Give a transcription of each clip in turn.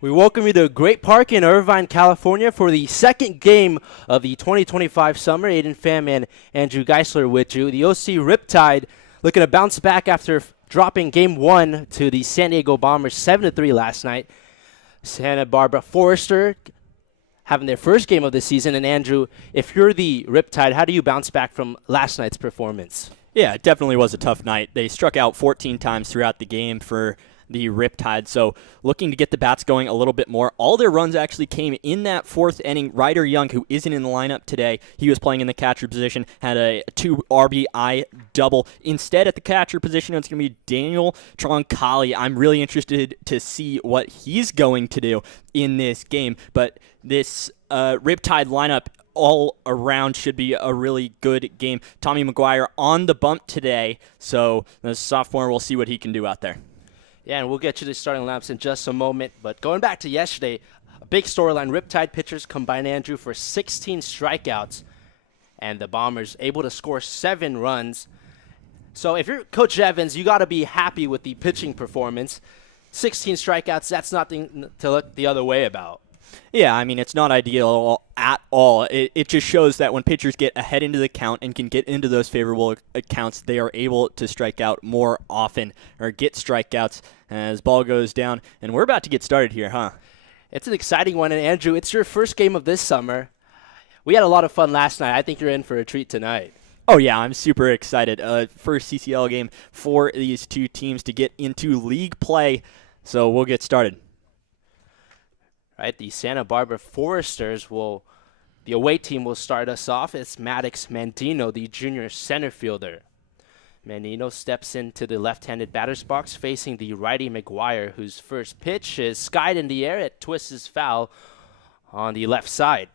We welcome you to Great Park in Irvine, California for the second game of the 2025 summer. Aiden Pham and Andrew Geisler with you. The OC Riptide looking to bounce back after dropping game one to the San Diego Bombers 7-3 last night. Santa Barbara Forester having their first game of the season. And Andrew, if you're the Riptide, how do you bounce back from last night's performance? Yeah, it definitely was a tough night. They struck out 14 times throughout the game for the Riptide, so looking to get the bats going a little bit more. All their runs actually came in that fourth inning. Ryder Young, who isn't in the lineup today, he was playing in the catcher position, had a 2 RBI double. Instead, at the catcher position, it's going to be Daniel Troncalli. I'm really interested to see what he's going to do in this game, but this Riptide lineup all around should be a really good game. Tommy McGuire on the bump today, so the sophomore, we'll see what he can do out there. Yeah, and we'll get you to starting lineups in just a moment. But going back to yesterday, a big storyline. Riptide pitchers combined, Andrew, for 16 strikeouts, and the Bombers able to score 7 runs. So if you're Coach Evans, you got to be happy with the pitching performance. 16 strikeouts, that's nothing to look the other way about. Yeah, I mean, it's not ideal at all. It just shows that when pitchers get ahead into the count and can get into those favorable accounts, they are able to strike out more often or get strikeouts as ball goes down. And we're about to get started here, huh? It's an exciting one. And, Andrew, it's your first game of this summer. We had a lot of fun last night. I think you're in for a treat tonight. Oh, yeah, I'm super excited. First CCL game for these two teams to get into league play. So we'll get started. Right, the Santa Barbara Foresters the away team will start us off. It's Maddox Mandino, the junior center fielder. Mandino steps into the left-handed batter's box facing the righty McGuire, whose first pitch is skied in the air. It twists foul on the left side.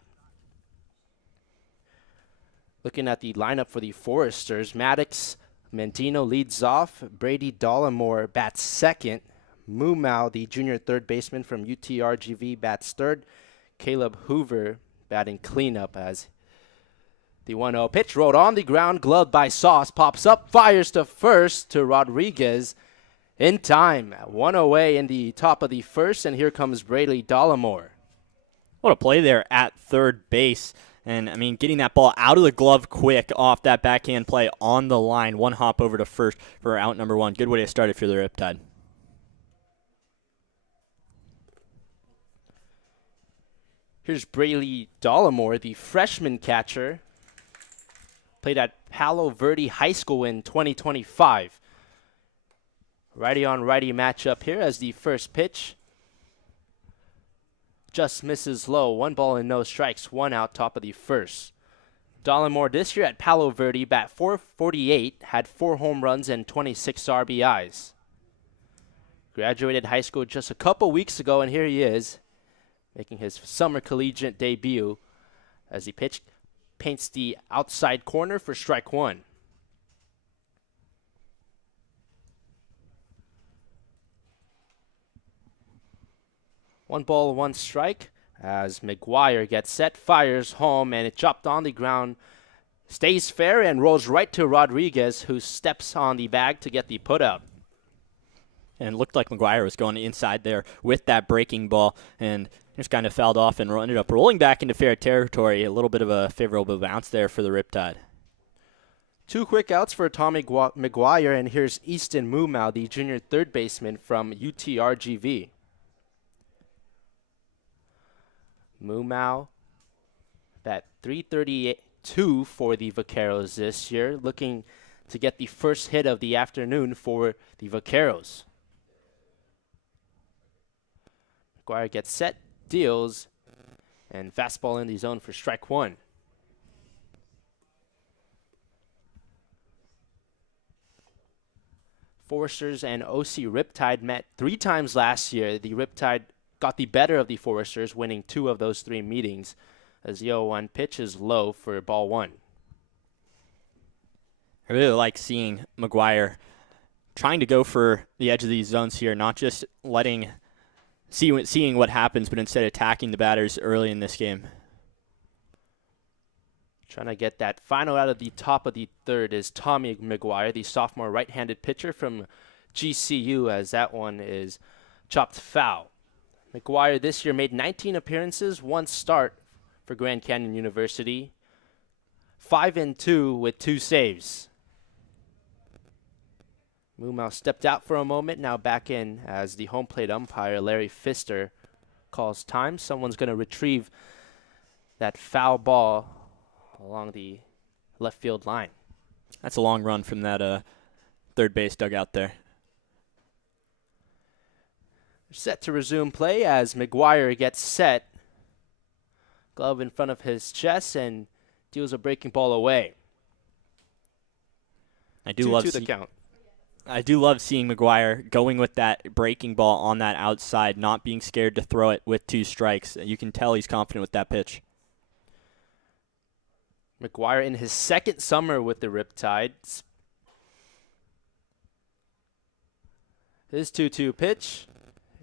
Looking at the lineup for the Foresters, Maddox Mandino leads off. Brady Dollamore bats second. Mumau, the junior third baseman from UTRGV, bats third. Caleb Hoover batting cleanup as the 1-0 pitch rolled on the ground, gloved by Sauce, pops up, fires to first to Rodriguez in time. 1 away in the top of the first, and here comes Brady Dollamore. What a play there at third base. And, I mean, getting that ball out of the glove quick off that backhand play on the line. One hop over to first for out number one. Good way to start it for the Riptide. Here's Braley Dollamore, the freshman catcher. Played at Palo Verde High School in 2025. Righty-on-righty matchup here as the first pitch just misses low. 1 ball and no strikes, 1 out, top of the first. Dollamore this year at Palo Verde, bat .448, had 4 home runs and 26 RBIs. Graduated high school just a couple weeks ago, and here he is, making his summer collegiate debut as the pitch paints the outside corner for strike 1. One ball, 1 strike as McGuire gets set, fires home, and it chopped on the ground, stays fair, and rolls right to Rodriguez, who steps on the bag to get the putout. And it looked like McGuire was going inside there with that breaking ball and just kind of fouled off and ended up rolling back into fair territory. A little bit of a favorable bounce there for the Riptide. 2 quick outs for Tommy McGuire, and here's Easton Mumau, the junior third baseman from UTRGV. Mumau bat .332 for the Vaqueros this year, looking to get the first hit of the afternoon for the Vaqueros. McGuire gets set, deals, and fastball in the zone for strike 1. Foresters and OC Riptide met 3 times last year. The Riptide got the better of the Foresters, winning 2 of those 3 meetings as the 0-1 pitch is low for ball 1. I really like seeing McGuire trying to go for the edge of these zones here, not just seeing what happens, but instead attacking the batters early in this game. Trying to get that final out of the top of the third is Tommy McGuire, the sophomore right-handed pitcher from GCU, as that one is chopped foul. McGuire this year made 19 appearances, 1 start for Grand Canyon University. 5-2 with 2 saves. Mumau stepped out for a moment, now back in as the home plate umpire, Larry Pfister, calls time. Someone's going to retrieve that foul ball along the left field line. That's a long run from that third base dugout there. Set to resume play as McGuire gets set. Glove in front of his chest and deals a breaking ball away. I do love the count. I do love seeing McGuire going with that breaking ball on that outside, not being scared to throw it with 2 strikes. You can tell he's confident with that pitch. McGuire in his second summer with the Riptide. His 2-2 pitch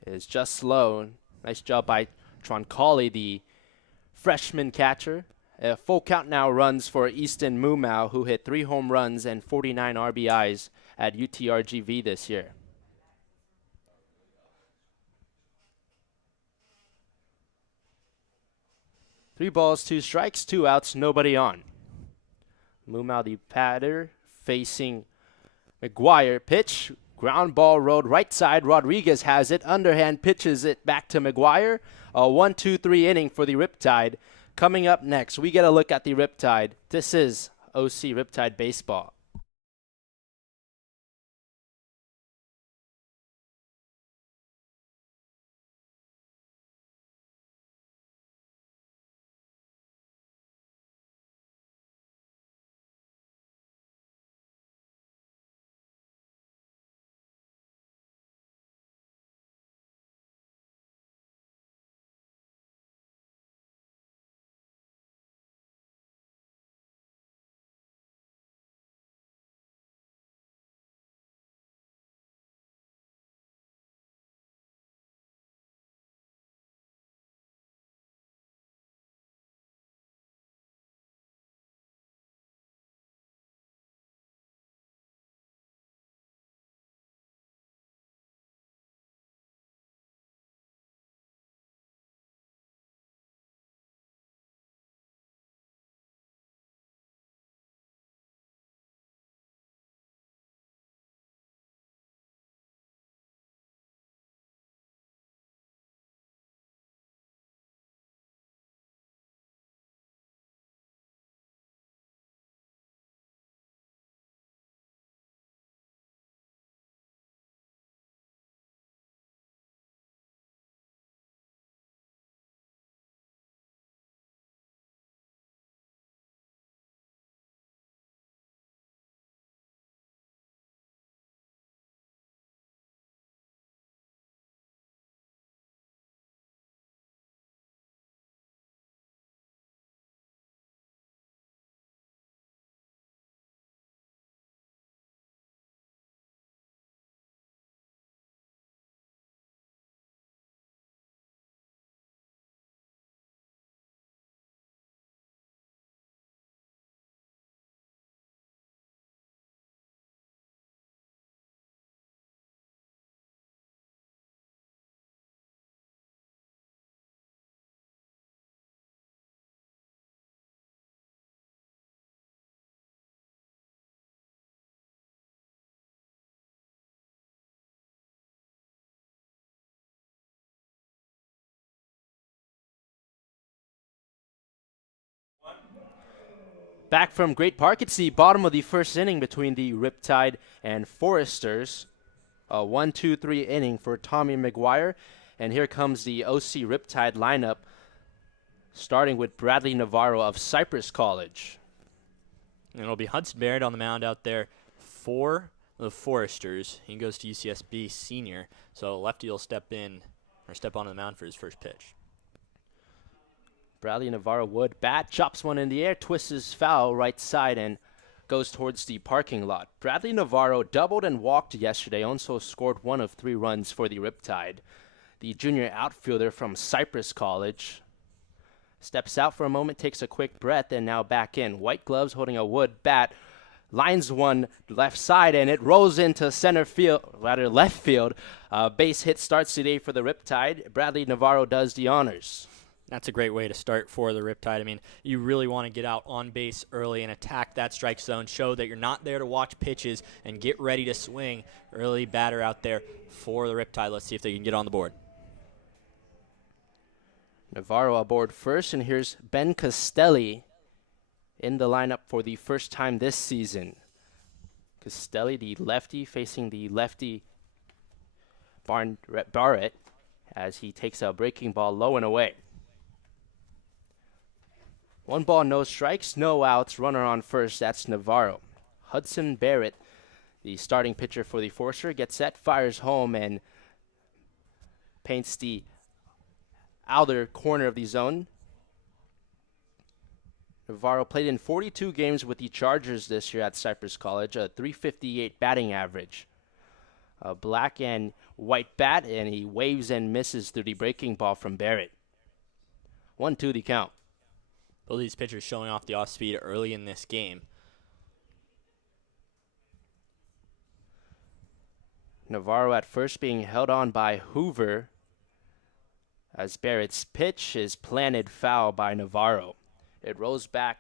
is just low. Nice job by Troncalli, the freshman catcher. A full count now runs for Easton Mumau, who hit 3 home runs and 49 RBIs at UTRGV this year. 3 balls, 2 strikes, 2 outs, nobody on. Mumau, the batter, facing McGuire. Pitch, ground ball road right side. Rodriguez has it. Underhand pitches it back to McGuire. A 1-2-3 inning for the Riptide. Coming up next, we get a look at the Riptide. This is OC Riptide Baseball. Back from Great Park, it's the bottom of the first inning between the Riptide and Foresters. A 1-2-3 inning for Tommy McGuire. And here comes the OC Riptide lineup, starting with Bradley Navarro of Cypress College. And it'll be Hudson Barrett on the mound out there for the Foresters. He goes to UCSB senior, so lefty will step onto the mound for his first pitch. Bradley Navarro would bat, chops one in the air, twists his foul right side, and goes towards the parking lot. Bradley Navarro doubled and walked yesterday, also scored 1 of 3 runs for the Riptide. The junior outfielder from Cypress College steps out for a moment, takes a quick breath, and now back in. White gloves holding a wood bat. lines one left side, and it rolls into center field, rather left field. Base hit starts today for the Riptide. Bradley Navarro does the honors. That's a great way to start for the Riptide. I mean, you really want to get out on base early and attack that strike zone, show that you're not there to watch pitches, and get ready to swing. Early batter out there for the Riptide. Let's see if they can get on the board. Navarro aboard first, and here's Ben Castelli in the lineup for the first time this season. Castelli, the lefty, facing the lefty Barrett as he takes a breaking ball low and away. 1 ball, no strikes, no outs, runner on first, that's Navarro. Hudson Barrett, the starting pitcher for the Forester, gets set, fires home, and paints the outer corner of the zone. Navarro played in 42 games with the Chargers this year at Cypress College, a .358 batting average. A black and white bat, and he waves and misses through the breaking ball from Barrett. 1-2 the count. Both these pitchers showing off the off speed early in this game. Navarro at first being held on by Hoover as Barrett's pitch is planted foul by Navarro. It rolls back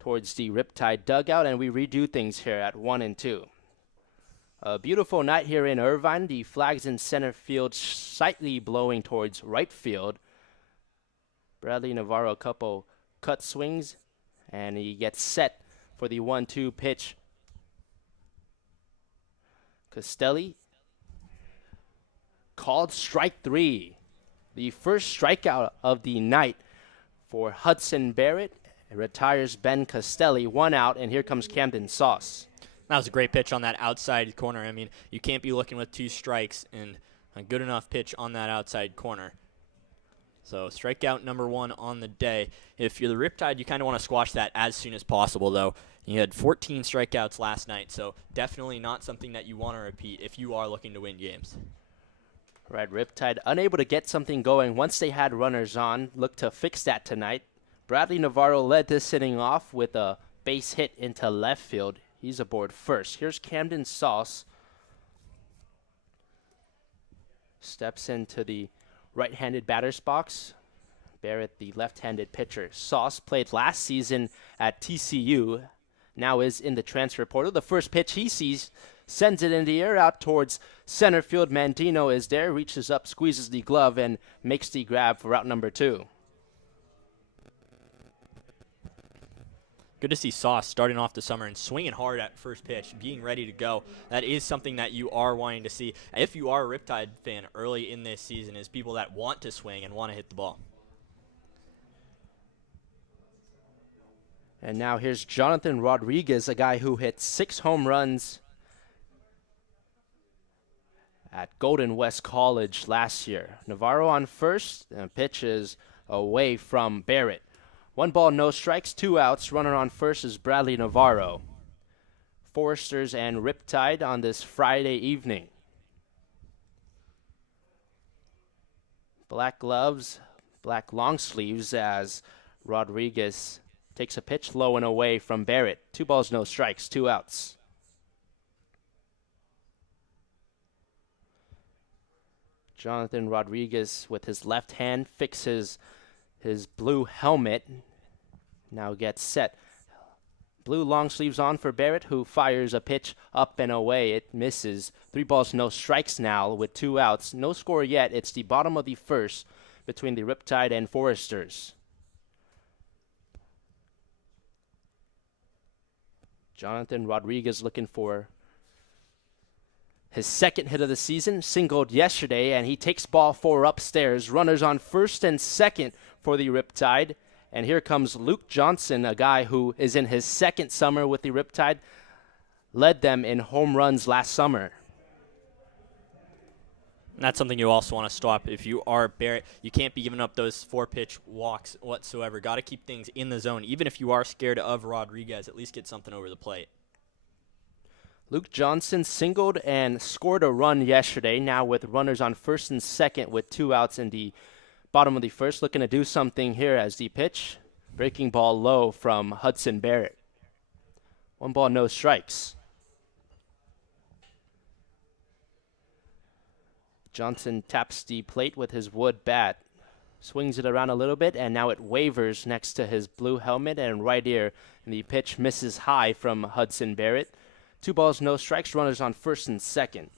towards the Riptide dugout, and we redo things here at 1-2. A beautiful night here in Irvine. The flags in center field slightly blowing towards right field. Bradley Navarro a couple cut swings, and he gets set for the 1-2 pitch. Castelli called strike 3. The first strikeout of the night for Hudson Barrett. It retires Ben Castelli, 1 out, and here comes Camden Sauce. That was a great pitch on that outside corner. I mean, you can't be looking with 2 strikes and a good enough pitch on that outside corner. So strikeout number 1 on the day. If you're the Riptide, you kind of want to squash that as soon as possible, though. You had 14 strikeouts last night, so definitely not something that you want to repeat if you are looking to win games. Right, Riptide unable to get something going once they had runners on. Look to fix that tonight. Bradley Navarro led this inning off with a base hit into left field. He's aboard first. Here's Camden Sauce. Steps into the right-handed batter's box. Barrett, the left-handed pitcher. Sauce played last season at TCU. Now is in the transfer portal. The first pitch he sees sends it in the air out towards center field. Mandino is there, reaches up, squeezes the glove, and makes the grab for out number 2. Good to see Sauce starting off the summer and swinging hard at first pitch, being ready to go. That is something that you are wanting to see. If you are a Riptide fan early in this season, is people that want to swing and want to hit the ball. And now here's Jonathan Rodriguez, a guy who hit 6 home runs at Golden West College last year. Navarro on first, and pitch is away from Barrett. 1 ball, no strikes, 2 outs. Runner on first is Bradley Navarro. Foresters and Riptide on this Friday evening. Black gloves, black long sleeves as Rodriguez takes a pitch low and away from Barrett. 2 balls, no strikes, 2 outs. Jonathan Rodriguez with his left hand fixes his blue helmet. Now gets set. Blue long sleeves on for Barrett, who fires a pitch up and away. It misses. 3 balls, no strikes now with 2 outs. No score yet. It's the bottom of the first between the Riptide and Foresters. Jonathan Rodriguez looking for his second hit of the season, singled yesterday, and he takes ball 4 upstairs. Runners on first and second for the Riptide. And here comes Luke Johnson, a guy who is in his second summer with the Riptide, led them in home runs last summer. And that's something you also want to stop. If you are Barrett, you can't be giving up those 4-pitch walks whatsoever. Got to keep things in the zone. Even if you are scared of Rodriguez, at least get something over the plate. Luke Johnson singled and scored a run yesterday, now with runners on first and second with 2 outs in the bottom of the first. Looking to do something here as the pitch. Breaking ball low from Hudson Barrett. 1 ball, no strikes. Johnson taps the plate with his wood bat, swings it around a little bit, and now it wavers next to his blue helmet and right ear. And the pitch misses high from Hudson Barrett. 2 balls, no strikes, runners on first and second.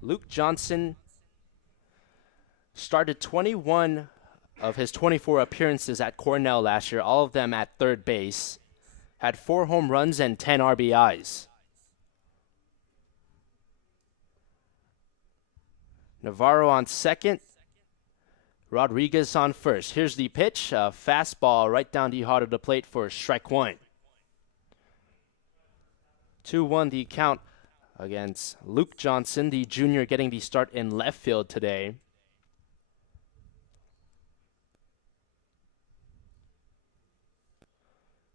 Luke Johnson started 21 of his 24 appearances at Cornell last year, all of them at third base. Had 4 home runs and 10 RBIs. Navarro on second. Rodriguez on first. Here's the pitch. A fastball right down the heart of the plate for strike 1. 2-1 the count against Luke Johnson, the junior, getting the start in left field today.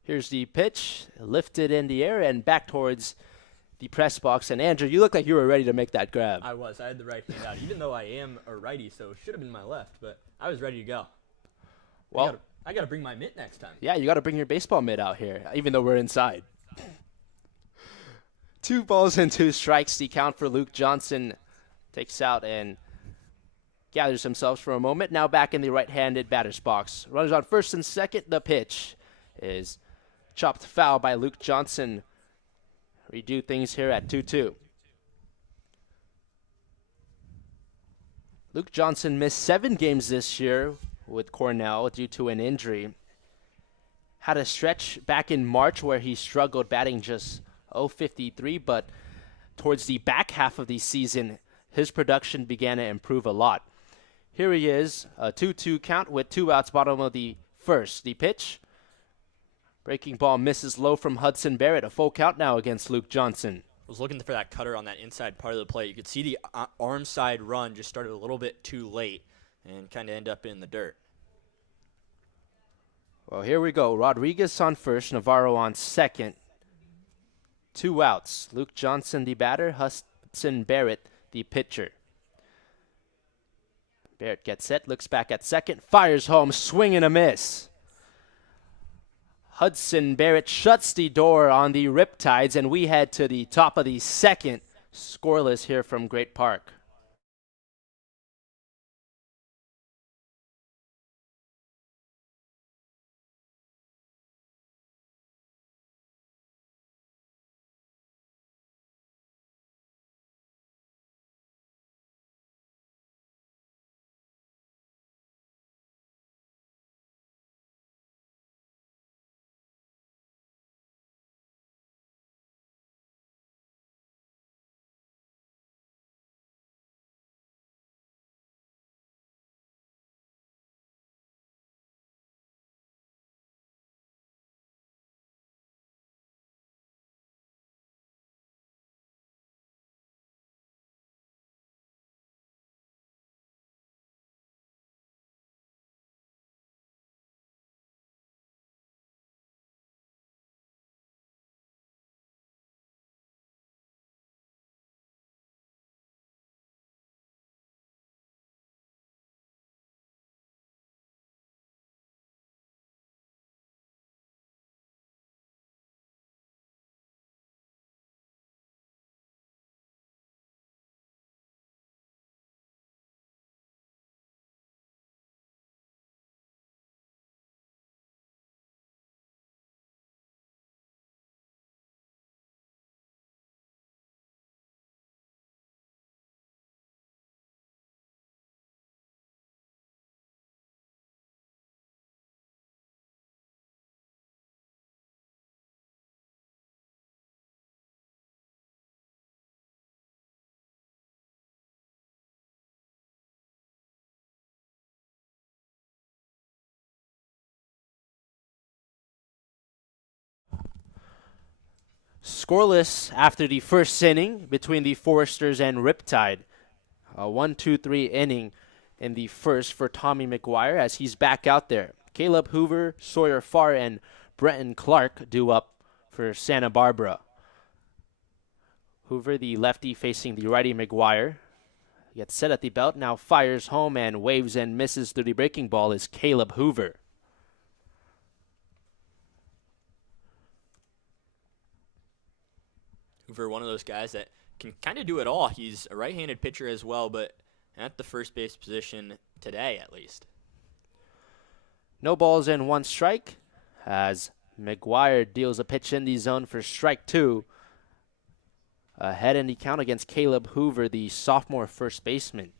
Here's the pitch, lifted in the air and back towards the press box. And Andrew, you look like you were ready to make that grab. I was. I had the right hand out, even though I am a righty, so it should have been my left, but I was ready to go. Well, I got to bring my mitt next time. Yeah, you got to bring your baseball mitt out here, even though we're inside. 2 balls and 2 strikes, the count for Luke Johnson. Takes out and gathers himself for a moment. Now back in the right-handed batter's box. Runners on first and second. The pitch is chopped foul by Luke Johnson. Redo things here at 2-2. Luke Johnson missed 7 games this year with Cornell due to an injury. Had a stretch back in March where he struggled, batting just .053, but towards the back half of the season, his production began to improve a lot. Here he is, a 2-2 count with 2 outs, bottom of the first. The pitch, breaking ball misses low from Hudson Barrett. A full count now against Luke Johnson. I was looking for that cutter on that inside part of the plate. You could see the arm side run just started a little bit too late and kind of end up in the dirt. Well, here we go. Rodriguez on first, Navarro on second. 2 outs. Luke Johnson the batter, Hudson Barrett the pitcher. Barrett gets set, looks back at second, fires home, swing and a miss. Hudson Barrett shuts the door on the Riptides, and we head to the top of the second. Scoreless here from Great Park. Scoreless after the first inning between the Foresters and Riptide. A 1-2-3 inning in the first for Tommy McGuire as he's back out there. Caleb Hoover, Sawyer Farr, and Brenton Clark due up for Santa Barbara. Hoover, the lefty, facing the righty McGuire. Gets set at the belt, now fires home and waves and misses through the breaking ball is Caleb Hoover. Hoover, one of those guys that can kind of do it all. He's a right-handed pitcher as well, but at the first base position today, at least. No balls and 1 strike as McGuire deals a pitch in the zone for strike 2. Ahead in the count against Caleb Hoover, the sophomore first baseman.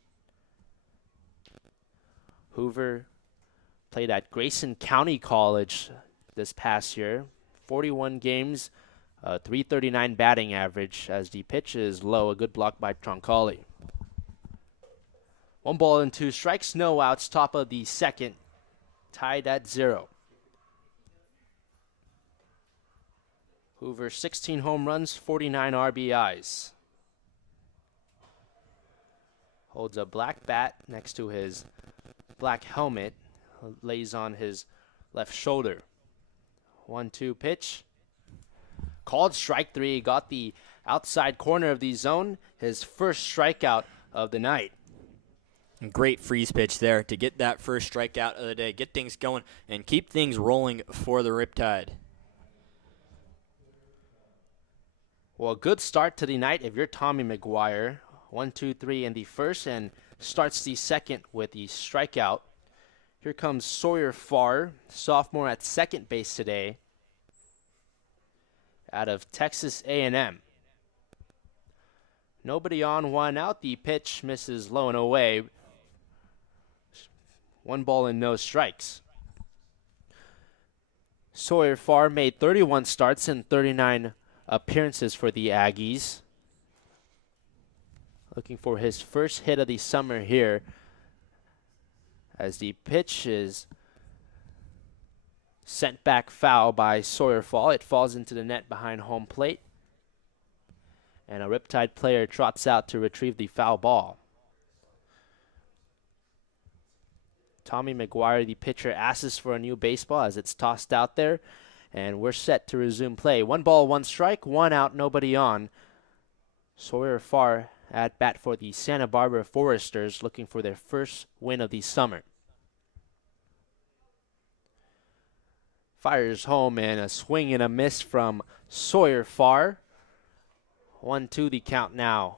Hoover played at Grayson County College this past year. 41 games, 339 batting average as the pitch is low. A good block by Troncalli. 1 ball and 2 strikes, no outs, top of the second, tied at 0. Hoover, 16 home runs, 49 RBIs. Holds a black bat next to his black helmet, lays on his left shoulder. 1-2 pitch. Called strike 3, got the outside corner of the zone, his first strikeout of the night. Great freeze pitch there to get that first strikeout of the day, get things going, and keep things rolling for the Riptide. Well, a good start to the night if you're Tommy McGuire. 1-2-3 in the first and starts the second with the strikeout. Here comes Sawyer Farr, sophomore at second base today, out of Texas A&M. Nobody on, 1 out. The pitch misses low and away. 1 ball and no strikes. Sawyer Farr made 31 starts and 39 appearances for the Aggies. Looking for his first hit of the summer here as the pitch is sent back foul by Sawyer Farr. It falls into the net behind home plate. And a Riptide player trots out to retrieve the foul ball. Tommy McGuire, the pitcher, asks for a new baseball as it's tossed out there. And we're set to resume play. 1 ball, 1 strike, 1 out, nobody on. Sawyer Farr at bat for the Santa Barbara Foresters, looking for their first win of the summer. Fires home and a swing and a miss from Sawyer Farr. 1-2 the count now.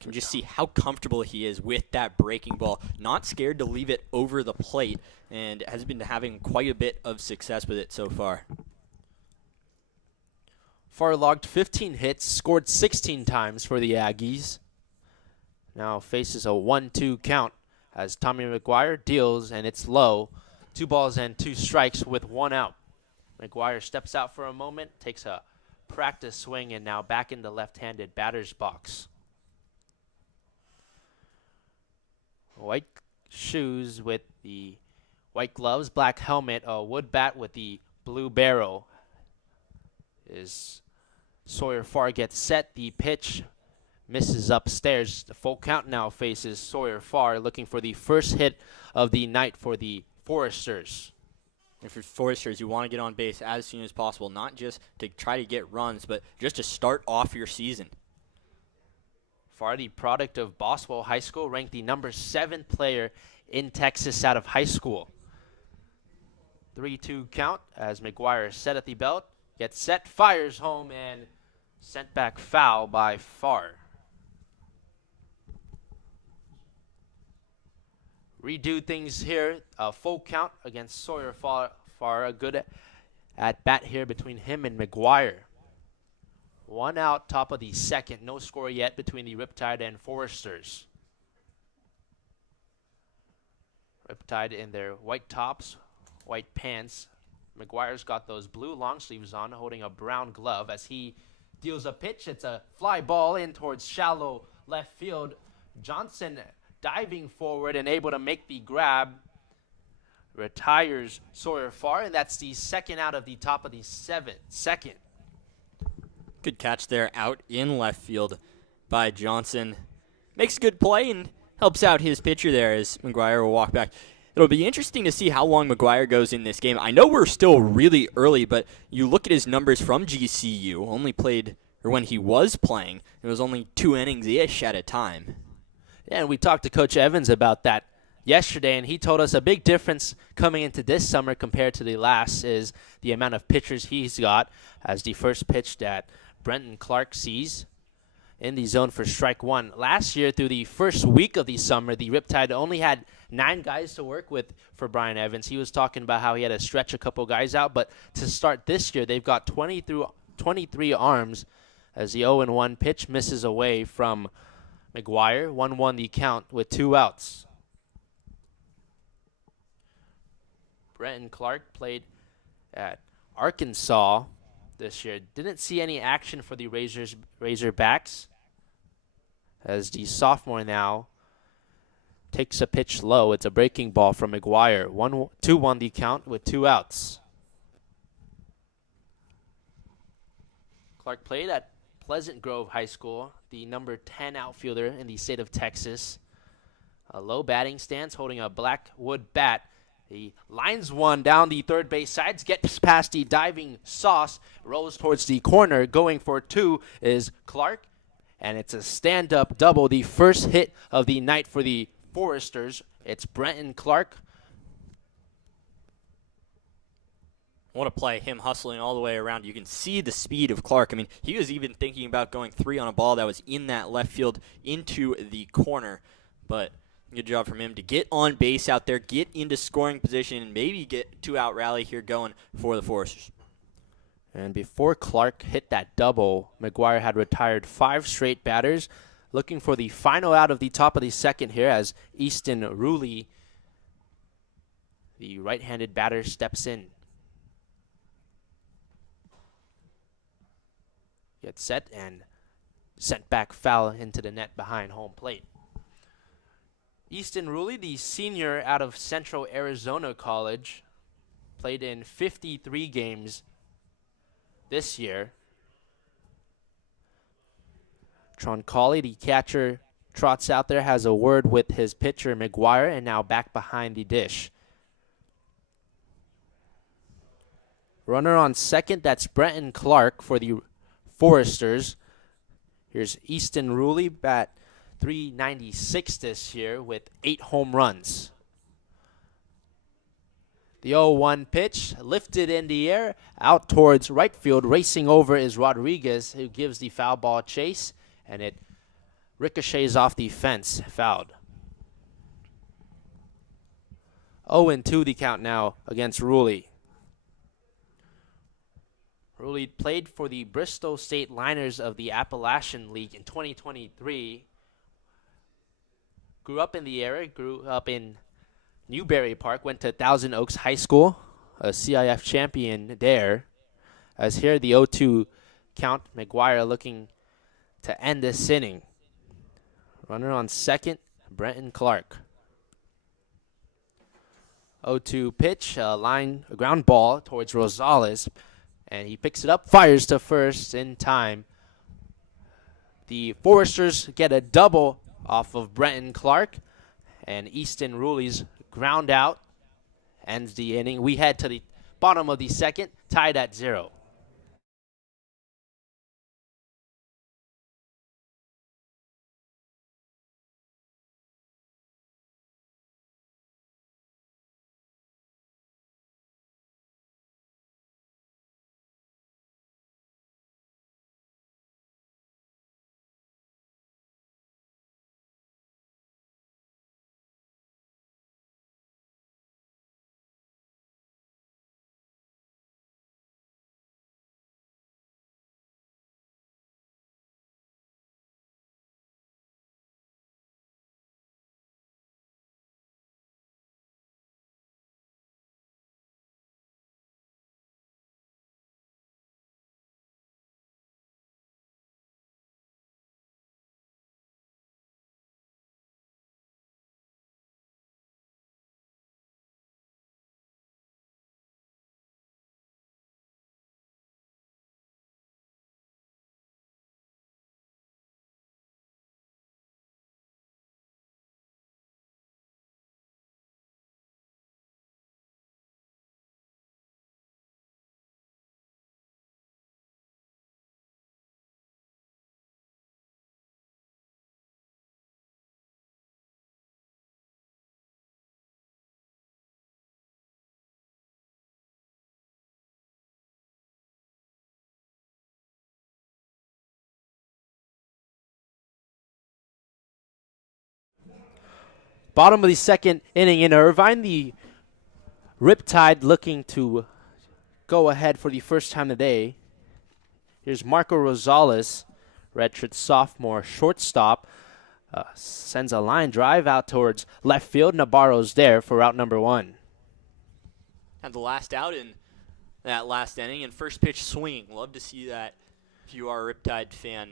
Can just see how comfortable he is with that breaking ball. Not scared to leave it over the plate and has been having quite a bit of success with it so far. Farr logged 15 hits, scored 16 times for the Aggies. Now faces a 1-2 count as Tommy McGuire deals, and it's low. 2 balls and 2 strikes with 1 out. McGuire steps out for a moment, takes a practice swing, and now back in the left-handed batter's box. White shoes with the white gloves, black helmet, a wood bat with the blue barrel. Is Sawyer Farr gets set, the pitch misses upstairs. The full count now faces Sawyer Farr, looking for the first hit of the night for the Foresters. If you're Foresters, you want to get on base as soon as possible, not just to try to get runs, but just to start off your season. Farr, the product of Boswell High School, ranked the number 7 player in Texas out of high school. 3-2 count as McGuire set at the belt, gets set, fires home, and sent back foul by Farr. Redo things here. A full count against Sawyer Farr. A good at bat here between him and McGuire. 1 out, top of the second. No score yet between the Riptide and Foresters. Riptide in their white tops, white pants. McGuire's got those blue long sleeves on, holding a brown glove as he deals a pitch. It's a fly ball in towards shallow left field. Johnson diving forward and able to make the grab. Retires Sawyer Farr, and that's the second out of the top of the second. Good catch there out in left field by Johnson. Makes a good play and helps out his pitcher there as McGuire will walk back. It'll be interesting to see how long McGuire goes in this game. I know we're still really early, but you look at his numbers from GCU, only played, or when he was playing, it was only 2 innings-ish at a time. Yeah, and we talked to Coach Evans about that yesterday, and he told us a big difference coming into this summer compared to the last is the amount of pitchers he's got, as the first pitch that Brenton Clark sees. in the zone for strike one. Last year, through the first week of the summer, the Riptide only had 9 guys to work with for Brian Evans. He was talking about how he had to stretch a couple guys out, but to start this year, they've got 23 arms as the 0-1 pitch misses away from McGuire. 1-1 the count with 2 outs. Brenton Clark played at Arkansas this year. Didn't see any action for the Razorbacks as the sophomore now takes a pitch low. It's a breaking ball from McGuire. 2-1 the count with 2 outs. Clark played at Pleasant Grove High School, the number 10 outfielder in the state of Texas. A low batting stance, holding a black wood bat. He lines one down the third base side, gets past the diving Sauce, rolls towards the corner. Going for 2 is Clark, and it's a stand-up double, the first hit of the night for the Foresters. It's Brenton Clark. What a play, him hustling all the way around. You can see the speed of Clark. I mean, he was even thinking about going 3 on a ball that was in that left field into the corner, but good job from him to get on base out there, get into scoring position, and maybe get 2-out rally here going for the Foresters. And before Clark hit that double, McGuire had retired 5 straight batters, looking for the final out of the top of the second here as Easton Ruley, the right-handed batter, steps in. Gets set and sent back foul into the net behind home plate. Easton Ruley, the senior out of Central Arizona College, played in 53 games this year. Troncalli, the catcher, trots out there, has a word with his pitcher, McGuire, and now back behind the dish. Runner on second, that's Brenton Clark for the Foresters. Here's Easton Ruley, bat .396 this year with 8 home runs. The 0-1 pitch lifted in the air out towards right field. Racing over is Rodriguez, who gives the foul ball chase, and it ricochets off the fence, fouled. 0-2 the count now against Ruley. Ruley played for the Bristol State Liners of the Appalachian League in 2023. Grew up in the area, grew up in Newberry Park, went to Thousand Oaks High School, a CIF champion there. As here, the 0-2 count, McGuire looking to end this inning. Runner on second, Brenton Clark. 0-2 pitch, a ground ball towards Rosales, and he picks it up, fires to first in time. The Foresters get a double off of Brenton Clark, and Easton Ruley's ground out ends the inning. We head to the bottom of the second, tied at 0. bottom of the second inning in Irvine. The Riptide looking to go ahead for the first time today. Here's Marco Rosales, redshirt sophomore shortstop. Sends a line drive out towards left field. Nabarro's there for out number 1. Had the last out in that last inning, and first pitch swinging. Love to see that if you are a Riptide fan.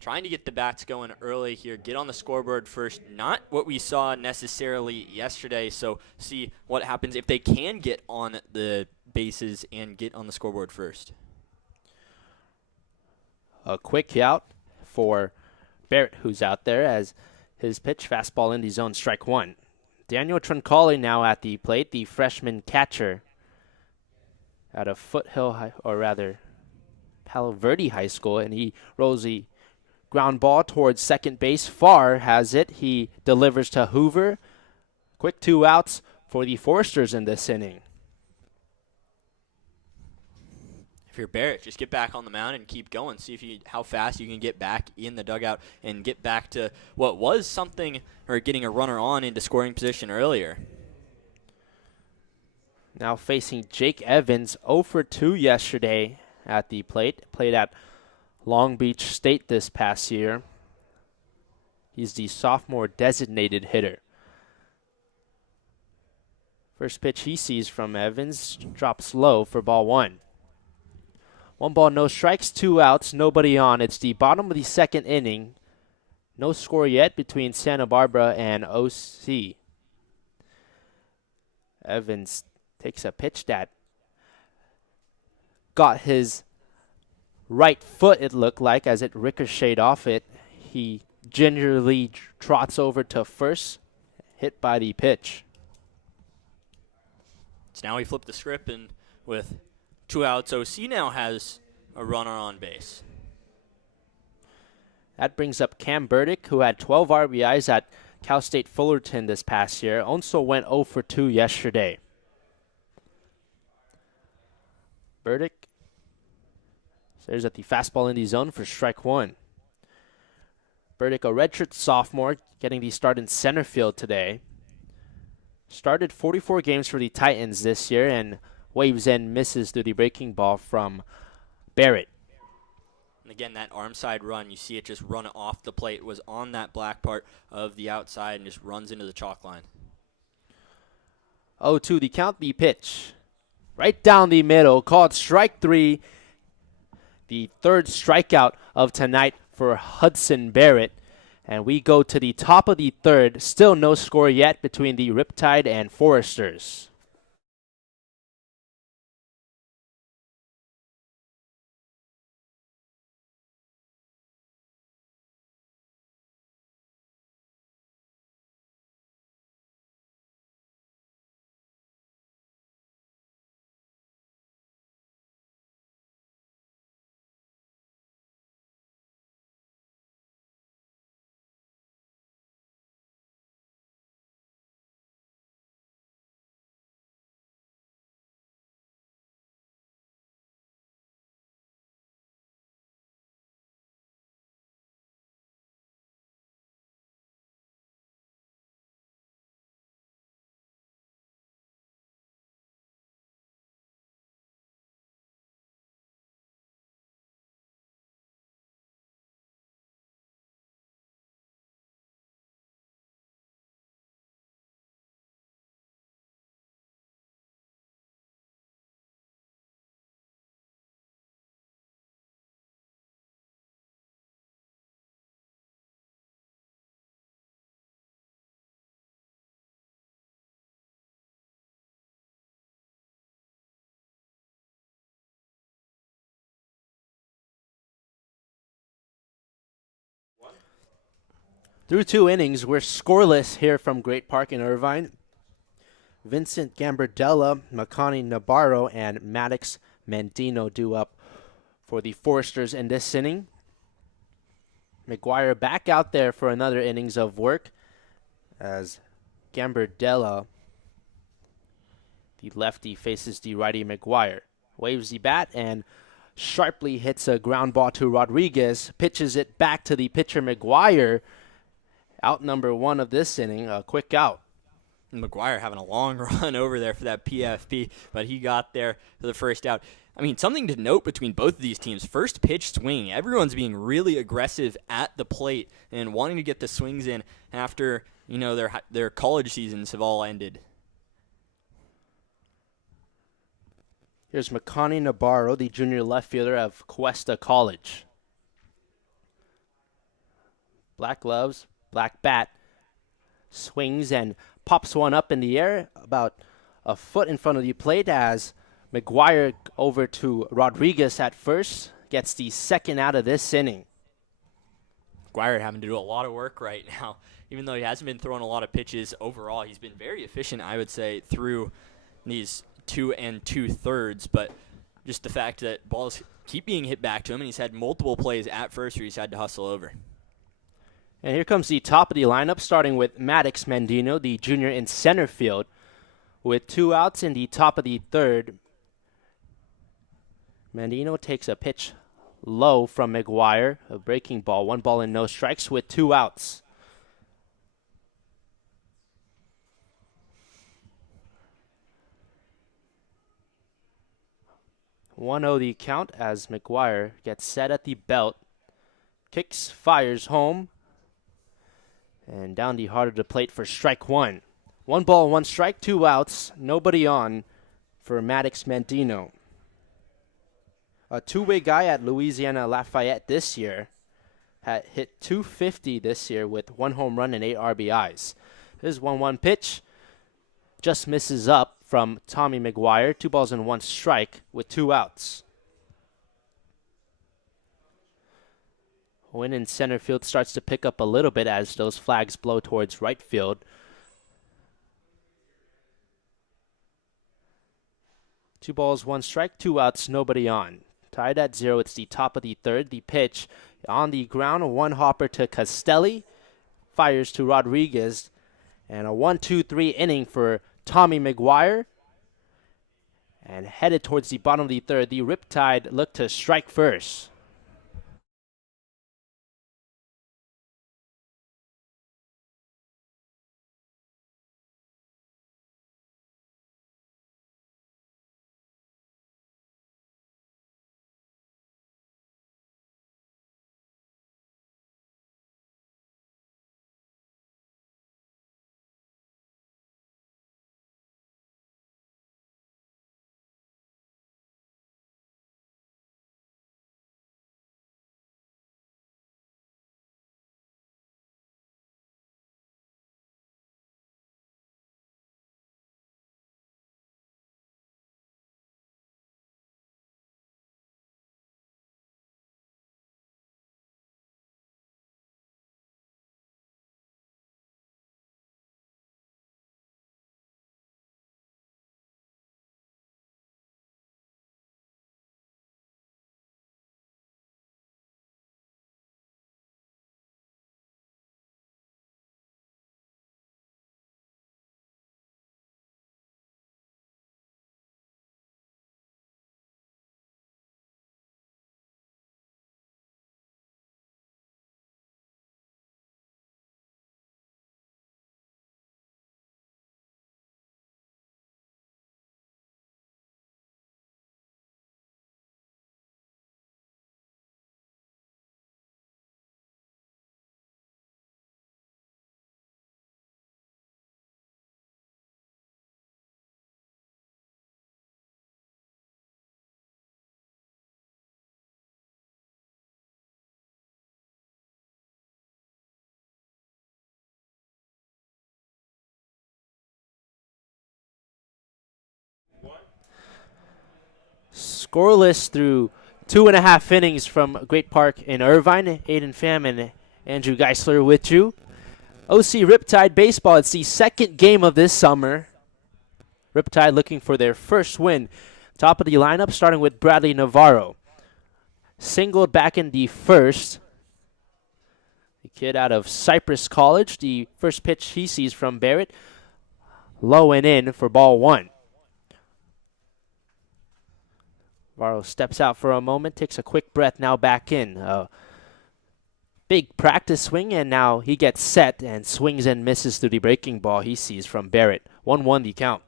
Trying to get the bats going early here, get on the scoreboard first. Not what we saw necessarily yesterday, so see what happens if they can get on the bases and get on the scoreboard first. A quick out for Barrett, who's out there as his pitch, fastball in the zone, strike 1. Daniel Troncalli now at the plate, the freshman catcher out of Foothill, or rather Palo Verde High School, and he rolls the ground ball towards second base. Farr has it. He delivers to Hoover. Quick 2 outs for the Foresters in this inning. If you're Barrett, just get back on the mound and keep going. See how fast you can get back in the dugout and get back to what was something, or getting a runner on into scoring position earlier. Now facing Jake Evans, 0 for 2 yesterday at the plate. Played at Long Beach State this past year. He's the sophomore designated hitter. First pitch he sees from Evans drops low for ball 1. 1 ball, no strikes, 2 outs, nobody on. It's the bottom of the second inning. No score yet between Santa Barbara and OC. Evans takes a pitch that got his right foot, it looked like, as it ricocheted off it. He gingerly trots over to first, hit by the pitch. So now we flip the script, and with 2 outs, OC now has a runner on base. That brings up Cam Burdick, who had 12 RBIs at Cal State Fullerton this past year. Also went 0 for 2 yesterday. Burdick stares at the fastball in the zone for strike 1. Burdick, a redshirt sophomore, getting the start in center field today. Started 44 games for the Titans this year and waves in, misses through the breaking ball from Barrett. And again, that arm side run, you see it just run off the plate. It was on that black part of the outside and just runs into the chalk line. 0-2, the count, the pitch. Right down the middle, called strike 3. The third strikeout of tonight for Hudson Barrett. And we go to the top of the third. Still no score yet between the Riptide and Foresters. Through 2 innings, we're scoreless here from Great Park in Irvine. Vincent Gambardella, Makani Nabarro, and Maddox Mendino due up for the Foresters in this inning. McGuire back out there for another innings of work as Gambardella, the lefty, faces the righty McGuire. Waves the bat and sharply hits a ground ball to Rodriguez. Pitches it back to the pitcher McGuire. Out number 1 of this inning, a quick out. McGuire having a long run over there for that PFP, but he got there for the first out. I mean, something to note between both of these teams, first pitch swing. Everyone's being really aggressive at the plate and wanting to get the swings in after, their college seasons have all ended. Here's Makani Nabarro, the junior left fielder of Cuesta College. Black gloves, black bat, swings and pops one up in the air about a foot in front of the plate as McGuire over to Rodriguez at first, gets the second out of this inning. McGuire having to do a lot of work right now. Even though he hasn't been throwing a lot of pitches overall, he's been very efficient, I would say, through these 2 2/3, but just the fact that balls keep being hit back to him, and he's had multiple plays at first where he's had to hustle over. And here comes the top of the lineup, starting with Maddox Mendino, the junior in center field. With 2 outs in the top of the third, Mendino takes a pitch low from McGuire, a breaking ball, 1 ball and no strikes with 2 outs. (1-0) the count as McGuire gets set at the belt, kicks, fires home, and down the heart of the plate for strike 1. 1 ball, 1 strike, 2 outs, nobody on for Maddox Mendino. A two-way guy at Louisiana Lafayette this year, had hit .250 this year with 1 home run and 8 RBIs. This 1-1 pitch, just misses up from Tommy McGuire, 2 balls and 1 strike with 2 outs. Wind in center field starts to pick up a little bit as those flags blow towards right field. 2 balls, 1 strike, 2 outs, nobody on. Tied at 0, it's the top of the third. The pitch on the ground, 1 hopper to Castelli, fires to Rodriguez, and a 1-2-3 inning for Tommy McGuire. And headed towards the bottom of the third, the Riptide look to strike first. Scoreless through 2.5 innings from Great Park in Irvine. Aiden Pham and Andrew Geisler with you. OC Riptide Baseball, it's the second game of this summer. Riptide looking for their first win. Top of the lineup, starting with Bradley Navarro. Singled back in the first. The kid out of Cypress College. The first pitch he sees from Barrett. Low and in for ball 1. Navarro steps out for a moment, takes a quick breath, now back in. Big practice swing, and now he gets set and swings and misses through the breaking ball he sees from Barrett. 1-1 the count.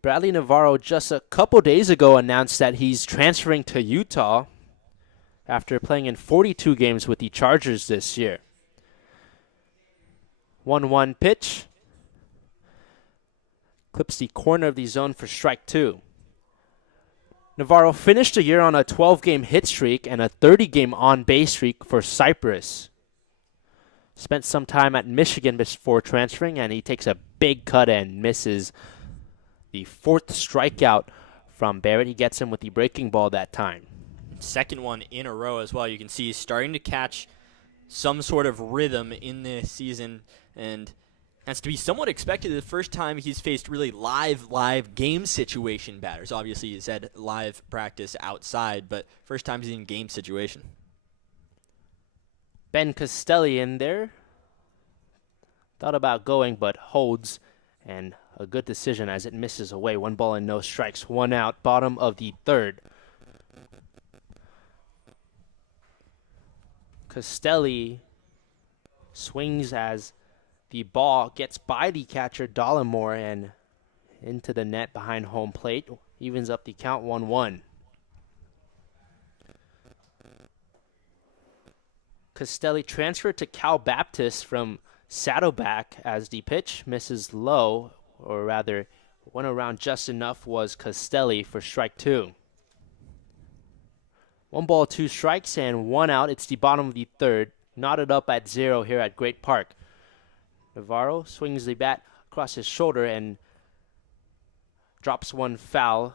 Bradley Navarro just a couple days ago announced that he's transferring to Utah after playing in 42 games with the Chargers this year. 1-1 pitch. Clips the corner of the zone for strike 2. Navarro finished the year on a 12-game hit streak and a 30-game on-base streak for Cypress. Spent some time at Michigan before transferring, and he takes a big cut and misses the 4th strikeout from Barrett. He gets him with the breaking ball that time. Second one in a row as well. You can see he's starting to catch some sort of rhythm in this season, and that's to be somewhat expected the first time he's faced really live game situation batters. Obviously, he's had live practice outside, but first time he's in game situation. Ben Castelli in there. Thought about going, but holds, and a good decision as it misses away. 1 ball and no strikes, 1 out, bottom of the 3rd. Castelli swings as the ball gets by the catcher, Dollamore, and into the net behind home plate. Evens up the count, 1-1. Castelli transferred to Cal Baptist from Saddleback as the pitch misses low, or rather, went around just enough was Castelli for strike 2. 1 ball, 2 strikes, and 1 out. It's the bottom of the 3rd. Knotted up at 0 here at Great Park. Navarro swings the bat across his shoulder and drops one foul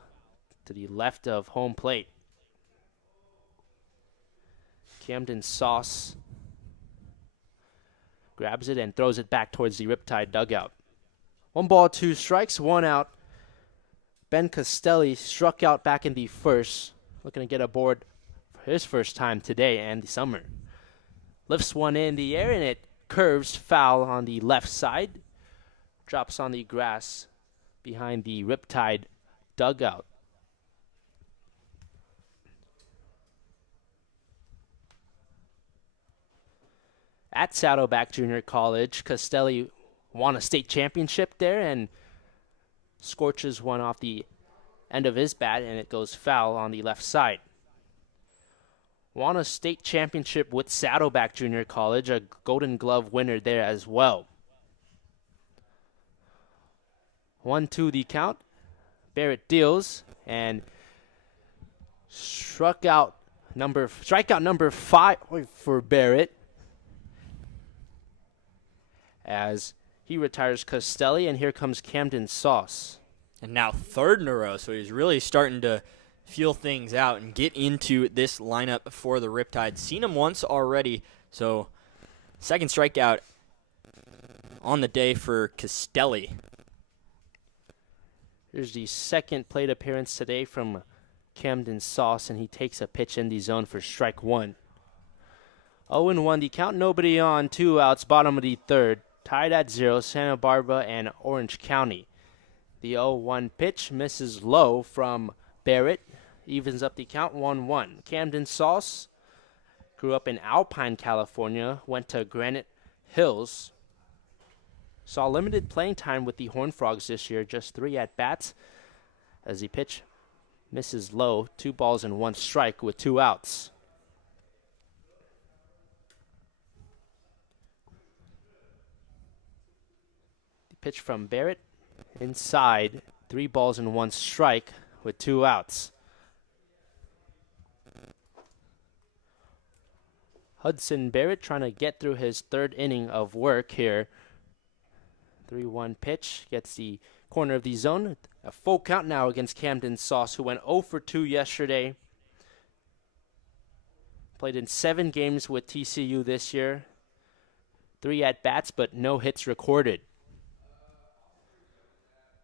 to the left of home plate. Camden Sauce grabs it and throws it back towards the Riptide dugout. 1 ball, 2 strikes, 1 out. Ben Castelli struck out back in the 1st, looking to get aboard for his first time today and the summer. Lifts one in the air and it curves foul on the left side. Drops on the grass behind the Riptide dugout. At Saddleback Junior College, Castelli won a state championship there and scorches one off the end of his bat, and it goes foul on the left side. Won a state championship with Saddleback Junior College, a Golden Glove winner there as well. 1-2 the count. Barrett deals and strikeout number 5 for Barrett as he retires Castelli, and here comes Camden Sauce. And now 3rd in a row, so he's really starting to feel things out and get into this lineup for the Riptide. Seen him once already, so 2nd strikeout on the day for Castelli. Here's the 2nd plate appearance today from Camden Sauce, and he takes a pitch in the zone for strike 1. 0-1 the count, nobody on, 2 outs, bottom of the 3rd. Tied at 0, Santa Barbara and Orange County. The 0-1 pitch misses low from Barrett. Evens up the count, 1-1. Camden Sauce grew up in Alpine, California, went to Granite Hills. Saw limited playing time with the Horned Frogs this year, just 3 at-bats. As the pitch misses low, 2 balls and 1 strike with 2 outs. Pitch from Barrett inside, 3 balls and 1 strike with 2 outs. Hudson Barrett trying to get through his 3rd inning of work here. 3-1 pitch gets the corner of the zone. A full count now against Camden Sauce, who went 0 for 2 yesterday. Played in 7 games with TCU this year. 3 at-bats, but no hits recorded.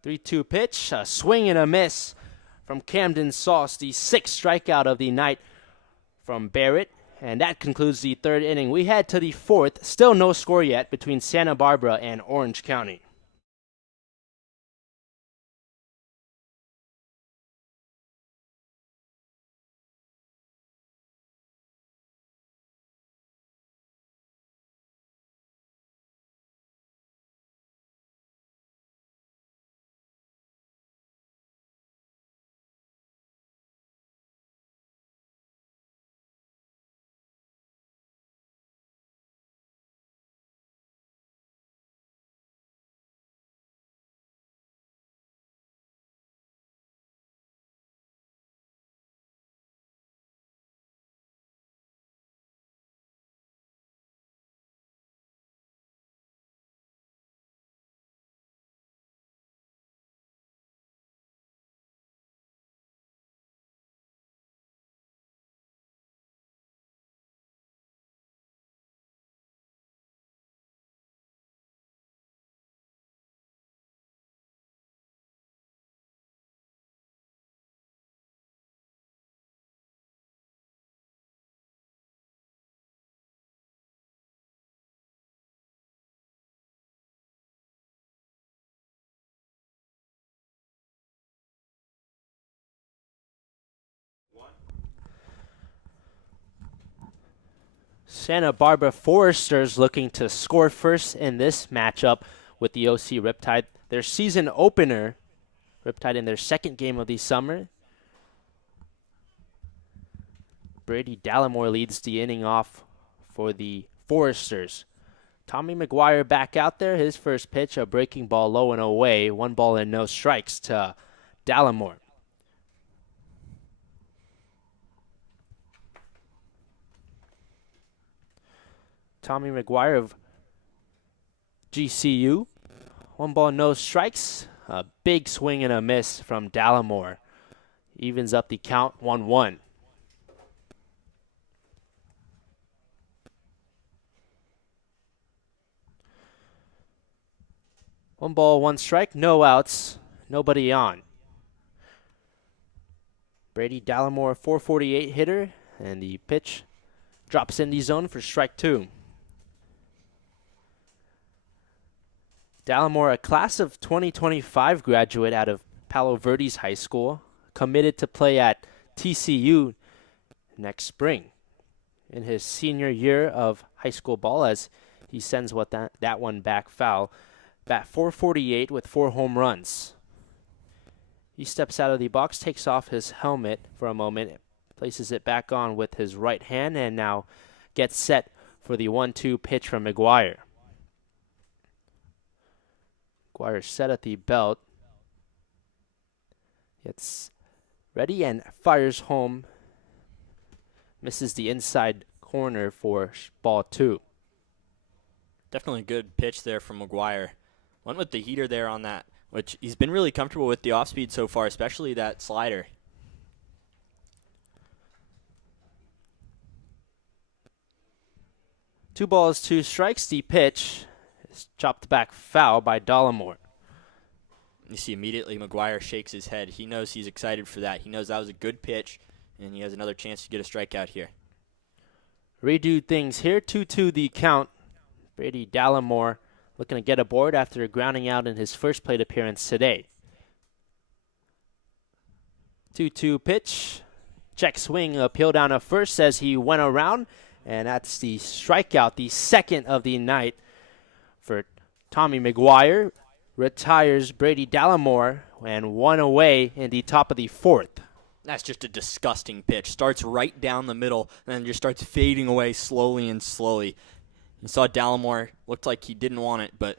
3-2 pitch, a swing and a miss from Camden Sauce, the 6th strikeout of the night from Barrett. And that concludes the 3rd inning. We head to the 4th, still no score yet between Santa Barbara and Orange County. Santa Barbara Foresters looking to score first in this matchup with the OC Riptide. Their season opener, Riptide in their second game of the summer. Brady Dallimore leads the inning off for the Foresters. Tommy McGuire back out there. His first pitch, a breaking ball low and away. 1 ball and no strikes to Dallimore. Tommy McGuire of GCU. 1 ball, no strikes. A big swing and a miss from Dallimore. Evens up the count 1-1. One ball, 1 strike, no outs, nobody on. Brady Dallimore, 448 hitter, and the pitch drops in the zone for strike 2. Dallimore, a class of 2025 graduate out of Palo Verde's high school, committed to play at TCU next spring. In his senior year of high school ball, as he sends that one back foul. Bat 448 with 4 home runs. He steps out of the box, takes off his helmet for a moment, places it back on with his right hand, and now gets set for the 1-2 pitch from McGuire. McGuire set at the belt. Gets ready and fires home. Misses the inside corner for ball 2. Definitely a good pitch there from McGuire. Went with the heater there on that, which he's been really comfortable with the off-speed so far, especially that slider. Two balls, 2 strikes. The pitch is chopped back foul by Dallimore. You see immediately McGuire shakes his head. He knows he's excited for that. He knows that was a good pitch, and he has another chance to get a strikeout here. Redo things here. 2-2 the count. Brady Dallimore looking to get aboard after grounding out in his first plate appearance today. 2-2 pitch. Check swing, appeal down to first as he went around. And that's the strikeout, the second of the night for Tommy McGuire. Retires Brady Dallimore and 1 away in the top of the 4th. That's just a disgusting pitch. Starts right down the middle and then just starts fading away slowly and slowly. You saw Dallimore, looked like he didn't want it, but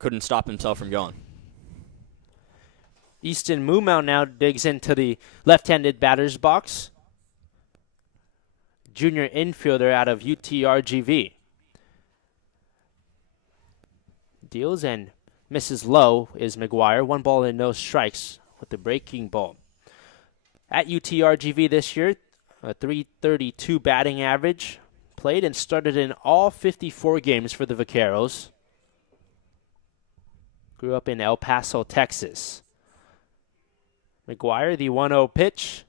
couldn't stop himself from going. Easton Mumau now digs into the left-handed batter's box. Junior infielder out of UTRGV. Deals and misses low is McGuire. 1 ball and no strikes with the breaking ball. At UTRGV this year, a .332 batting average. Played and started in all 54 games for the Vaqueros. Grew up in El Paso, Texas. McGuire, the 1-0 pitch,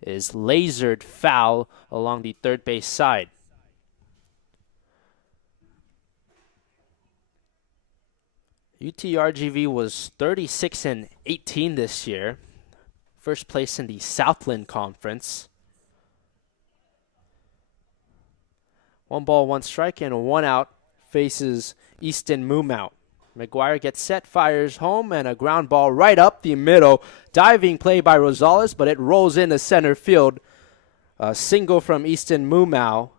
is lasered foul along the third base side. UTRGV was 36-18 this year. First place in the Southland Conference. 1 ball, 1 strike, and 1 out faces Easton Mumau. McGuire gets set, fires home, and a ground ball right up the middle. Diving play by Rosales, but it rolls into center field. A single from Easton Mumau,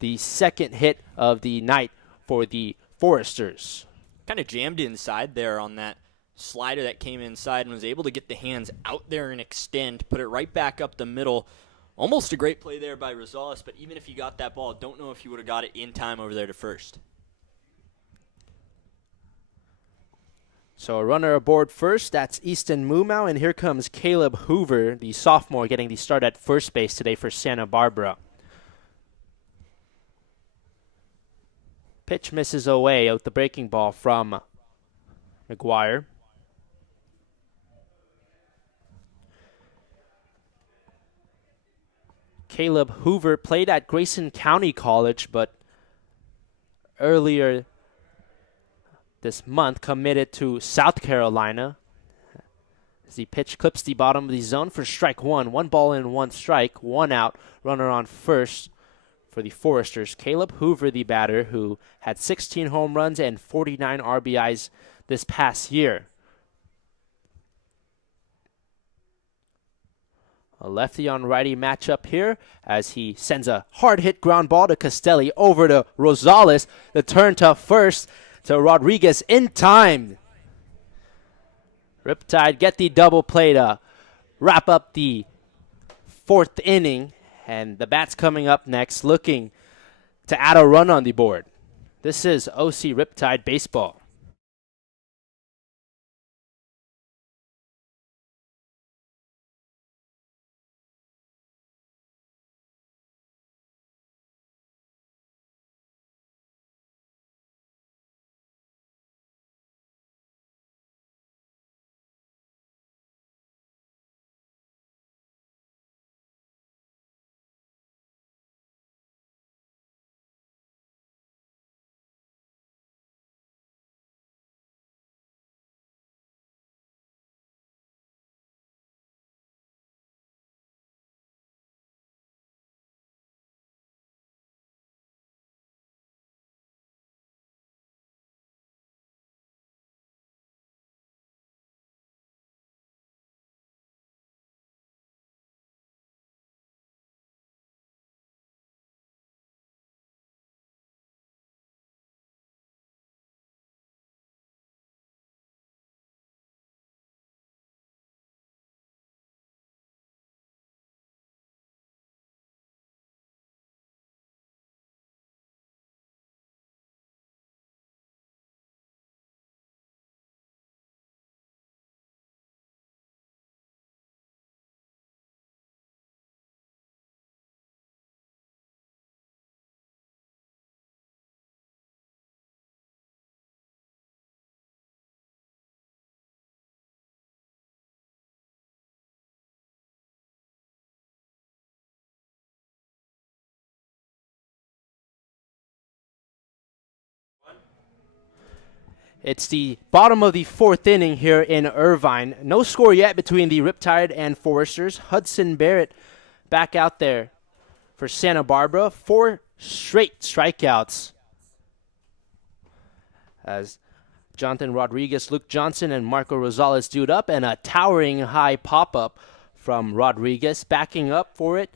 the second hit of the night for the Foresters. Kind of jammed inside there on that slider that came inside and was able to get the hands out there and extend, put it right back up the middle. Almost a great play there by Rosales, but even if he got that ball, don't know if he would have got it in time over there to first. So a runner aboard first, that's Easton Mumau, and here comes Caleb Hoover, the sophomore, getting the start at first base today for Santa Barbara. Pitch misses away out the breaking ball from McGuire. Caleb Hoover played at Grayson County College, but earlier this month committed to South Carolina. As the pitch clips the bottom of the zone for strike 1. 1 ball and 1 strike, 1 out. Runner on first for the Foresters. Caleb Hoover, the batter, who had 16 home runs and 49 RBIs this past year. A lefty on righty matchup here as he sends a hard hit ground ball to Castelli over to Rosales. The turn to first to Rodriguez in time. Riptide get the double play to wrap up the 4th inning, and the Bats coming up next looking to add a run on the board. This is OC Riptide baseball. It's the bottom of the 4th inning here in Irvine. No score yet between the Riptide and Foresters. Hudson Barrett back out there for Santa Barbara. 4 straight strikeouts as Jonathan Rodriguez, Luke Johnson, and Marco Rosales dude up, and a towering high pop-up from Rodriguez. Backing up for it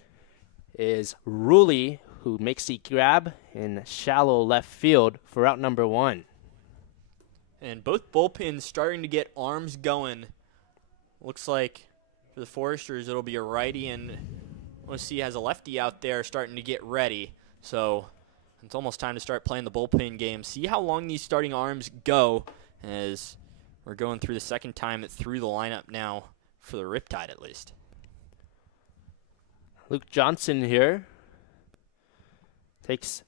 is Rulli, who makes the grab in shallow left field for out number 1. And both bullpens starting to get arms going. Looks like for the Foresters it'll be a righty, and OC has a lefty out there starting to get ready. So it's almost time to start playing the bullpen game. See how long these starting arms go as we're going through the second time through the lineup now for the Riptide at least. Luke Johnson here takes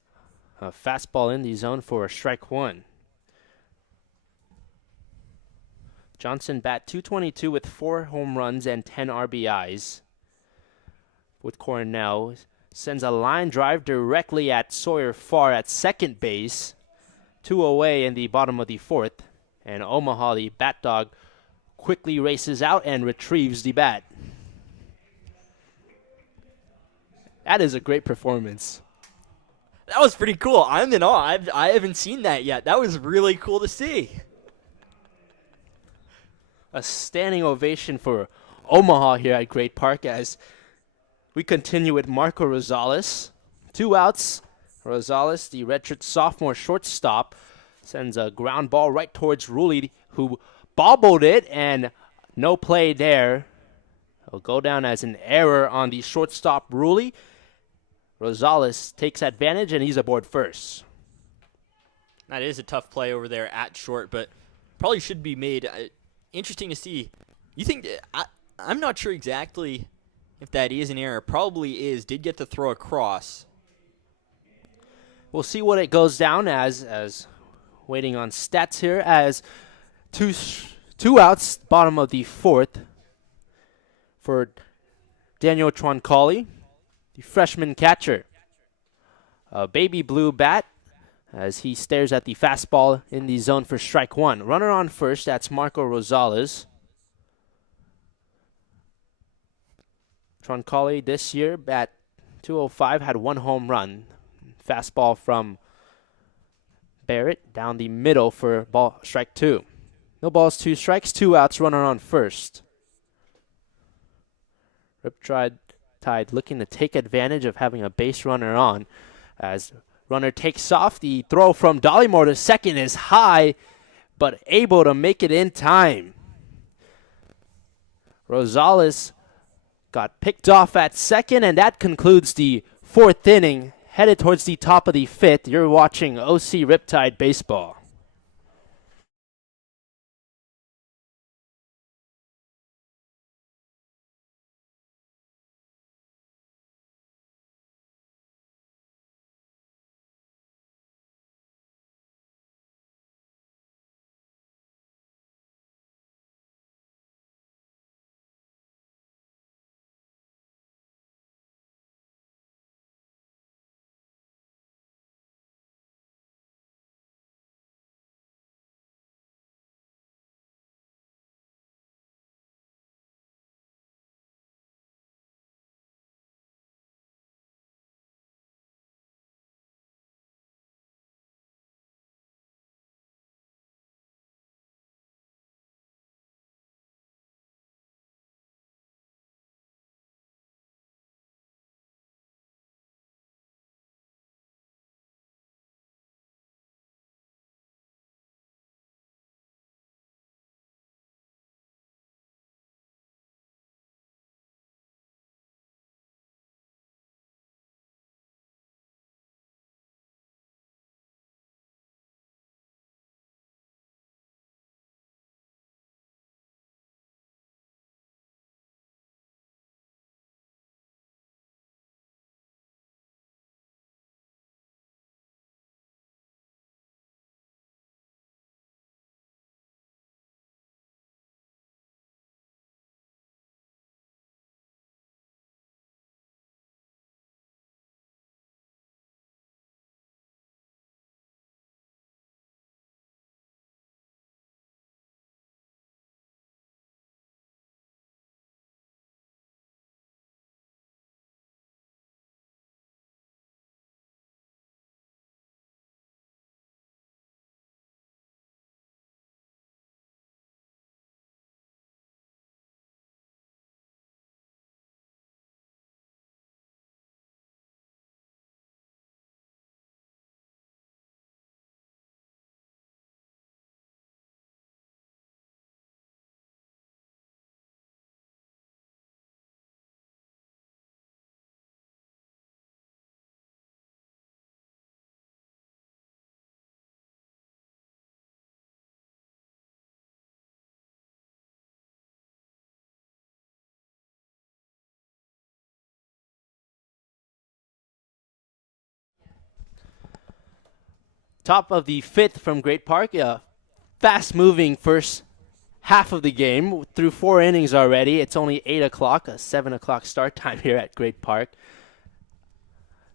a fastball in the zone for a strike 1. Johnson bat .222 with 4 home runs and 10 RBIs. With Cornell, sends a line drive directly at Sawyer Farr at second base. 2 away in the bottom of the 4th. And Omaha, the bat dog, quickly races out and retrieves the bat. That is a great performance. That was pretty cool. I'm in awe. I haven't seen that yet. That was really cool to see. A standing ovation for Omaha here at Great Park as we continue with Marco Rosales. 2 outs. Rosales, the redshirt sophomore shortstop, sends a ground ball right towards Rulli, who bobbled it, and no play there. It'll go down as an error on the shortstop Rulli. Rosales takes advantage, and he's aboard first. That is a tough play over there at short, but probably should be made. Interesting to see. You think I'm not sure exactly if that is an error. Probably is. Did get the throw across. We'll see what it goes down as waiting on stats here as two outs, bottom of the 4th for Daniel Troncalli, the freshman catcher. A baby blue bat as he stares at the fastball in the zone for strike 1. Runner on first, that's Marco Rosales. Troncalli this year, bat .205, had 1 home run. Fastball from Barrett down the middle for ball strike 2. No balls, 2 strikes, 2 outs, runner on first. Riptide looking to take advantage of having a base runner on. As runner takes off, the throw from Dollymore to second is high, but able to make it in time. Rosales got picked off at second, and that concludes the 4th inning. Headed towards the top of the 5th, you're watching OC Riptide Baseball. Top of the 5th from Great Park. Fast-moving first half of the game through 4 innings already. It's only 8 o'clock, a 7 o'clock start time here at Great Park.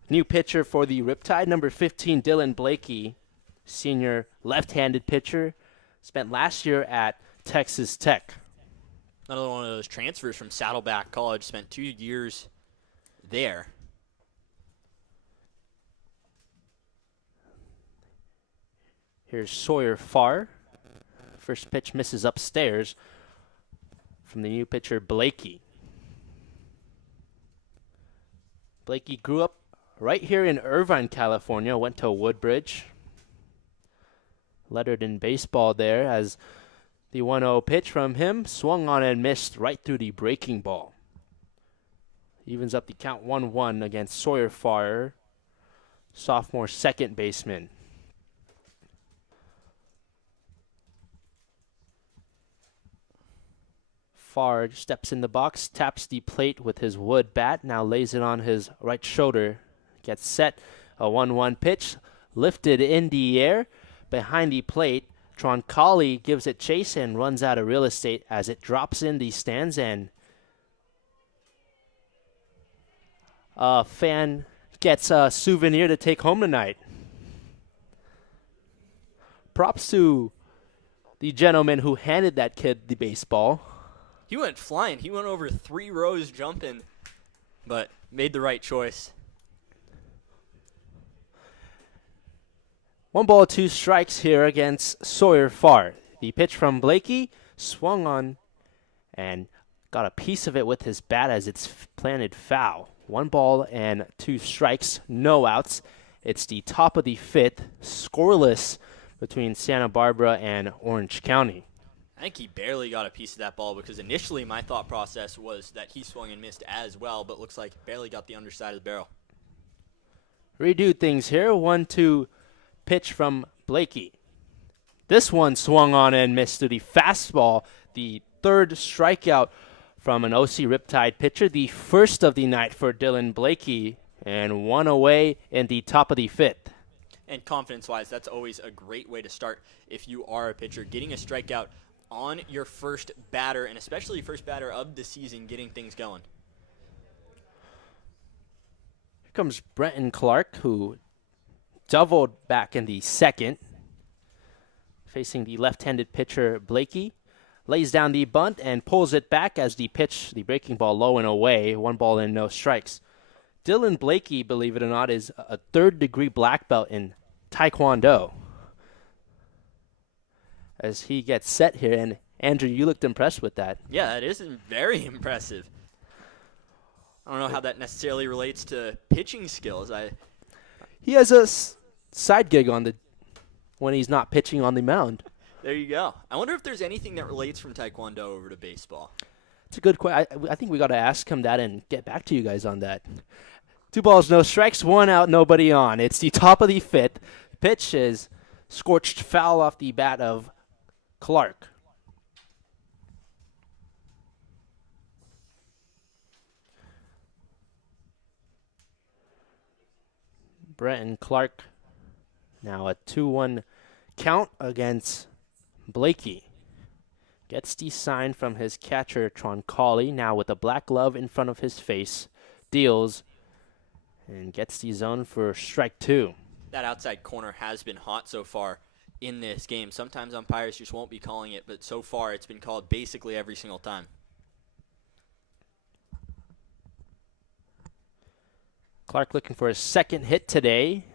New pitcher for the Riptide, number 15, Dylan Blakey, senior left-handed pitcher, spent last year at Texas Tech. Another one of those transfers from Saddleback College, spent 2 years there. Here's Sawyer Farr. First pitch misses upstairs from the new pitcher, Blakey. Blakey grew up right here in Irvine, California, went to Woodbridge. Lettered in baseball there as the 1-0 pitch from him swung on and missed right through the breaking ball. Evens up the count 1-1 against Sawyer Farr, sophomore second baseman. Farr steps in the box, taps the plate with his wood bat, now lays it on his right shoulder. Gets set, a 1-1 pitch, lifted in the air. Behind the plate, Troncalli gives it chase and runs out of real estate as it drops in the stands, and a fan gets a souvenir to take home tonight. Props to the gentleman who handed that kid the baseball. He went flying. He went over 3 rows jumping, but made the right choice. 1-2 strikes here against Sawyer Farr. The pitch from Blakey swung on and got a piece of it with his bat as it's planted foul. 1-2 strikes, no outs. It's the top of the fifth, scoreless between Santa Barbara and Orange County. I think he barely got a piece of that ball because initially my thought process was that he swung and missed as well, but looks like barely got the underside of the barrel. Redo things here. 1-2 pitch from Blakey. This one swung on and missed to the fastball. The third strikeout from an OC Riptide pitcher. The first of the night for Dylan Blakey, and one away in the top of the fifth. And confidence-wise, that's always a great way to start if you are a pitcher. Getting a strikeout on your first batter, and especially first batter of the season, getting things going. Here comes Brenton Clark, who doubled back in the second, facing the left-handed pitcher Blakey. Lays down the bunt and pulls it back as the breaking ball low and away. 1 no strikes. Dylan Blakey, believe it or not, is a third-degree black belt in Taekwondo. As he gets set here, and Andrew, you looked impressed with that. Yeah, that is very impressive. I don't know how that necessarily relates to pitching skills. He has a side gig when he's not pitching on the mound. There you go. I wonder if there's anything that relates from Taekwondo over to baseball. It's a good question. I think we got to ask him that and get back to you guys on that. 2 no strikes, 1 out, nobody on. It's the top of the fifth. Pitch is scorched foul off the bat of Clark. Brenton Clark now a 2-1 count against Blakey. Gets the sign from his catcher, Troncalli, now with a black glove in front of his face. Deals and gets the zone for strike 2. That outside corner has been hot so far in this game. Sometimes umpires just won't be calling it, but so far it's been called basically every single time. Clark looking for his second hit today.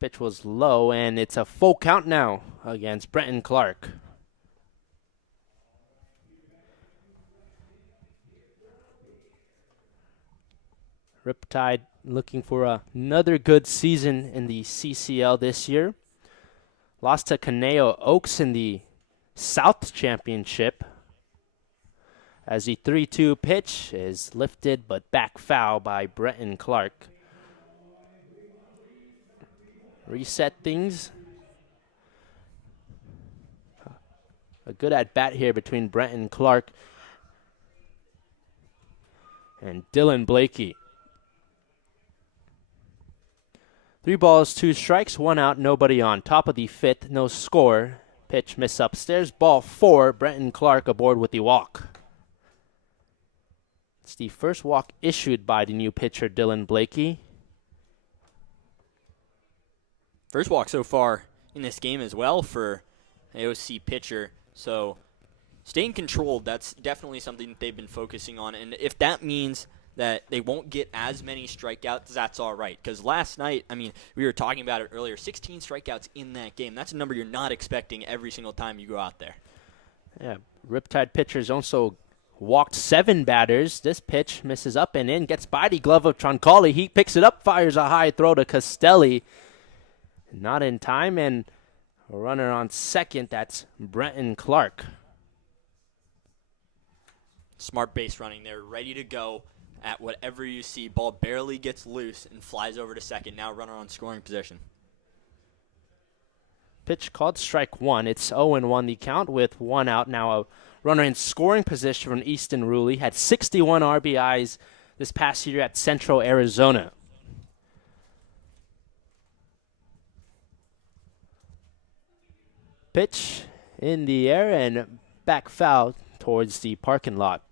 Pitch was low, and it's a full count now against Brenton Clark. Riptide looking for another good season in the CCL this year. Lost to Caneo Oaks in the South Championship, as the 3-2 pitch is lifted but back foul by Brenton Clark. Reset things. A good at-bat here between Brenton Clark and Dylan Blakey. 3 strikes, 1 out, nobody on. Top of the fifth, no score. Pitch miss upstairs. Ball 4, Brenton Clark aboard with the walk. It's the first walk issued by the new pitcher, Dylan Blakey. First walk so far in this game as well for AOC pitcher. So staying controlled, that's definitely something that they've been focusing on. And if that means that they won't get as many strikeouts, that's all right. Because last night, we were talking about it earlier, 16 strikeouts in that game. That's a number you're not expecting every single time you go out there. Yeah, Riptide pitchers also walked 7 batters. This pitch misses up and in, gets by the glove of Troncalli. He picks it up, fires a high throw to Castelli. Not in time, and a runner on second, that's Brenton Clark. Smart base running there, ready to go at whatever you see. Ball barely gets loose and flies over to second. Now runner on scoring position. Pitch called strike 1. It's 0-1 the count with 1 out. Now a runner in scoring position from Easton Ruley. Had 61 RBIs this past year at Central Arizona. Pitch in the air and back foul towards the parking lot.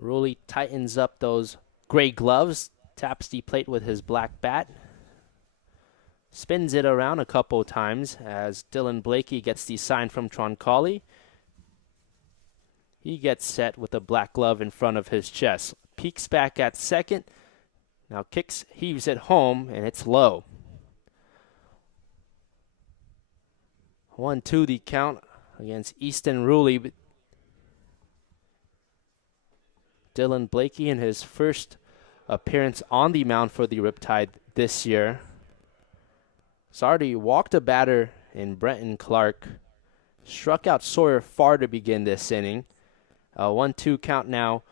Ruley tightens up those gray gloves, taps the plate with his black bat, spins it around a couple times as Dylan Blakey gets the sign from Troncalli. He gets set with a black glove in front of his chest. Peeks back at second. Now kicks, heaves it home, and it's low. 1-2 the count against Easton Ruley. Dylan Blakey in his first appearance on the mound for the Riptide this year. Sardi walked a batter in Brenton Clark. Struck out Sawyer Farr to begin this inning. 1-2 count now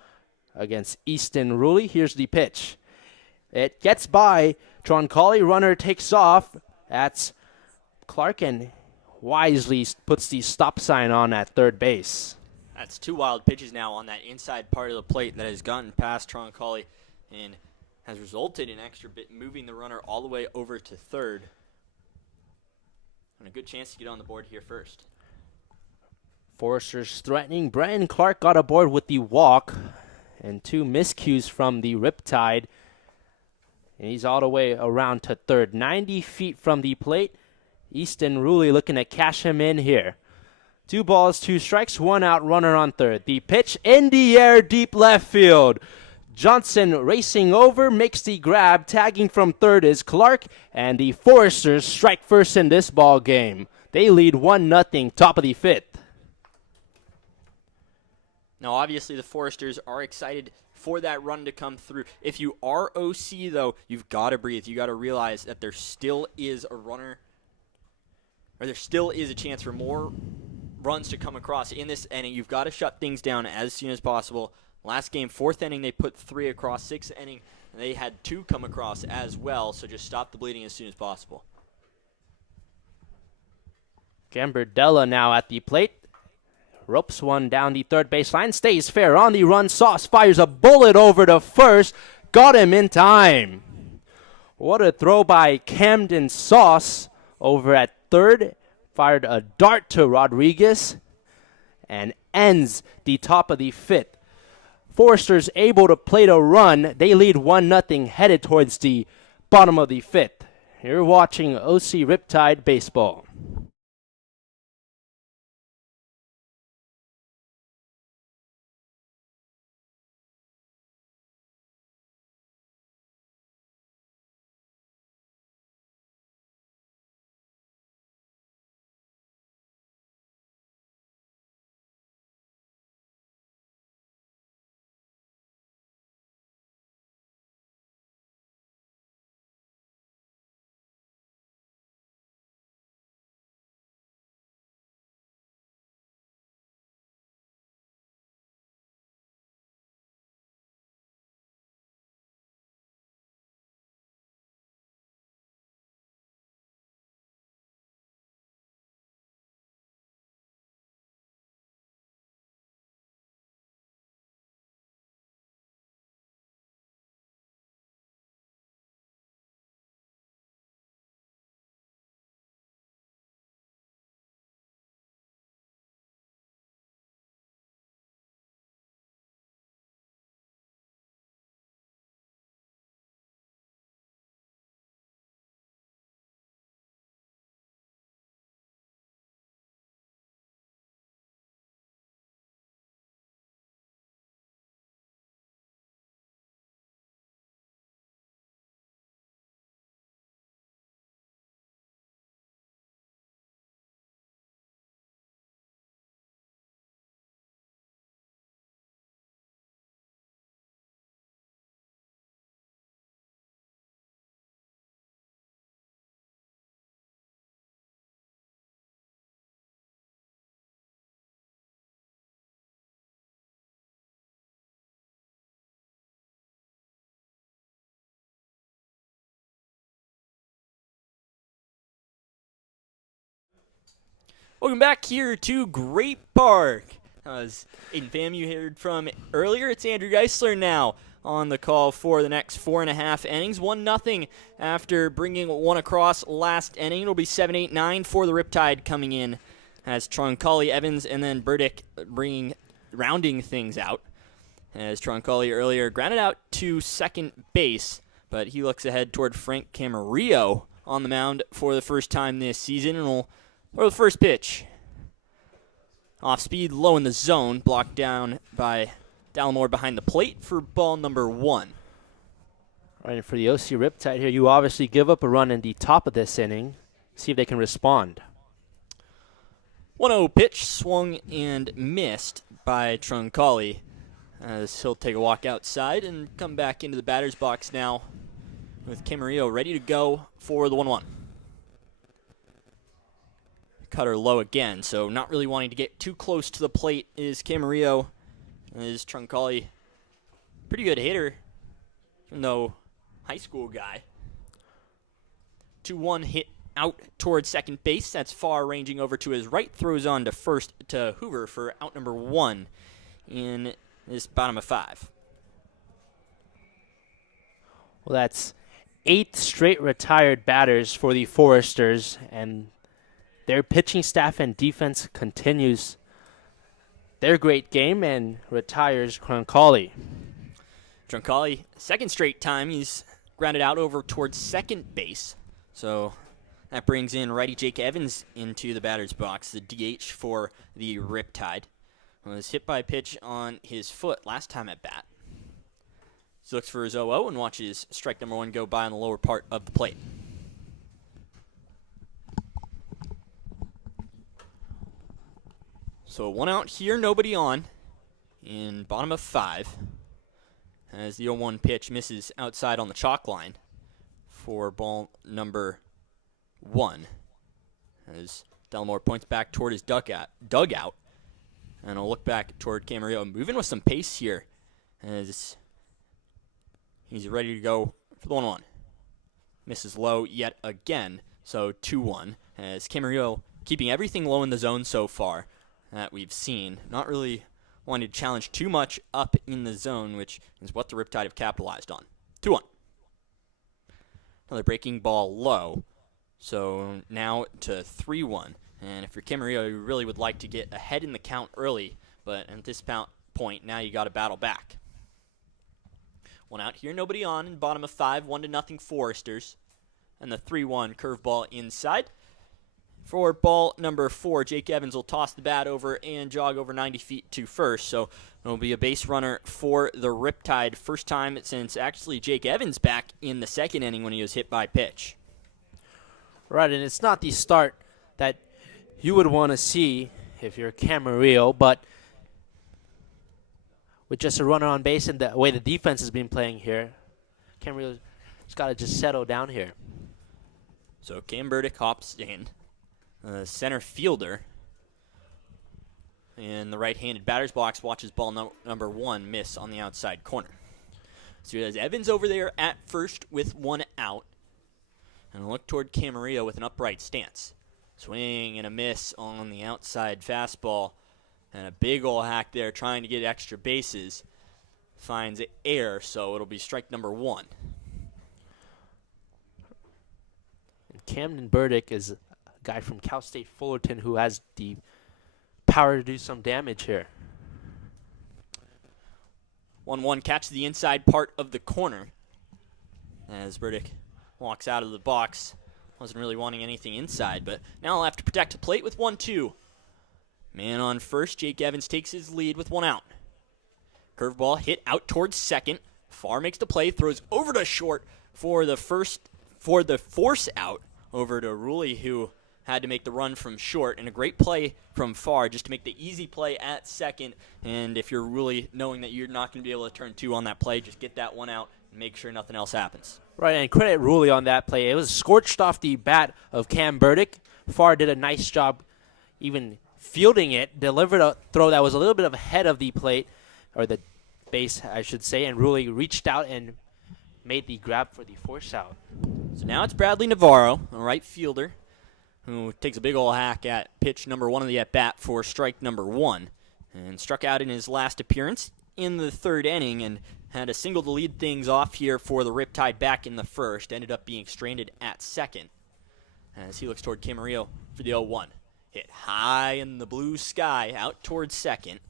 against Easton Ruley. Here's the pitch. It gets by. Troncalli, runner takes off. That's Clark and wisely puts the stop sign on at third base. That's 2 wild pitches now on that inside part of the plate that has gotten past Troncalli and has resulted in extra bit moving the runner all the way over to third. And a good chance to get on the board here first. Foresters threatening. Brenton Clark got aboard with the walk and 2 miscues from the Riptide. And he's all the way around to third. 90 feet from the plate. Easton Ruley looking to cash him in here. 2 balls, 2 strikes, 1 out, runner on third. The pitch in the air, deep left field. Johnson racing over, makes the grab. Tagging from third is Clark, and the Foresters strike first in this ball game. They lead 1-0, top of the 5th. Now, obviously, the Foresters are excited for that run to come through. If you are OC, though, you've got to breathe. You got to realize that there still is a runner, or there still is a chance for more runs to come across in this inning. You've got to shut things down as soon as possible. Last game, 4th inning, they put 3 across. 6th inning, they had 2 come across as well, so just stop the bleeding as soon as possible. Gambardella now at the plate. Ropes one down the third baseline. Stays fair on the run. Sauce fires a bullet over to first. Got him in time. What a throw by Camden Sauce over at third. Fired a dart to Rodriguez and ends the top of the 5th. Foresters able to plate a run. They lead 1-0 headed towards the bottom of the 5th. You're watching OC Riptide Baseball. Welcome back here to Great Park. As Aiden Pham you heard from earlier, it's Andrew Geisler now on the call for the next 4.5 innings. 1-0 after bringing 1 across last inning. It'll be 7-8-9 for the Riptide coming in as Troncalli, Evans, and then Burdick rounding things out. As Troncalli earlier grounded out to second base, but he looks ahead toward Frank Camarillo on the mound for the first time this season, and will throw the first pitch. Off speed, low in the zone, blocked down by Dallimore behind the plate for ball number 1. All right, and for the OC Riptide here, you obviously give up a run in the top of this inning. See if they can respond. 1-0 pitch, swung and missed by Troncalli. As he'll take a walk outside and come back into the batter's box now with Camarillo ready to go for the 1-1. Cutter low again, so not really wanting to get too close to the plate is Camarillo. Is Troncalli pretty good hitter, even though high school guy. 2-1 hit out towards second base. That's far ranging over to his right. Throws on to first to Hoover for out number 1 in this bottom of 5. Well, that's 8 straight retired batters for the Foresters, and their pitching staff and defense continues their great game and retires Troncalli. Troncalli, second straight time, he's grounded out over towards second base. So that brings in righty Jake Evans into the batter's box, the DH for the Riptide. Was hit by a pitch on his foot last time at bat. He looks for his 0-0 and watches strike number 1 go by on the lower part of the plate. So 1 out here, nobody on in bottom of 5. As the 0-1 pitch misses outside on the chalk line for ball number 1. As Dallimore points back toward his dugout. And I'll look back toward Camarillo, moving with some pace here as he's ready to go for the 1-1. Misses low yet again, so 2-1. As Camarillo keeping everything low in the zone so far that we've seen. Not really wanting to challenge too much up in the zone, which is what the Riptide have capitalized on. 2-1. Another breaking ball low. So now to 3-1. And if you're Camarillo, you really would like to get ahead in the count early, but at this point, now you got to battle back. 1 out here, nobody on in bottom of 5, 1-0 Foresters. And the 3-1 curveball inside. For ball number 4, Jake Evans will toss the bat over and jog over 90 feet to first. So it'll be a base runner for the Riptide. First time since actually Jake Evans back in the second inning when he was hit by pitch. Right, and it's not the start that you would want to see if you're Camarillo, but with just a runner on base and the way the defense has been playing here, Camarillo's got to just settle down here. So Cam Burdick hops in. Center fielder in the right-handed batter's box watches ball number 1 miss on the outside corner. So he has Evans over there at first with 1 out. And look toward Camarillo with an upright stance. Swing and a miss on the outside fastball. And a big ol' hack there trying to get extra bases. Finds air, so it'll be strike number 1. And Camden Burdick is guy from Cal State Fullerton who has the power to do some damage here. 1-1 catches the inside part of the corner as Burdick walks out of the box. Wasn't really wanting anything inside, but now he'll have to protect the plate with 1-2. Man on first, Jake Evans takes his lead with 1 out. Curveball hit out towards second. Farr makes the play, throws over to short for the force out over to Rulli, who had to make the run from short, and a great play from Farr just to make the easy play at second. And if you're really knowing that you're not going to be able to turn 2 on that play, just get that 1 out and make sure nothing else happens. Right, and credit Rulli on that play. It was scorched off the bat of Cam Burdick. Farr did a nice job even fielding it, delivered a throw that was a little bit ahead of the plate, or the base, I should say, and Rulli reached out and made the grab for the force out. So now it's Bradley Navarro, a right fielder, who takes a big ol' hack at pitch number 1 of the at-bat for strike number 1, and struck out in his last appearance in the 3rd inning and had a single to lead things off here for the Riptide back in the 1st. Ended up being stranded at 2nd as he looks toward Camarillo for the 0-1. Hit high in the blue sky out towards 2nd,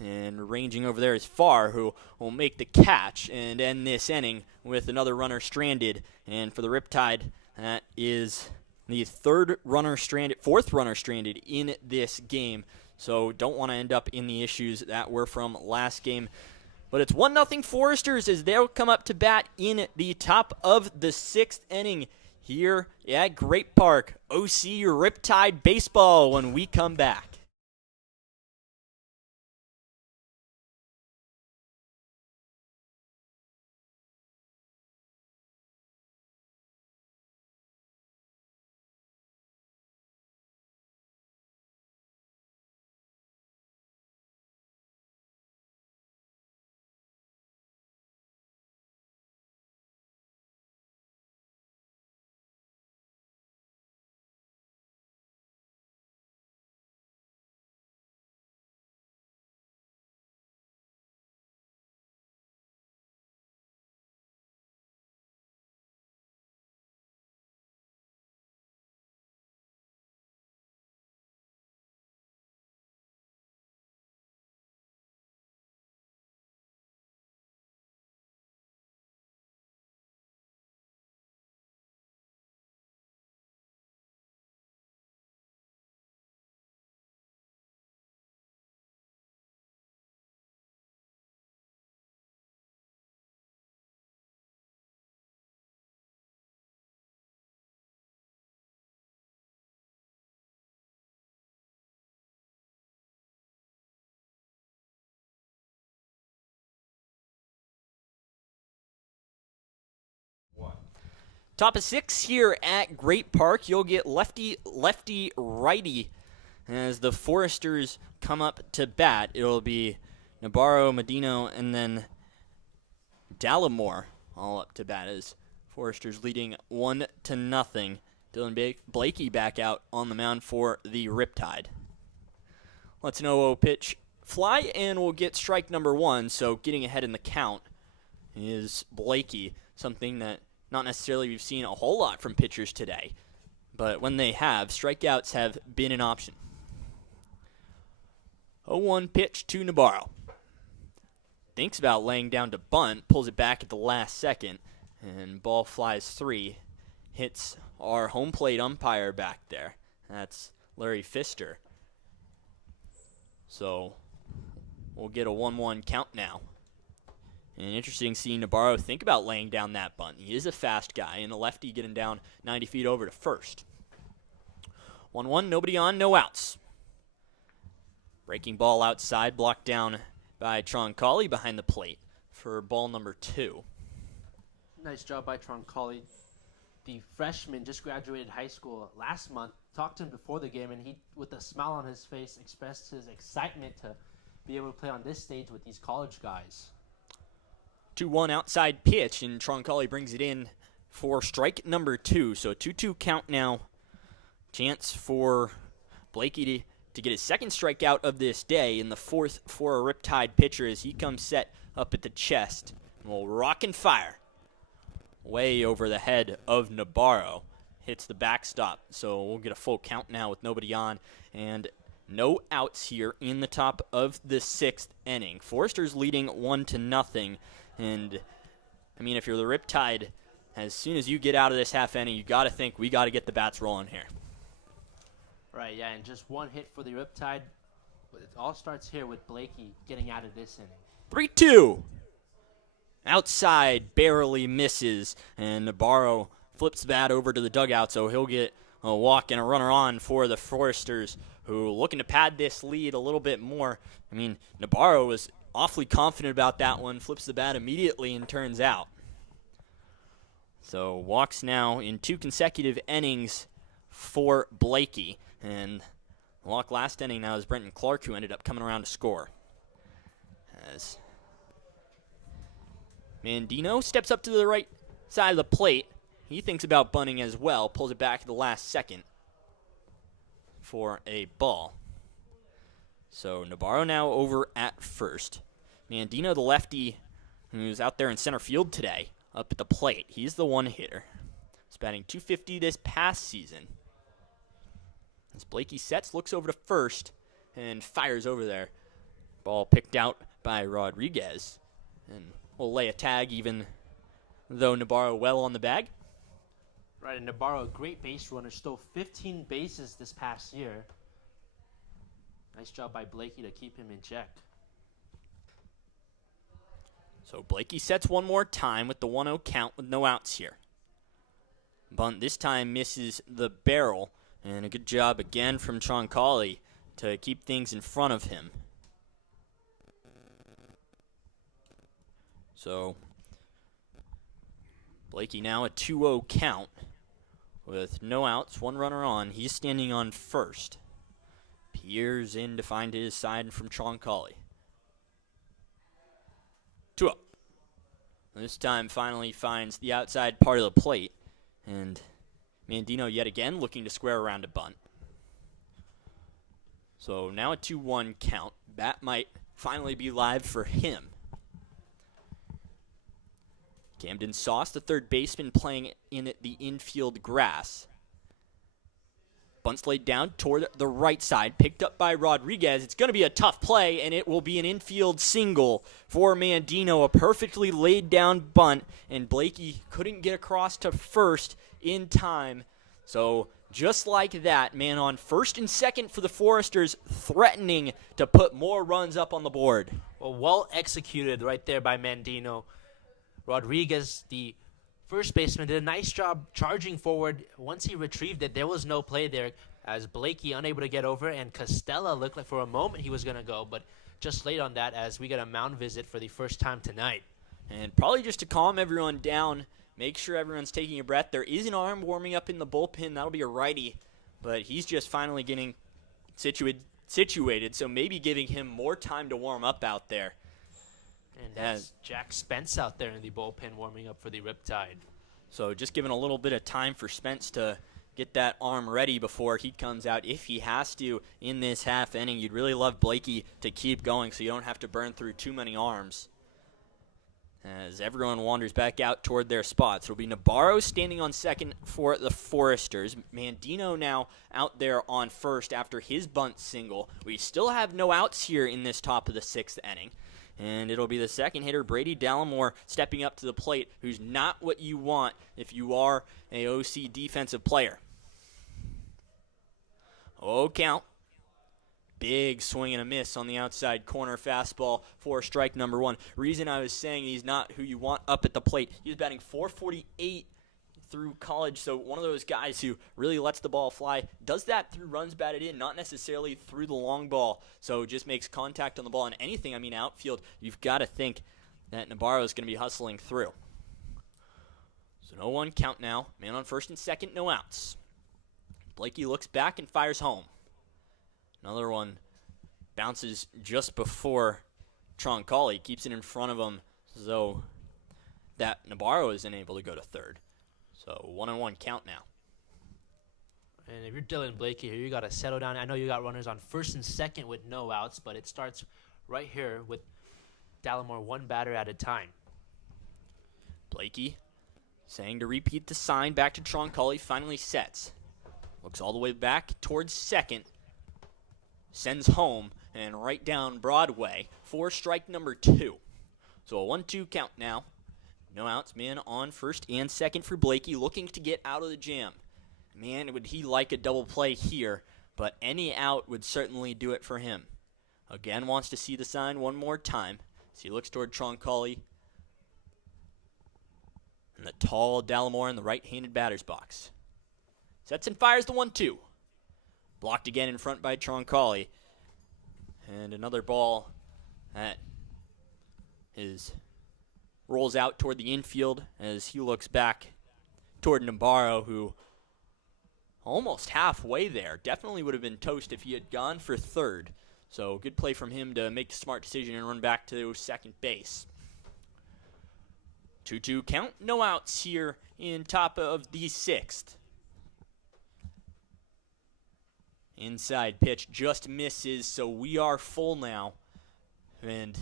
and ranging over there is Farr, who will make the catch and end this inning with another runner stranded. And for the Riptide, that is the 4th runner stranded in this game. so don't want to end up in the issues that were from last game. But it's 1-0 Foresters as they'll come up to bat in the top of the 6th inning here at Great Park. OC Riptide baseball when we come back. Top of 6 here at Great Park. You'll get lefty, righty as the Foresters come up to bat. It'll be Navarro, Medino, and then Dallimore all up to bat as Foresters leading 1-0. Dylan Blakey back out on the mound for the Riptide. Let's know pitch fly, and we'll get strike number 1. So getting ahead in the count is Blakey, something that not necessarily we've seen a whole lot from pitchers today, but when they have, strikeouts have been an option. 0-1 pitch to Navarro. Thinks about laying down to bunt, pulls it back at the last second, and ball flies 3. Hits our home plate umpire back there. That's Larry Pfister. So we'll get a 1-1 count now. And interesting seeing Navarro think about laying down that bunt. He is a fast guy, and a lefty getting down 90 feet over to first. 1-1, nobody on, no outs. Breaking ball outside, blocked down by Troncalli behind the plate for ball number 2. Nice job by Troncalli. The freshman just graduated high school last month. Talked to him before the game, and he, with a smile on his face, expressed his excitement to be able to play on this stage with these college guys. 2-1 outside pitch, and Troncalli brings it in for strike number 2. So 2-2 count now. Chance for Blakey to get his second strikeout of this day, in the 4th for a Riptide pitcher as he comes set up at the chest. And will rock and fire way over the head of Navarro. Hits the backstop, so we'll get a full count now with nobody on. And no outs here in the top of the 6th inning. Foresters leading 1-0. And, I mean, if you're the Riptide, as soon as you get out of this half inning, you got to think we got to get the bats rolling here. Right, yeah, and just one hit for the Riptide. But it all starts here with Blakey getting out of this inning. 3-2. Outside, barely misses, and Navarro flips the bat over to the dugout, so he'll get a walk and a runner on for the Foresters, who looking to pad this lead a little bit more. I mean, Navarro was awfully confident about that one, flips the bat immediately and turns out. So walks now in 2 consecutive innings for Blakey. And walk last inning now is Brenton Clark, who ended up coming around to score. As Mandino steps up to the right side of the plate. He thinks about bunting as well, pulls it back at the last second for a ball. So Navarro now over at first. Mandino, the lefty, who's out there in center field today, up at the plate. He's the one hitter. He's batting .250 this past season. As Blakey sets, looks over to first, and fires over there. Ball picked out by Rodriguez. And we'll lay a tag even though Navarro well on the bag. Right, and Navarro, a great base runner, stole 15 bases this past year. Nice job by Blakey to keep him in check. So Blakey sets one more time with the 1-0 count with no outs here. Bunt this time misses the barrel, and a good job again from Troncalli to keep things in front of him. So Blakey now a 2-0 count with no outs, one runner on. He's standing on first. Pierre's in to find his side from Troncalli. 2-0. This time finally finds the outside part of the plate. And Mandino yet again looking to square around a bunt. So now a 2-1 count. Bat might finally be live for him. Camden Sauce, the third baseman, playing in the infield grass. Bunt's laid down toward the right side, picked up by Rodriguez. It's going to be a tough play, and it will be an infield single for Mandino. A perfectly laid down bunt, and Blakey couldn't get across to first in time. So just like that, man on first and second for the Foresters, threatening to put more runs up on the board. Well executed right there by Mandino. Rodriguez, the first baseman, did a nice job charging forward. Once he retrieved it, there was no play there as Blakey unable to get over, and Costella looked like for a moment he was going to go, but just late on that as we get a mound visit for the first time tonight. And probably just to calm everyone down, make sure everyone's taking a breath. There is an arm warming up in the bullpen. That'll be a righty, but he's just finally getting situated, so maybe giving him more time to warm up out there. And that's Jack Spence out there in the bullpen warming up for the Riptide. So just giving a little bit of time for Spence to get that arm ready before he comes out if he has to in this half inning. You'd really love Blakey to keep going so you don't have to burn through too many arms. As everyone wanders back out toward their spots, it'll be Nabarro standing on second for the Foresters. Mandino now out there on first after his bunt single. We still have no outs here in this top of the sixth inning. And it'll be the second hitter, Brady Dallimore, stepping up to the plate, who's not what you want if you are a OC defensive player. Oh, count. Big swing and a miss on the outside corner fastball for strike number one. Reason I was saying he's not who you want up at the plate. He was batting .448 through college, so one of those guys who really lets the ball fly, does that through runs batted in, not necessarily through the long ball, so just makes contact on the ball. And anything, outfield, you've got to think that Nabarro is going to be hustling through. So 0-1 count now. Man on first and second, no outs. Blakey looks back and fires home. Another one bounces just before Troncalli, keeps it in front of him so that Nabarro isn't able to go to third. So 1-1 count now. And if you're Dylan Blakey here, you got to settle down. I know you got runners on first and second with no outs, but it starts right here with Dallimore one batter at a time. Blakey saying to repeat the sign back to Troncalli, finally sets. Looks all the way back towards second. Sends home and right down Broadway for strike number two. So a 1-2 count now. No outs, man on first and second for Blakey, looking to get out of the jam. Man, would he like a double play here, but any out would certainly do it for him. Again, wants to see the sign one more time. So he looks toward Troncalli. And the tall Dallimore in the right-handed batter's box. Sets and fires the 1-2. Blocked again in front by Troncalli. And another ball that rolls out toward the infield as he looks back toward Nabarro, who almost halfway there. Definitely would have been toast if he had gone for third. So good play from him to make the smart decision and run back to second base. 2-2 count. No outs here in top of the sixth. Inside pitch just misses, so we are full now. And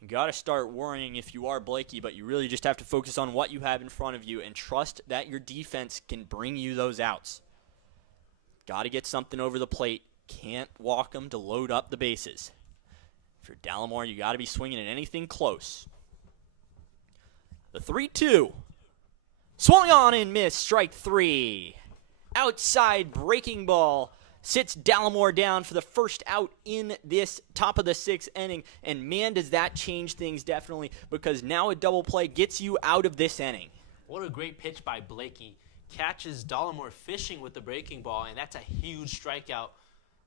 you got to start worrying if you are Blakey, but you really just have to focus on what you have in front of you and trust that your defense can bring you those outs. Got to get something over the plate. Can't walk them to load up the bases. For Dallimore, you got to be swinging at anything close. The 3-2. Swung on and missed. Strike three. Outside breaking ball sits Dallimore down for the first out in this top of the 6th inning. And man, does that change things definitely, because now a double play gets you out of this inning. What a great pitch by Blakey. Catches Dallimore fishing with the breaking ball, and that's a huge strikeout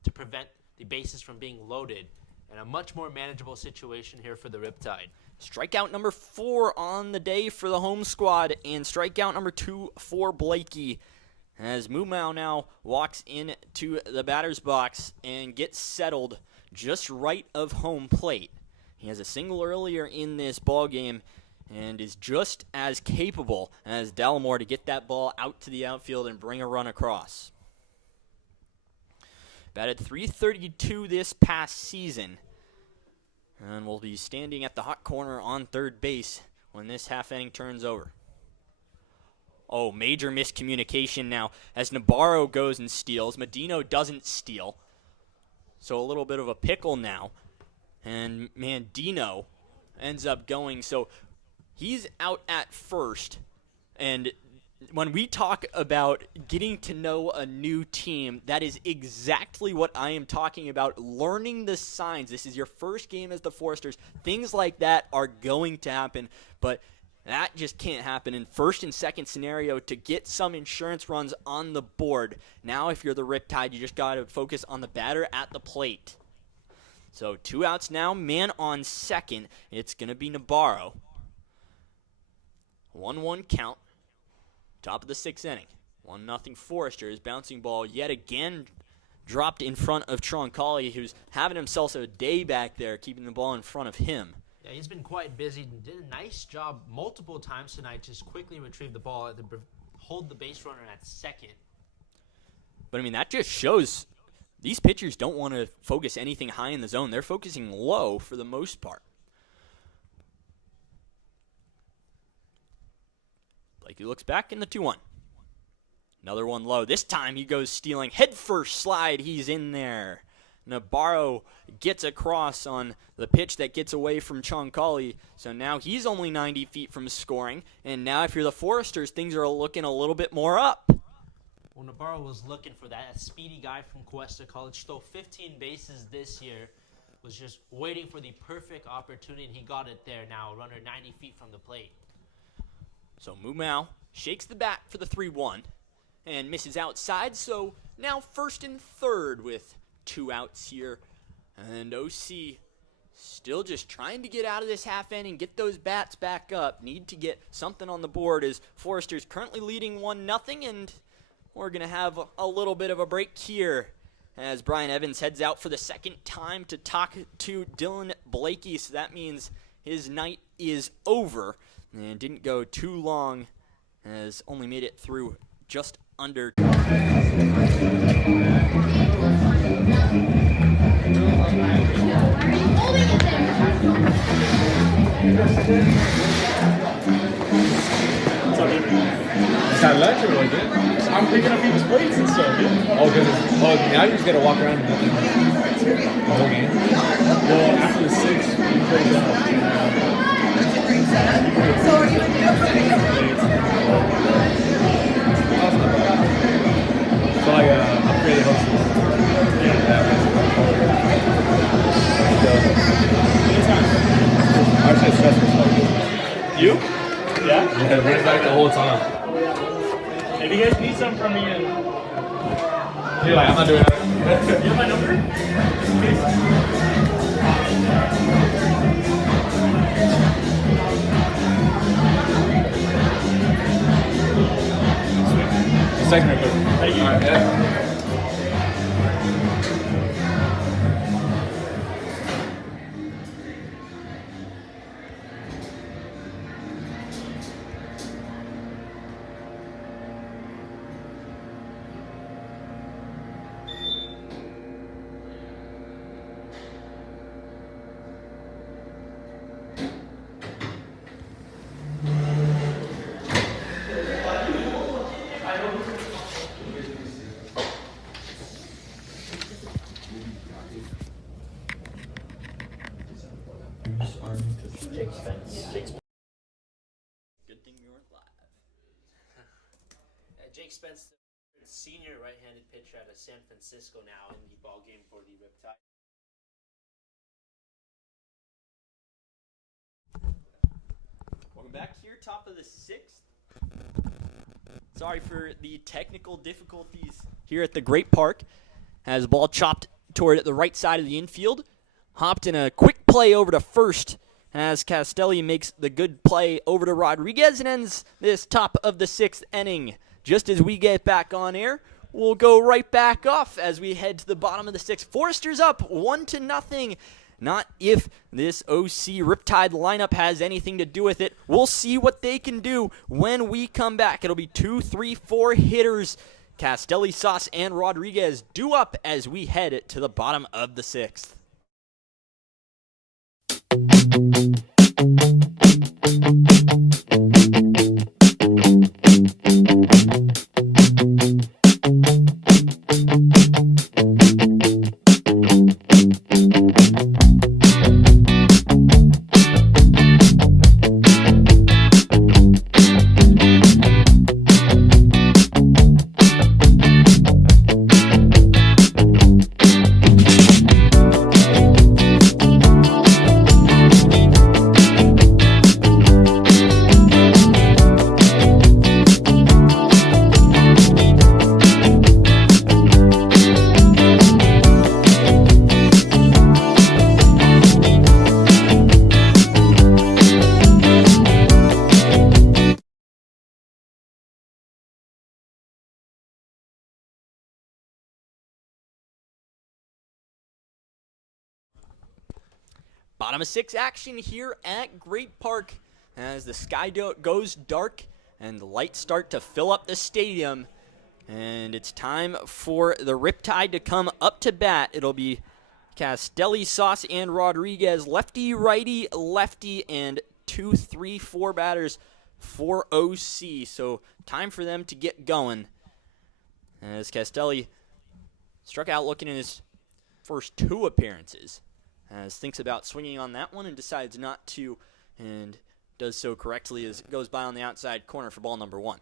to prevent the bases from being loaded. And a much more manageable situation here for the Riptide. Strikeout number 4 on the day for the home squad, and strikeout number 2 for Blakey, as Mumau now walks into the batter's box and gets settled just right of home plate. He has a single earlier in this ball game and is just as capable as Dallimore to get that ball out to the outfield and bring a run across. Batted .332 this past season, and will be standing at the hot corner on third base when this half inning turns over. Oh, major miscommunication now as Nabarro goes and steals. Medino doesn't steal. So a little bit of a pickle now. And Mandino ends up going. So he's out at first. And when we talk about getting to know a new team, that is exactly what I am talking about. Learning the signs. This is your first game as the Foresters. Things like that are going to happen, but that just can't happen in first and second scenario to get some insurance runs on the board. Now, if you're the Riptide, you just got to focus on the batter at the plate. So 2 outs now, man on second. It's going to be Nabarro. 1-1 count. Top of the 6th inning. 1-0 Foresters. Bouncing ball yet again dropped in front of Troncalli, who's having himself a day back there, keeping the ball in front of him. Yeah, he's been quite busy. Did a nice job multiple times tonight. Just quickly retrieve the ball to hold the base runner at second. But, I mean, that just shows these pitchers don't want to focus anything high in the zone. They're focusing low for the most part. Blakey looks back in the 2-1. Another one low. This time he goes stealing. Head first slide. He's in there. Nabarro gets across on the pitch that gets away from Troncalli. So now he's only 90 feet from scoring. And now if you're the Foresters, things are looking a little bit more up. Well, Nabarro was looking for that. A speedy guy from Cuesta College. Stole 15 bases this year. Was just waiting for the perfect opportunity, and he got it there now. A runner 90 feet from the plate. So Mumau shakes the bat for the 3-1 and misses outside. So now first and third with 2 outs here. And OC still just trying to get out of this half inning, get those bats back up. Need to get something on the board as Foresters currently leading 1-0, and we're going to have a little bit of a break here as Brian Evans heads out for the second time to talk to Dylan Blakey. So that means his night is over, and didn't go too long as only made it through just under. Is that lunch or what, dude? I'm picking up people's plates and stuff, dude. Oh, now you just gotta walk around and the whole game? Well, after the 6, we close out. So are you so like upgraded hostess. Actually, it's stressful stuff. You? Yeah? Yeah, running back the whole time. If you guys need something from me, you're like, I'm not doing that. You have my number? Sweet. Second real quick. Thank you. All right, yeah. Jake Spence senior right-handed pitcher out of San Francisco now in the ball game for the Riptide. Welcome back here, top of the 6th. Sorry for the technical difficulties here at the Great Park. Has the ball chopped toward the right side of the infield. Hopped in a quick play over to first as Castelli makes the good play over to Rodriguez and ends this top of the 6th inning. Just as we get back on air, we'll go right back off as we head to the bottom of the 6th. Foresters up 1-0. Not if this OC Riptide lineup has anything to do with it. We'll see what they can do when we come back. It'll be 2, 3, 4 hitters. Castelli, Sauce, and Rodriguez due up as we head to the bottom of the 6th. Bottom of 6 action here at Great Park as the sky goes dark and the lights start to fill up the stadium. And it's time for the Riptide to come up to bat. It'll be Castelli, Sauce, and Rodriguez, lefty, righty, lefty, and 2, 3, 4 batters for OC. So time for them to get going. As Castelli struck out looking in his first 2 appearances. As thinks about swinging on that one and decides not to, and does so correctly as it goes by on the outside corner for ball number 1.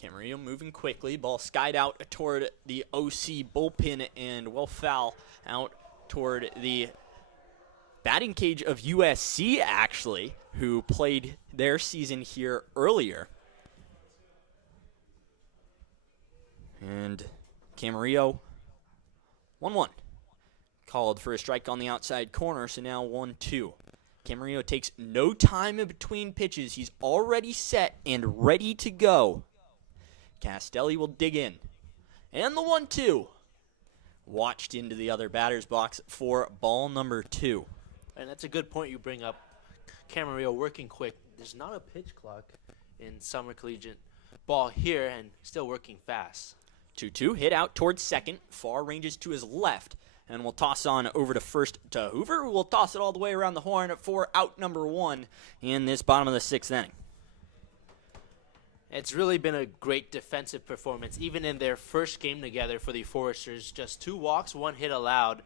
Camarillo moving quickly. Ball skied out toward the OC bullpen and well foul out toward the batting cage of USC, actually, who played their season here earlier. And Camarillo, 1-1. Called for a strike on the outside corner, so now 1-2. Camarillo takes no time in between pitches. He's already set and ready to go. Castelli will dig in. And the 1-2. Watched into the other batter's box for ball number 2. And that's a good point you bring up. Camarillo working quick. There's not a pitch clock in summer collegiate ball here, and still working fast. 2-2, hit out towards second. Far ranges to his left. And we'll toss on over to first to Hoover, who will toss it all the way around the horn for out number 1 in this bottom of the 6th inning. It's really been a great defensive performance, even in their first game together for the Foresters. Just 2 walks, 1 hit allowed.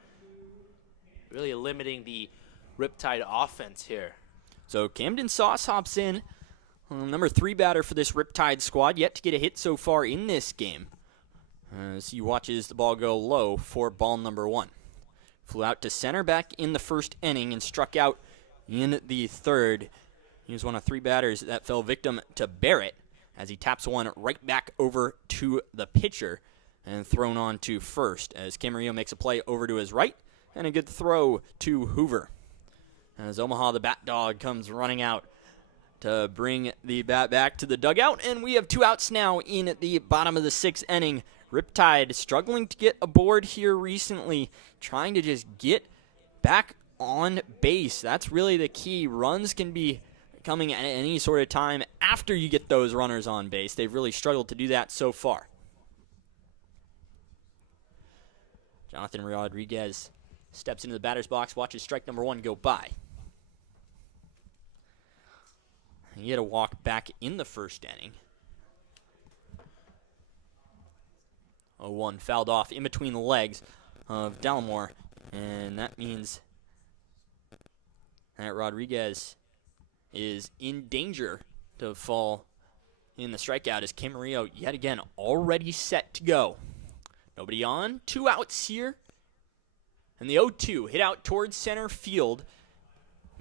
Really limiting the Riptide offense here. So Camden Sauce hops in. Number 3 batter for this Riptide squad, yet to get a hit so far in this game. As he watches the ball go low for ball number 1. Flew out to center back in the first inning and struck out in the third. He was one of 3 batters that fell victim to Barrett as he taps one right back over to the pitcher and thrown on to first as Camarillo makes a play over to his right and a good throw to Hoover. As Omaha the Bat Dog comes running out to bring the bat back to the dugout, and we have 2 outs now in the bottom of the 6th inning. Riptide struggling to get aboard here recently, trying to just get back on base. That's really the key. Runs can be coming at any sort of time after you get those runners on base. They've really struggled to do that so far. Jonathan Rodriguez steps into the batter's box, watches strike number 1 go by. He had a walk back in the first inning. 0-1 fouled off in between the legs of Dallimore, and that means that Rodriguez is in danger to fall in the strikeout as Camarillo yet again already set to go. Nobody on, 2 outs here. And the 0-2 hit out towards center field.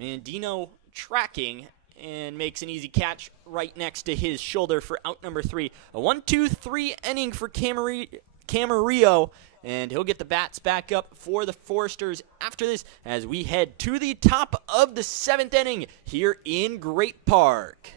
Mandino tracking and makes an easy catch right next to his shoulder for out number 3. A 1-2-3 inning for Camarillo, and he'll get the bats back up for the Foresters after this as we head to the top of the 7th inning here in Great Park.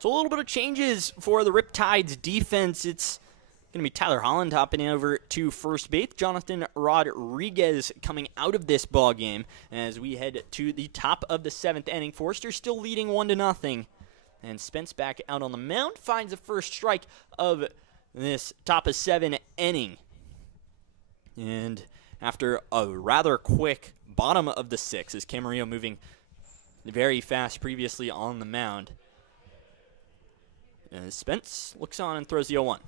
So a little bit of changes for the Riptide's defense. It's going to be Tyler Holland hopping over to first base. Jonathan Rodriguez coming out of this ball game as we head to the top of the 7th inning. Forster still leading 1-0. And Spence back out on the mound finds the first strike of this top of 7 inning. And after a rather quick bottom of the 6th, as Camarillo moving very fast previously on the mound. And Spence looks on and throws the 0-1.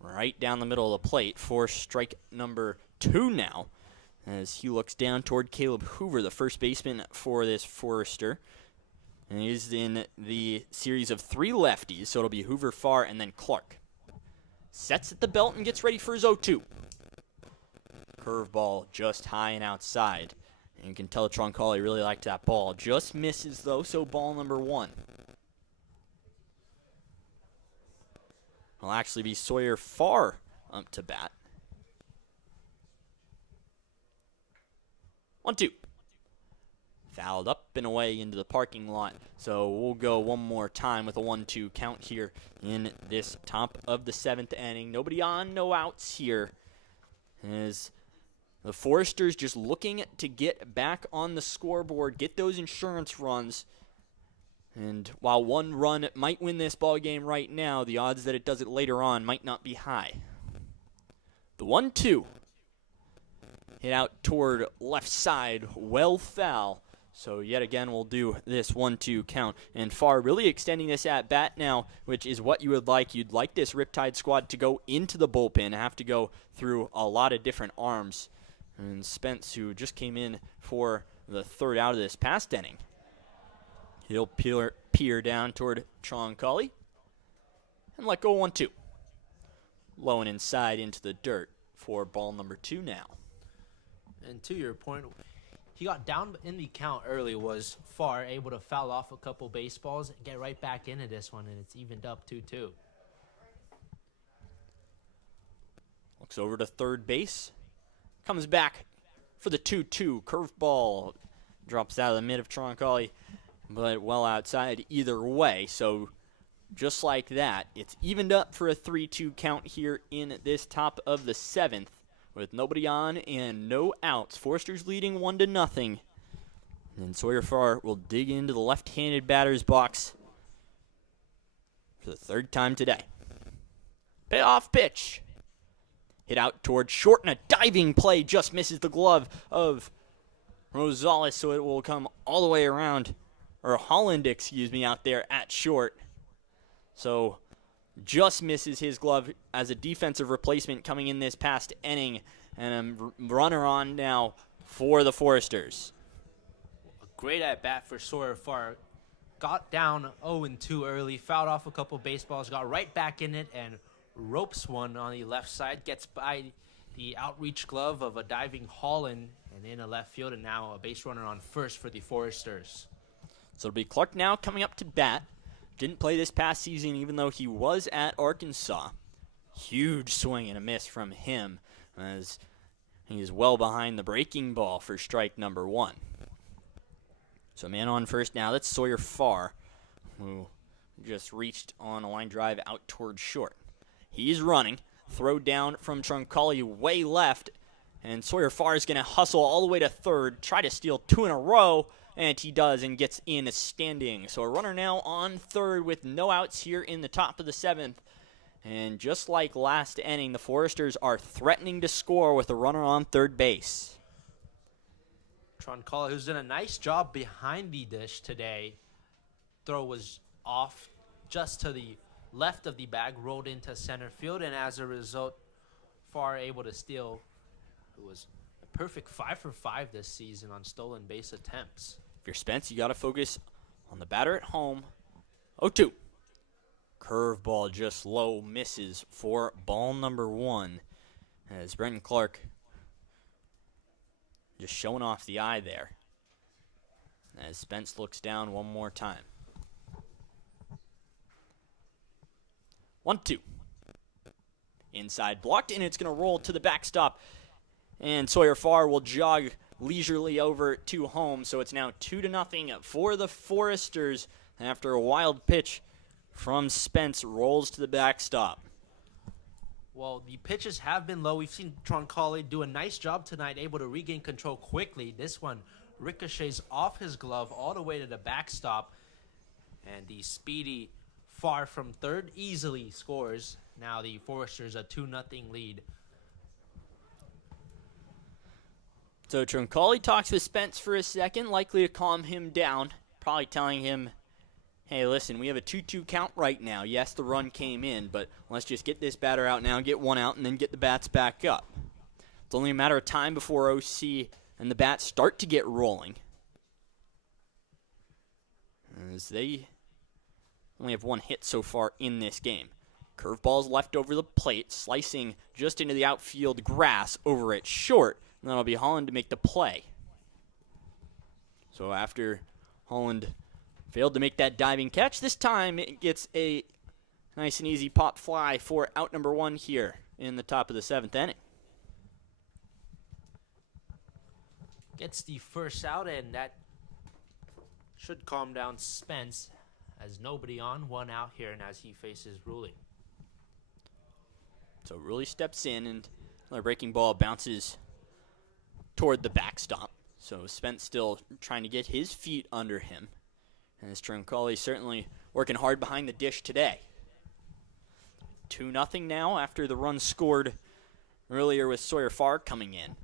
Right down the middle of the plate for strike number 2 now. As he looks down toward Caleb Hoover, the first baseman for this Forester. And he's in the series of 3 lefties, so it'll be Hoover, Farr, and then Clark. Sets at the belt and gets ready for his 0-2. Curveball just high and outside. And you can tell Troncalli really liked that ball. Just misses, though, so ball number 1. Will actually be Sawyer Farr up to bat. 1-2. Fouled up and away into the parking lot. So we'll go one more time with a 1-2 count here in this top of the 7th inning. Nobody on, no outs here. As the Foresters just looking to get back on the scoreboard, get those insurance runs. And while 1 run might win this ball game right now, the odds that it does it later on might not be high. The 1-2 hit out toward left side, well foul. So yet again, we'll do this 1-2 count. And Farr really extending this at bat now, which is what you would like. You'd like this Riptide squad to go into the bullpen, have to go through a lot of different arms. And Spence, who just came in for the 3rd out of this past inning. He'll peer down toward Troncalli and let go 1-2. Low and inside into the dirt for ball number 2 now. And to your point, he got down in the count early. Was Farr able to foul off a couple baseballs and get right back into this one, and it's evened up 2-2. Looks over to third base. Comes back for the 2-2. Curveball drops out of the mid of Troncalli, but well outside either way. So just like that, it's evened up for a 3-2 count here in this top of the 7th with nobody on and no outs. Forster's leading 1-0. And Sawyer Farr will dig into the left-handed batter's box for the 3rd time today. Payoff pitch. Hit out toward short, and a diving play just misses the glove of Rosales, so it will come all the way around, or Holland, excuse me, out there at short. So just misses his glove as a defensive replacement coming in this past inning. And a runner on now for the Foresters. A great at bat for Sawyer Farr. Got down 0-2 early, fouled off a couple baseballs, got right back in it, and ropes one on the left side. Gets by the outreach glove of a diving Holland and in a left field, and now a base runner on first for the Foresters. So it'll be Clark now coming up to bat. Didn't play this past season even though he was at Arkansas. Huge swing and a miss from him as he is well behind the breaking ball for strike number 1. So man on first now. That's Sawyer Farr, who just reached on a line drive out towards short. He's running. Throw down from Troncalli way left. And Sawyer Farr is going to hustle all the way to third, try to steal 2 in a row, and he does and gets in standing. So a runner now on third with no outs here in the top of the 7th. And just like last inning, the Foresters are threatening to score with a runner on third base. Troncalli, who's done a nice job behind the dish today. Throw was off just to the left of the bag, rolled into center field, and as a result, Farr able to steal. It was a perfect 5 for 5 this season on stolen base attempts. If you're Spence, you got to focus on the batter at home. 0-2. Curveball just low, misses for ball number 1 as Brenton Clark just showing off the eye there as Spence looks down one more time. 1-2. Inside blocked, and it's going to roll to the backstop. And Sawyer Farr will jog leisurely over to home. So it's now 2-0 for the Foresters after a wild pitch from Spence rolls to the backstop. Well, the pitches have been low. We've seen Troncalli do a nice job tonight, able to regain control quickly. This one ricochets off his glove all the way to the backstop. And the speedy Farr from third easily scores. Now the Foresters a 2-0 lead. So Troncalli talks with Spence for a second, likely to calm him down, probably telling him, hey, listen, we have a 2-2 count right now. Yes, the run came in, but let's just get this batter out now, get one out, and then get the bats back up. It's only a matter of time before OC and the bats start to get rolling, as they only have one hit so far in this game. Curveball's left over the plate, slicing just into the outfield grass over at short, and that'll be Holland to make the play. So after Holland failed to make that diving catch, this time it gets a nice and easy pop fly for out number 1 here in the top of the 7th inning. Gets the first out, and that should calm down Spence as nobody on, 1 out here, and as he faces Ruley. So Ruley steps in, and another breaking ball bounces toward the backstop. So Spence still trying to get his feet under him. And as Troncalli certainly working hard behind the dish today. 2-0 now after the run scored earlier with Sawyer Farr coming in.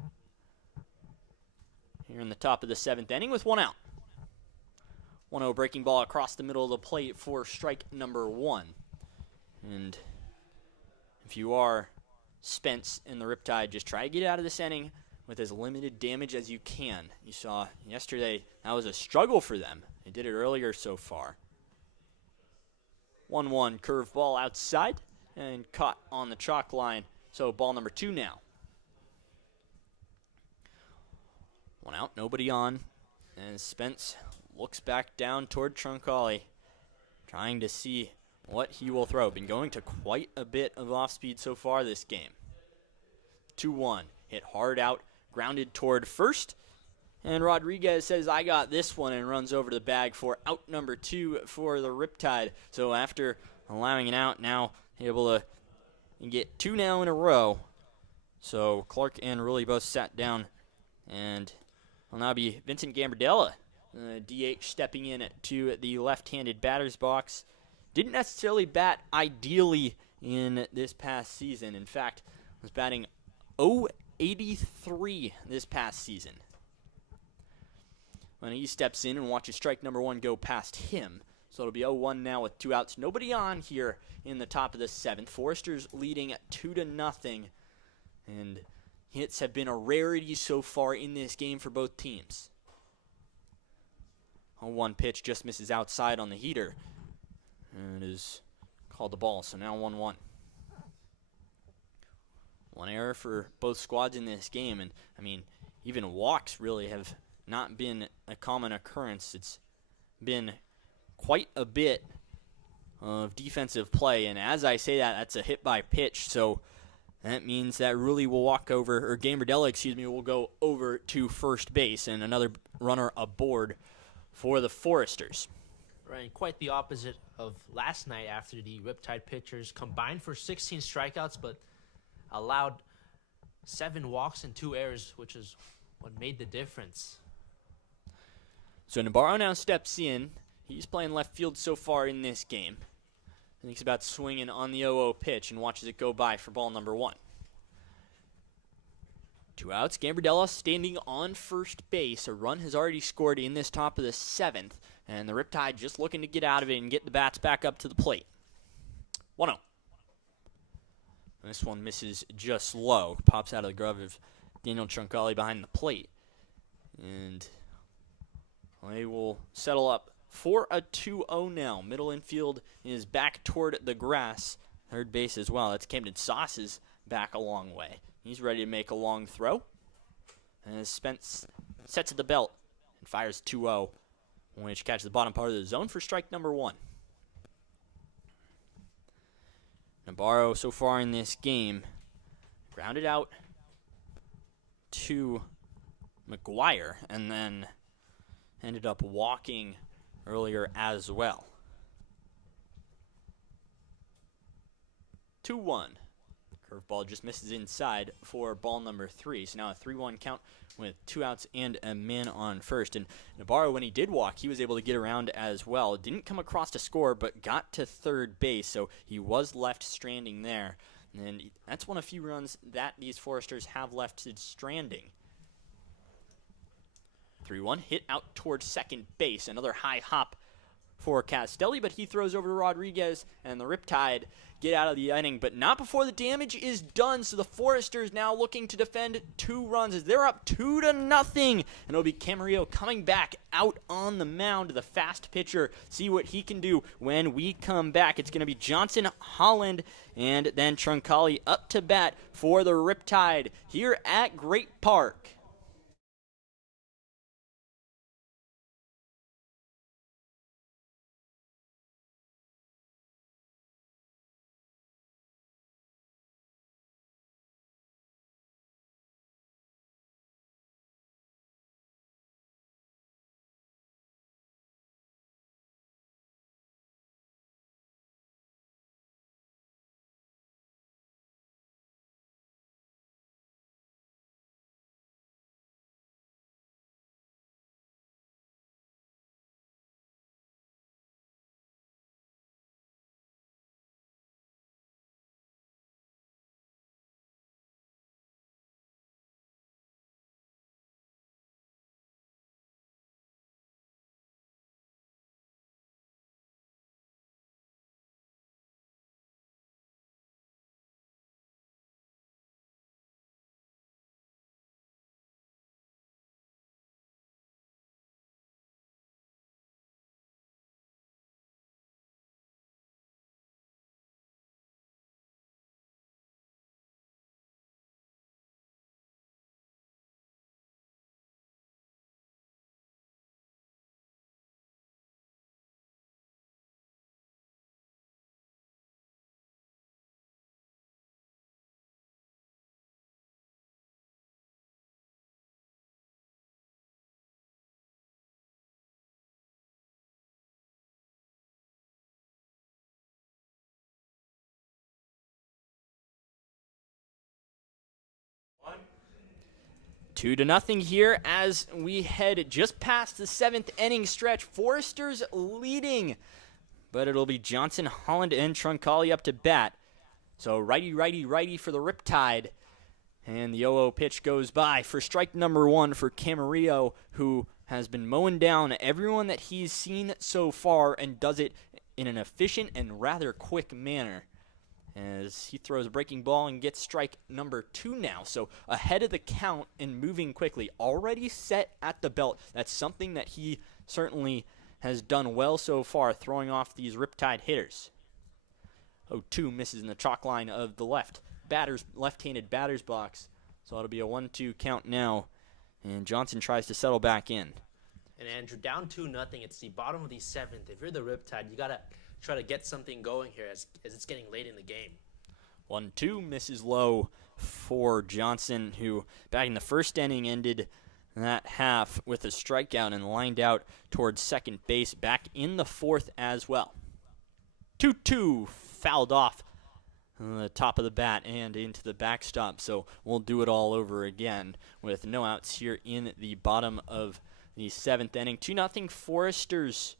Here in the top of the 7th inning with 1 out. 1-0 breaking ball across the middle of the plate for strike number 1. And if you are Spence in the Riptide, just try to get out of this inning with as limited damage as you can. You saw yesterday that was a struggle for them. They did it earlier so far. 1-1 curveball outside and caught on the chalk line. So ball number 2 now. 1 out, nobody on. And Spence looks back down toward Troncalli, trying to see what he will throw. Been going to quite a bit of off speed so far this game. 2-1, hit hard out, grounded toward first. And Rodriguez says, I got this one, and runs over to the bag for out number 2 for the Riptide. So after allowing an out, now able to get 2 now in a row. So Clark and Ruley both sat down, and will now be Vincent Gambardella, DH, stepping in to the left-handed batter's box. Didn't necessarily bat ideally in this past season. In fact, was batting .083 this past season. When he steps in and watches strike number 1 go past him. So it'll be 0-1 now with 2 outs. Nobody on here in the top of the 7th. Foresters leading 2-0. And hits have been a rarity so far in this game for both teams. 0-1 pitch just misses outside on the heater. And it is called the ball, so now 1-1. One error for both squads in this game. And, I mean, even walks really have not been a common occurrence. It's been quite a bit of defensive play, and as I say that, that's a hit by pitch, so that means that Rulli will walk over, or Gambardella, will go over to first base, and another runner aboard for the Foresters. Right, quite the opposite of last night after the Riptide pitchers combined for 16 strikeouts, but allowed 7 walks and 2 errors, which is what made the difference. So Navarro now steps in. He's playing left field so far in this game. Thinks about swinging on the 0-0 pitch and watches it go by for ball number 1. 2 outs. Gambardella standing on first base. A run has already scored in this top of the 7th. And the Riptide just looking to get out of it and get the bats back up to the plate. 1-0. This one misses just low. Pops out of the glove of Daniel Troncalli behind the plate. And they will settle up for a 2-0 now. Middle infield is back toward the grass. Third base as well. That's Camden Sauce is back a long way. He's ready to make a long throw. And Spence sets at the belt and fires 2-0, which catches the bottom part of the zone for strike number 1. Navarro so far in this game grounded out to McGuire and then ended up walking earlier as well. 2-1. Curveball just misses inside for ball number 3. So now a 3-1 count with 2 outs and a man on first. And Navarro, when he did walk, he was able to get around as well. Didn't come across to score, but got to third base. So he was left stranding there. And that's one of the few runs that these Foresters have left stranding. 3-1 hit out towards second base. Another high hop for Castelli, but he throws over to Rodriguez, and the Riptide get out of the inning, but not before the damage is done. So the Foresters now looking to defend 2 runs as they're up 2-0, and it'll be Camarillo coming back out on the mound, the fast pitcher. See what he can do when we come back. It's going to be Johnson, Holland, and then Troncalli up to bat for the Riptide here at Great Park. Two to nothing here as we head just past the 7th inning stretch. Foresters leading, but it'll be Johnson, Holland, and Troncalli up to bat. So righty, righty, righty for the Riptide. And the 0-0 pitch goes by for strike number 1 for Camarillo, who has been mowing down everyone that he's seen so far and does it in an efficient and rather quick manner. As he throws a breaking ball and gets strike number 2 now. So ahead of the count and moving quickly. Already set at the belt. That's something that he certainly has done well so far, throwing off these Riptide hitters. 0-2 misses in the chalk line of the left-handed batter's box. So it'll be a 1-2 count now. And Johnson tries to settle back in. And Andrew, down 2-0. It's the bottom of the 7th. If you're the Riptide, you got to try to get something going here as it's getting late in the game. 1-2 misses low for Johnson, who back in the first inning ended that half with a strikeout and lined out towards second base back in the 4th as well. 2-2 fouled off the top of the bat and into the backstop, so we'll do it all over again with no outs here in the bottom of the 7th inning. 2-0 Foresters.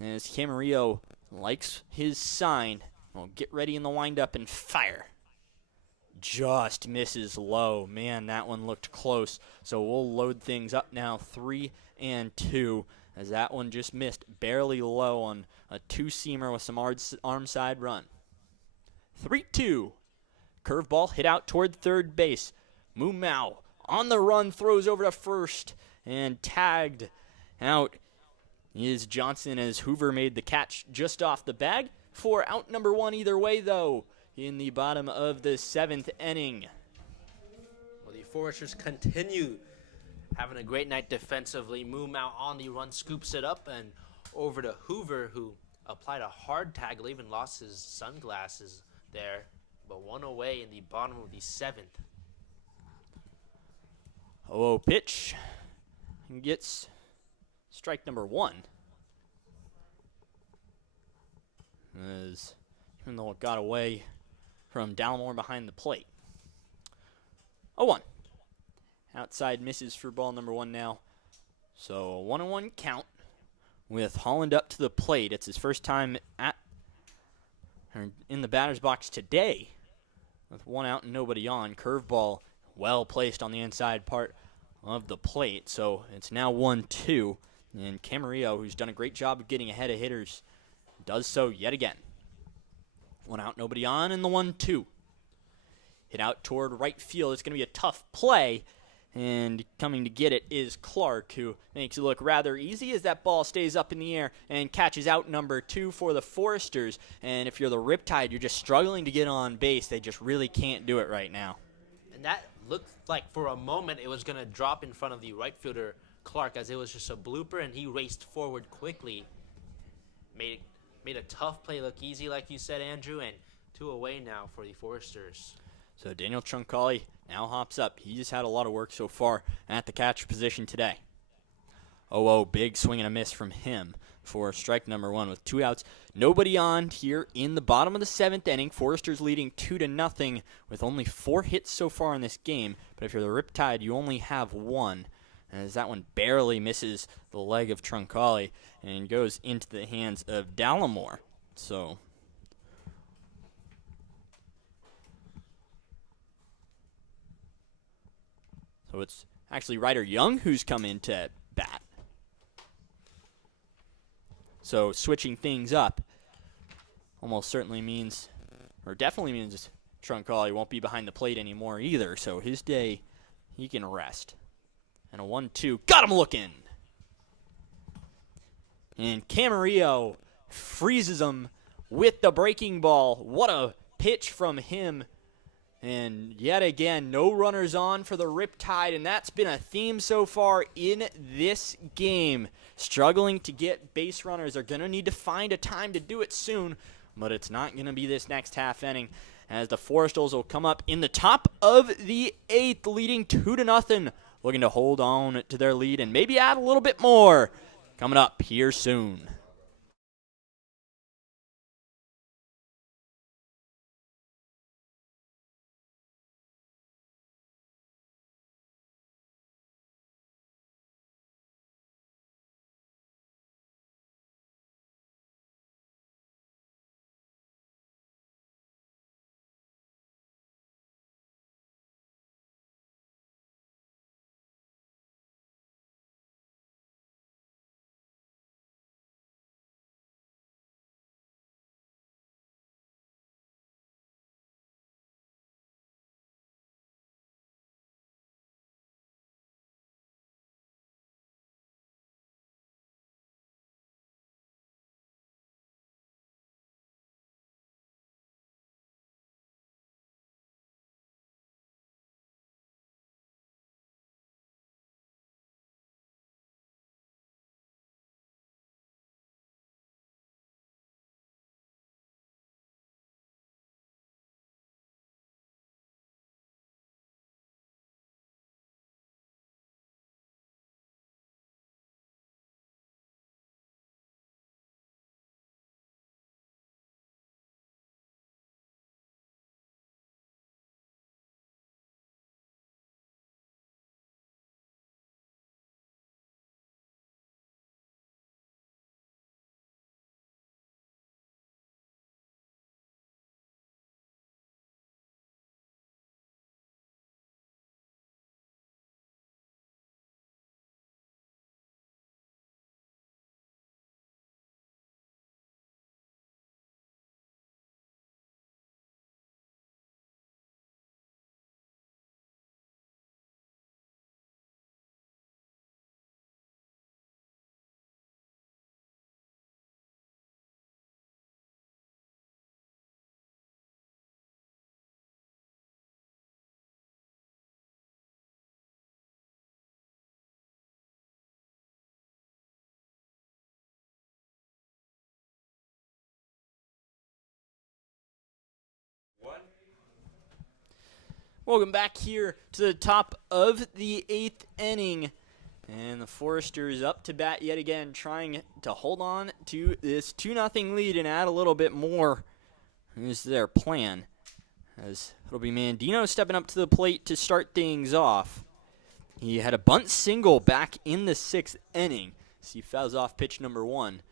As Camarillo likes his sign, well, get ready in the windup and fire. Just misses low. Man, that one looked close. So we'll load things up now, 3-2, as that one just missed barely low on a 2-seamer with some arm side run. 3-2. Curveball hit out toward third base. Mumau on the run, throws over to first, and tagged out is Johnson as Hoover made the catch just off the bag for out number 1 either way, though, in the bottom of the 7th inning. Well, the Foresters continue having a great night defensively. Mumau on the run, scoops it up and over to Hoover, who applied a hard tackle, even lost his sunglasses there, but one away in the bottom of the 7th. 0-0 pitch. And gets strike number 1. Even though it got away from Dallimore behind the plate. 0-1. Outside misses for ball number 1 now. So a 1-1 count with Holland up to the plate. It's his first time in the batter's box today with 1 out and nobody on. Curveball well placed on the inside part of the plate. So it's now 1-2. And Camarillo, who's done a great job of getting ahead of hitters, does so yet again. 1 out, nobody on, and the 1-2. Hit out toward right field. It's going to be a tough play. And coming to get it is Clark, who makes it look rather easy as that ball stays up in the air and catches out number 2 for the Foresters. And if you're the Riptide, you're just struggling to get on base. They just really can't do it right now. And that looked like for a moment it was going to drop in front of the right fielder, Clark, as it was just a blooper, and he raced forward quickly. Made a tough play look easy, like you said, Andrew, and 2 away now for the Foresters. So Daniel Troncalli now hops up. He's had a lot of work so far at the catcher position today. 0-0, big swing and a miss from him for strike number 1 with 2 outs. Nobody on here in the bottom of the 7th inning. Foresters leading 2-0 with only 4 hits so far in this game. But if you're the Riptide, you only have 1. As that one barely misses the leg of Troncalli and goes into the hands of Dallimore. So it's actually Ryder Young who's come into bat. So switching things up almost certainly means, or definitely means, Troncalli won't be behind the plate anymore either. So his day, he can rest. And a 1-2. Got him looking. And Camarillo freezes him with the breaking ball. What a pitch from him. And yet again, no runners on for the Riptide, and that's been a theme so far in this game. Struggling to get base runners. Are going to need to find a time to do it soon, but it's not going to be this next half inning, as the Foresters will come up in the top of the 8th, leading 2-0, looking to hold on to their lead and maybe add a little bit more. Coming up here soon. Welcome back here to the top of the 8th inning. And the Foresters up to bat yet again, trying to hold on to this 2-0 lead and add a little bit more is their plan. As it'll be Mandino stepping up to the plate to start things off. He had a bunt single back in the 6th inning. So he fouls off pitch number 1.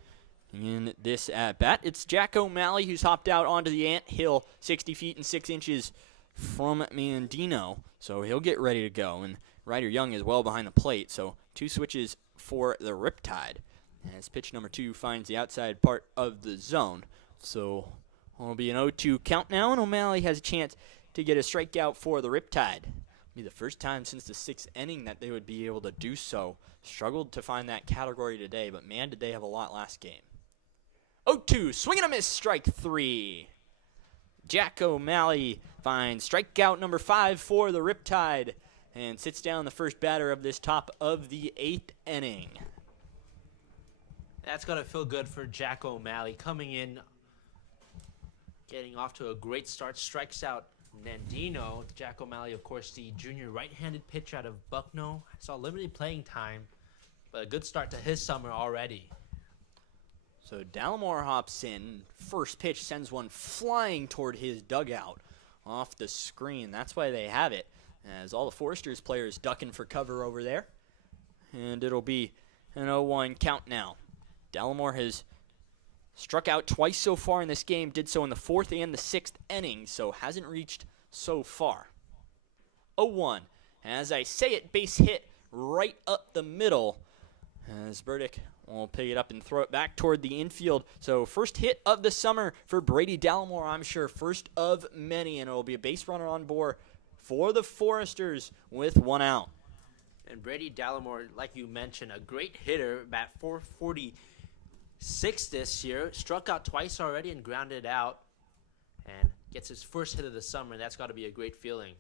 In this at-bat, it's Jack O'Malley who's hopped out onto the anthill 60 feet and 6 inches from Mandino. So he'll get ready to go. And Ryder Young is well behind the plate. So 2 switches for the Riptide. As pitch number 2 finds the outside part of the zone. So it'll be an 0-2 count now, and O'Malley has a chance to get a strikeout for the Riptide. It'll be the first time since the 6th inning that they would be able to do so. Struggled to find that category today, but man, did they have a lot last game. 0-2, swing and a miss, strike 3. Jack O'Malley finds strikeout number 5 for the Riptide and sits down the first batter of this top of the 8th inning. That's going to feel good for Jack O'Malley coming in, getting off to a great start, strikes out Nandino. Jack O'Malley, of course, the junior right-handed pitcher out of Bucknell. Saw limited playing time, but a good start to his summer already. So Dallimore hops in. First pitch sends one flying toward his dugout off the screen. That's why they have it, as all the Foresters players ducking for cover over there. And it'll be an 0-1 count now. Dallimore has struck out twice so far in this game, did so in the 4th and the 6th innings, so hasn't reached so far. 0-1. As I say it, base hit right up the middle. As Burdick will pick it up and throw it back toward the infield. So first hit of the summer for Brady Dallimore, I'm sure. First of many, and it will be a base runner on board for the Foresters with 1 out. And Brady Dallimore, like you mentioned, a great hitter, bat 446 this year. Struck out twice already and grounded out. And gets his first hit of the summer. That's got to be a great feeling.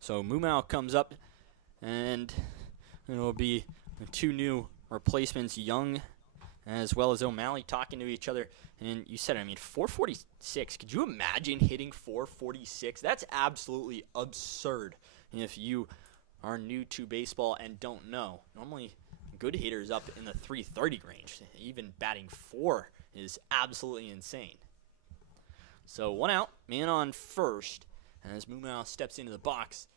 So Mumau comes up, and it will be 2 new replacements, Young as well as O'Malley, talking to each other. And you said, 446. Could you imagine hitting 446? That's absolutely absurd if you are new to baseball and don't know. Normally, good hitters up in the 330 range. Even batting 4 is absolutely insane. So 1 out, man on first, as Mumau steps into the box.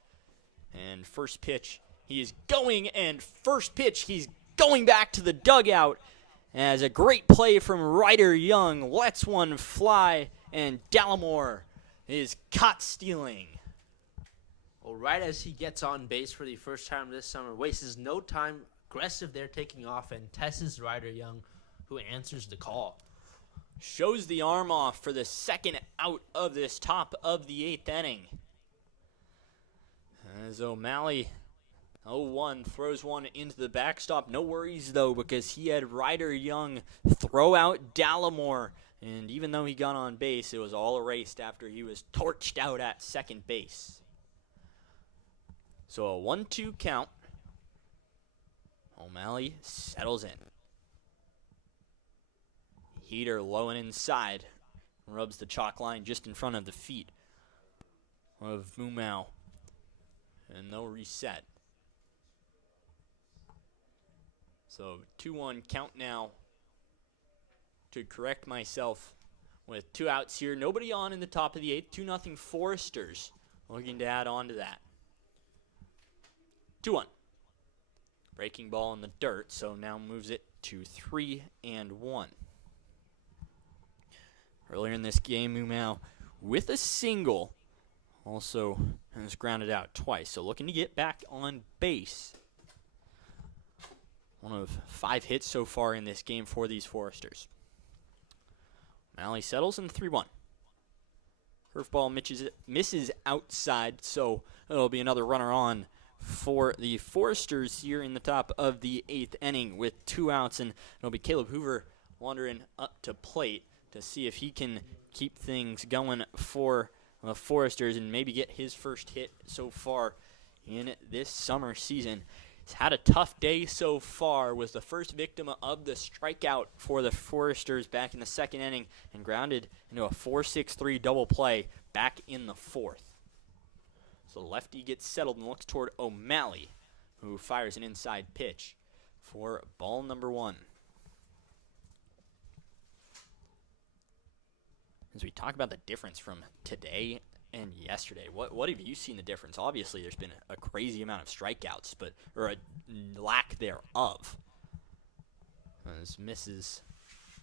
And first pitch, he is going, and first pitch, he's going back to the dugout. As a great play from Ryder Young lets one fly, and Dallimore is caught stealing. Well, right as he gets on base for the first time this summer, wastes no time, aggressive there, taking off, and tests Ryder Young, who answers the call. Shows the arm off for the second out of this top of the 8th inning. As O'Malley 0-1 throws one into the backstop. No worries, though, because he had Ryder Young throw out Dallimore. And even though he got on base, it was all erased after he was torched out at second base. So a 1-2 count. O'Malley settles in. Heater low and inside. Rubs the chalk line just in front of the feet of Mumau. And they'll reset. So 2-1 count now. To correct myself, with 2 outs here. Nobody on in the top of the 8th. 2-0 Foresters. Looking to add on to that. 2-1. Breaking ball in the dirt, so now moves it to 3-1. Earlier in this game, Mumau with a single also has grounded out twice. So looking to get back on base. One of 5 hits so far in this game for these Foresters. O'Malley settles in 3-1. Curveball misses outside, so it'll be another runner on for the Foresters here in the top of the 8th inning with 2 outs, and it'll be Caleb Hoover wandering up to plate to see if he can keep things going for the Foresters and maybe get his first hit so far in this summer season. He's had a tough day so far, was the first victim of the strikeout for the Foresters back in the 2nd inning and grounded into a 4-6-3 double play back in the 4th. So So the lefty gets settled and looks toward O'Malley, who fires an inside pitch for ball number 1. As we talk about the difference from today and yesterday, what have you seen the difference? Obviously, there's been a crazy amount of strikeouts, or a lack thereof. As misses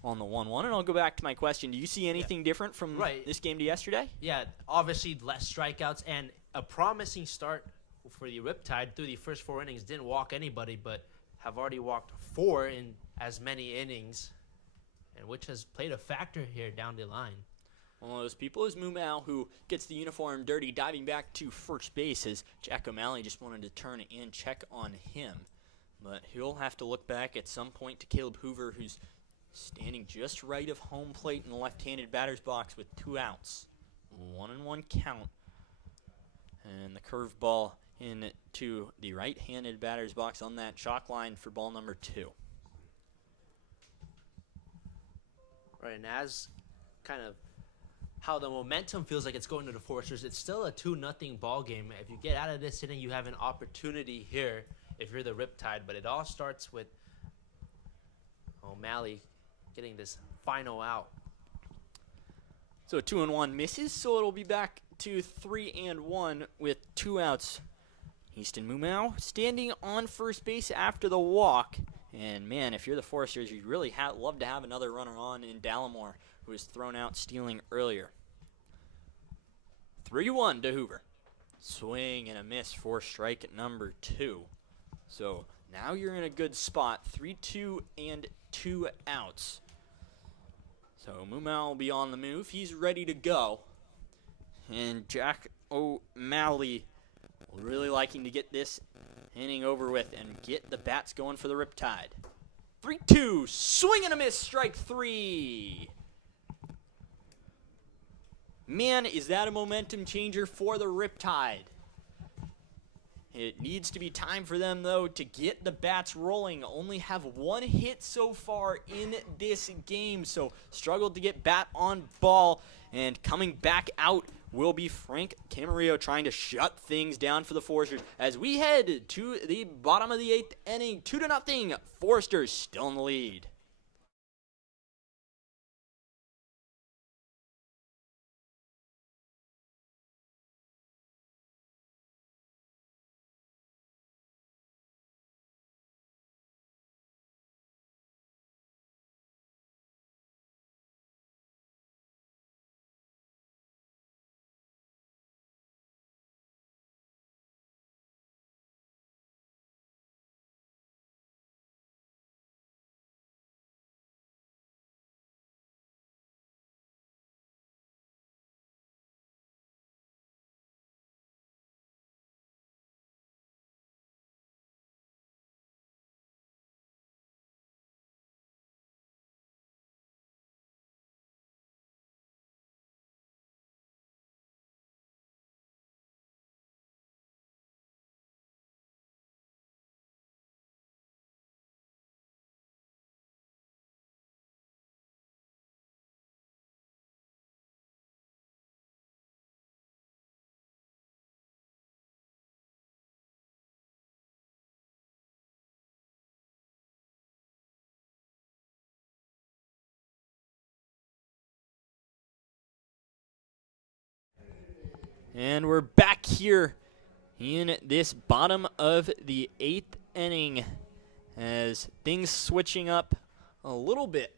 on the 1-1, and I'll go back to my question. Do you see anything different from this game to yesterday? Yeah, obviously less strikeouts and a promising start for the Riptide. Through the first 4 innings, didn't walk anybody, but have already walked 4 in as many innings, and which has played a factor here down the line. One of those people is Mumau, who gets the uniform dirty, diving back to first base as Jack O'Malley just wanted to turn and check on him. But he'll have to look back at some point to Caleb Hoover, who's standing just right of home plate in the left-handed batter's box with 2 outs. 1-1 count. And the curveball into the right-handed batter's box on that chalk line for ball number 2. Right, and as kind of how the momentum feels like it's going to the Foresters, it's still a 2-0 ball game. If you get out of this inning, you have an opportunity here if you're the Riptide, but it all starts with O'Malley getting this final out. So 2-1 misses, so it'll be back to 3-1 with 2 outs. Easton Mumau standing on first base after the walk. And man, if you're the Foresters, you'd really love to have another runner on in Dallimore, who was thrown out stealing earlier. 3-1 to Hoover. Swing and a miss for strike number 2. So now you're in a good spot. 3-2 and 2 outs. So Mumau will be on the move. He's ready to go. And Jack O'Malley really liking to get this inning over with and get the bats going for the Riptide. 3-2, swing and a miss, strike 3. Man, is that a momentum changer for the Riptide. It needs to be time for them, though, to get the bats rolling. Only have 1 hit so far in this game, so struggled to get bat on ball. And coming back out will be Frank Camarillo trying to shut things down for the Foresters as we head to the bottom of the 8th inning. 2-0, Foresters still in the lead. And we're back here in this bottom of the 8th inning as things switching up a little bit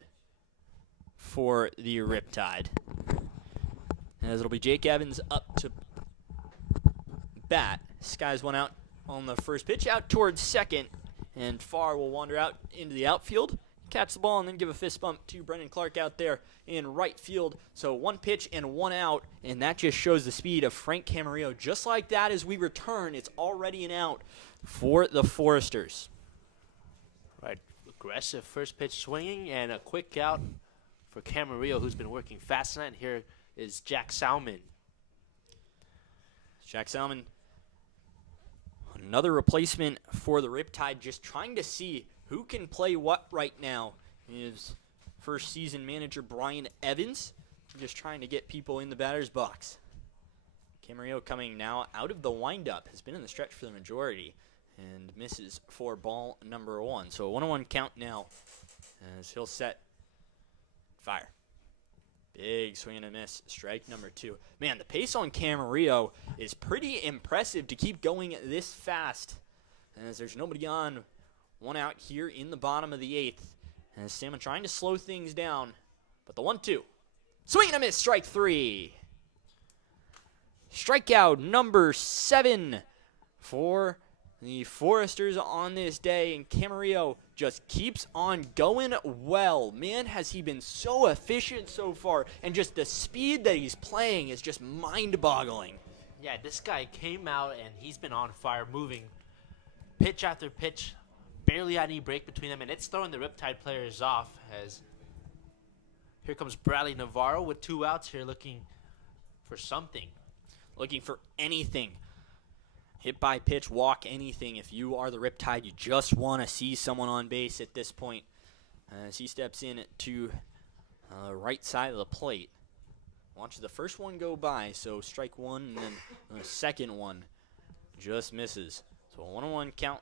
for the Riptide. As it'll be Jake Evans up to bat. Skies one out on the first pitch, out towards second, and Farr will wander out into the outfield, catch the ball, and then give a fist bump to Brendan Clark out there in right field. So 1 pitch and 1 out, and that just shows the speed of Frank Camarillo. Just like that, as we return, it's already an out for the Foresters. Right, aggressive first pitch swinging and a quick out for Camarillo, who's been working fast tonight. And here is Jack Salmon. Jack Salmon, another replacement for the Riptide, just trying to see who can play what right now. Is first season manager Brian Evans, just trying to get people in the batter's box. Camarillo coming now out of the windup, has been in the stretch for the majority, and misses for ball number 1. So a 1-1 count now as he'll set fire. Big swing and a miss, strike number 2. Man, the pace on Camarillo is pretty impressive to keep going this fast, as there's nobody on. 1 out here in the bottom of the 8th, and Salmon trying to slow things down, but the 1-2. Swing and a miss, strike 3. Strikeout number 7 for the Foresters on this day, and Camarillo just keeps on going well. Man, has he been so efficient so far, and just the speed that he's playing is just mind-boggling. Yeah, this guy came out and he's been on fire, moving pitch after pitch, barely had any break between them, and it's throwing the Riptide players off. As here comes Bradley Navarro with 2 outs here, looking for something. Looking for anything. Hit by pitch, walk, anything. If you are the Riptide, you just want to see someone on base at this point. As he steps in to the right side of the plate. Watches the first one go by, so strike 1, and then the second one just misses. So a 1-1 count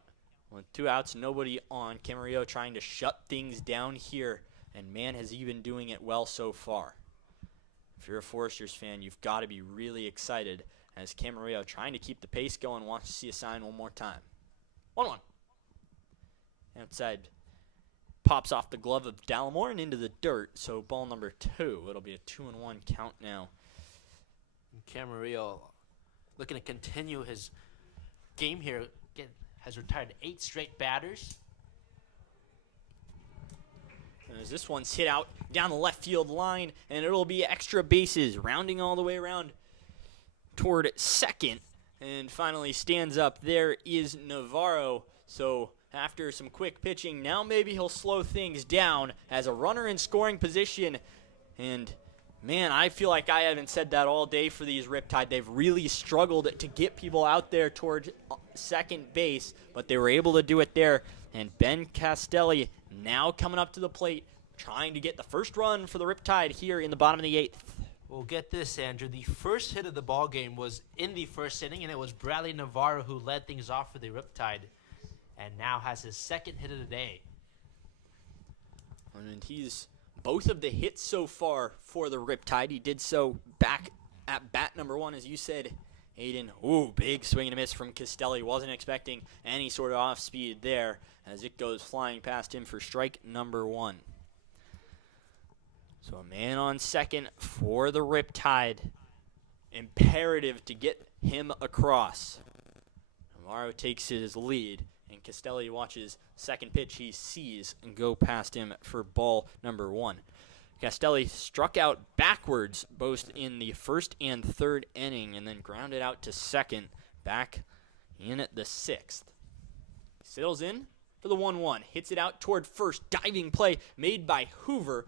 with 2 outs, nobody on. Camarillo trying to shut things down here, and man, has he been doing it well so far. If you're a Foresters fan, you've got to be really excited, as Camarillo trying to keep the pace going, wants to see a sign one more time. 1-1. Outside pops off the glove of Dallimore and into the dirt, so ball number 2. It'll be a 2-1 count now. Camarillo looking to continue his game here. Again, has retired 8 straight batters. As this one's hit out down the left field line, and it'll be extra bases, rounding all the way around toward second, and finally stands up. There is Navarro. So after some quick pitching, now maybe he'll slow things down as a runner in scoring position. And man, I feel like I haven't said that all day for these Riptide. They've really struggled to get people out there toward second base, but they were able to do it there. And Ben Castelli now coming up to the plate, trying to get the first run for the Riptide here in the bottom of the 8th. Well, get this, Andrew. The first hit of the ball game was in the first inning, and it was Bradley Navarro who led things off for the Riptide, and now has his second hit of the day. And he's both of the hits so far for the Riptide. He did so back at bat number 1, as you said, Aiden. Ooh, big swing and a miss from Castelli. Wasn't expecting any sort of off speed there, as it goes flying past him for strike number 1. So a man on second for the Riptide. Imperative to get him across. Navarro takes his lead, and Castelli watches second pitch he sees and go past him for ball number 1. Castelli struck out backwards both in the first and third inning, and then grounded out to second back in at the 6th. Settles in for the 1-1. Hits it out toward first. Diving play made by Hoover,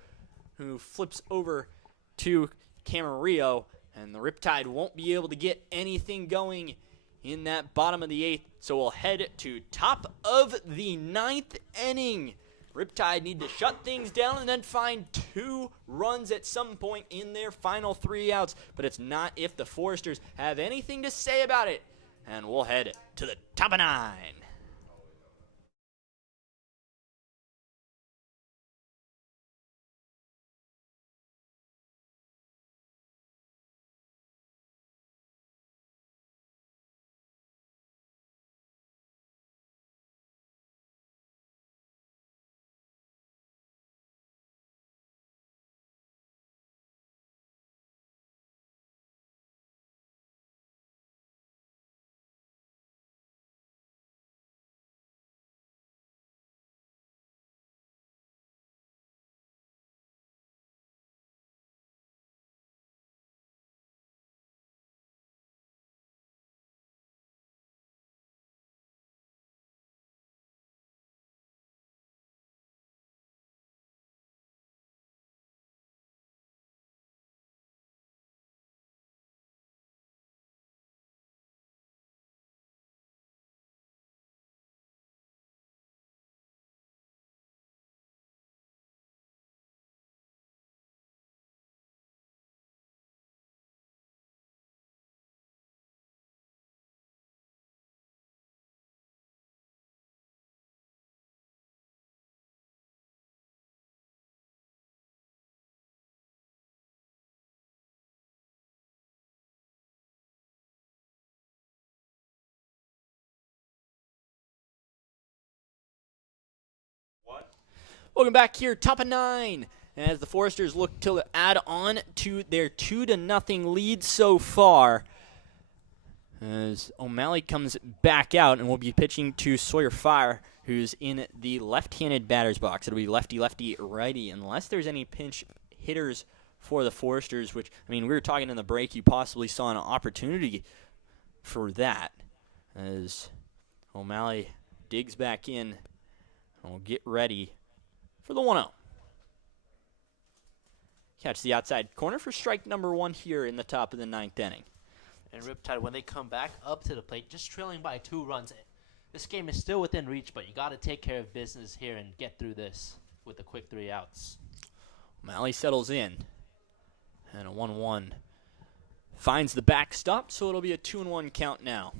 who flips over to Camarillo, and the Riptide won't be able to get anything going in that bottom of the 8th, so we'll head to top of the 9th inning. Riptide need to shut things down and then find 2 runs at some point in their final 3 outs, but it's not if the Foresters have anything to say about it, and we'll head to the top of 9. Welcome back here, top of 9, as the Foresters look to add on to their 2-0 lead so far. As O'Malley comes back out and will be pitching to Sawyer Fire, who's in the left-handed batter's box. It'll be lefty, righty, unless there's any pinch hitters for the Foresters, which, I mean, we were talking in the break, you possibly saw an opportunity for that, as O'Malley digs back in and will get ready for the 1-0. Catch the outside corner for strike number 1 here in the top of the 9th inning. And Riptide, when they come back up to the plate, just trailing by 2 runs, this game is still within reach, but you got to take care of business here and get through this with a quick 3 outs. O'Malley settles in, and a 1-1 finds the backstop, so it'll be a 2-1 count now.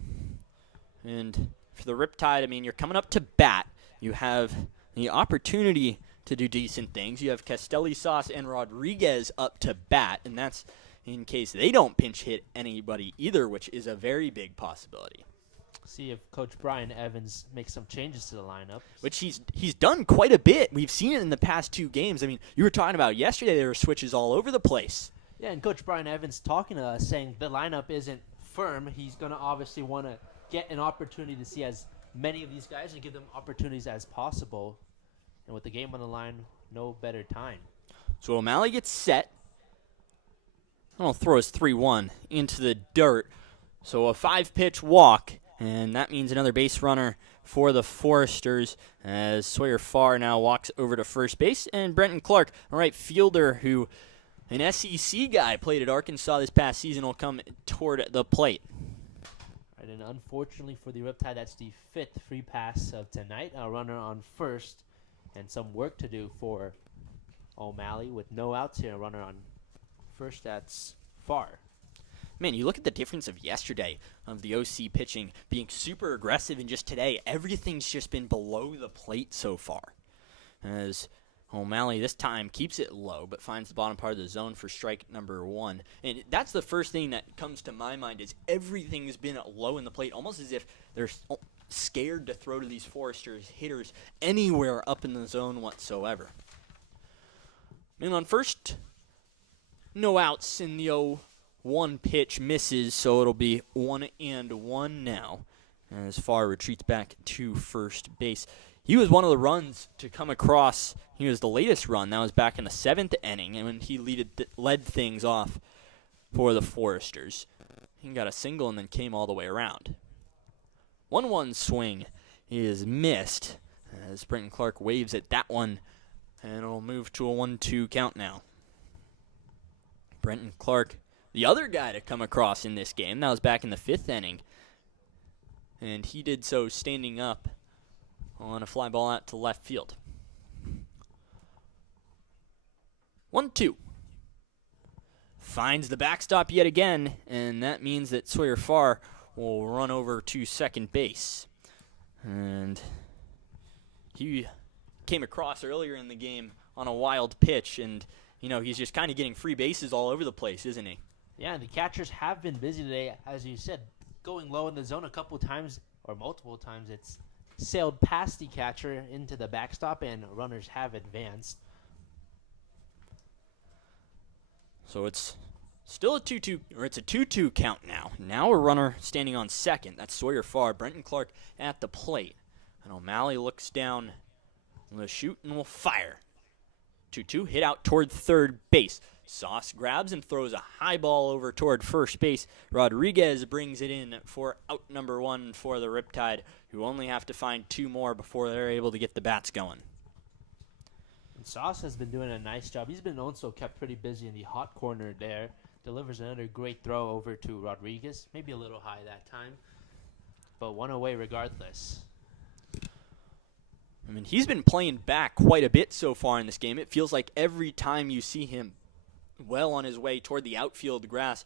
And for the Riptide, I mean, you're coming up to bat. You have the opportunity to do decent things. You have Castelli Sauce and Rodriguez up to bat, and that's in case they don't pinch hit anybody either, which is a very big possibility. See if Coach Brian Evans makes some changes to the lineup. Which he's done quite a bit. We've seen it in the past 2 games. I mean, you were talking about yesterday there were switches all over the place. Yeah, and Coach Brian Evans talking to us saying the lineup isn't firm. He's going to obviously want to get an opportunity to see as many of these guys and give them opportunities as possible. And with the game on the line, no better time. So O'Malley gets set. I'll throw his 3-1 into the dirt. So a 5-pitch walk, and that means another base runner for the Foresters as Sawyer Farr now walks over to first base, and Brenton Clark, a right fielder who, an SEC guy, played at Arkansas this past season, will come toward the plate. Right, and unfortunately for the Riptide, that's the 5th free pass of tonight. A runner on first, and some work to do for O'Malley with no outs here. A runner on first, that's Farr. Man, you look at the difference of yesterday of the OC pitching being super aggressive, and just today, everything's just been below the plate so far. As O'Malley this time keeps it low, but finds the bottom part of the zone for strike number 1. And that's the first thing that comes to my mind is everything's been low in the plate, almost as if they're scared to throw to these Foresters hitters anywhere up in the zone whatsoever. And on first, no outs in the 0-1 pitch misses, so it'll be 1-1 now as Farr retreats back to first base. He was one of the runs to come across. He was the latest run. That was back in the 7th inning, and when he led things off for the Foresters. He got a single and then came all the way around. 1-1 swing is missed as Brenton Clark waves at that one, and it'll move to a 1-2 count now. Brenton Clark, the other guy to come across in this game, that was back in the 5th inning, and he did so standing up on a fly ball out to left field. 1-2. Finds the backstop yet again, and that means that Sawyer Farr will run over to second base. And he came across earlier in the game on a wild pitch, and, you know, he's just kind of getting free bases all over the place, isn't he? Yeah, and the catchers have been busy today, as you said, going low in the zone a couple times, or multiple times. It's sailed past the catcher into the backstop, and runners have advanced. So it's still a 2-2, or it's a 2-2 count now. Now a runner standing on second. That's Sawyer Farr. Brenton Clark at the plate. And O'Malley looks down the chute and will fire. 2-2, hit out toward third base. Sauce grabs and throws a high ball over toward first base. Rodriguez brings it in for out number 1 for the Riptide, who only have to find 2 more before they're able to get the bats going. And Sauce has been doing a nice job. He's been also kept pretty busy in the hot corner there. Delivers another great throw over to Rodriguez. Maybe a little high that time, but one away regardless. I mean, he's been playing back quite a bit so far in this game. It feels like every time you see him well on his way toward the outfield grass,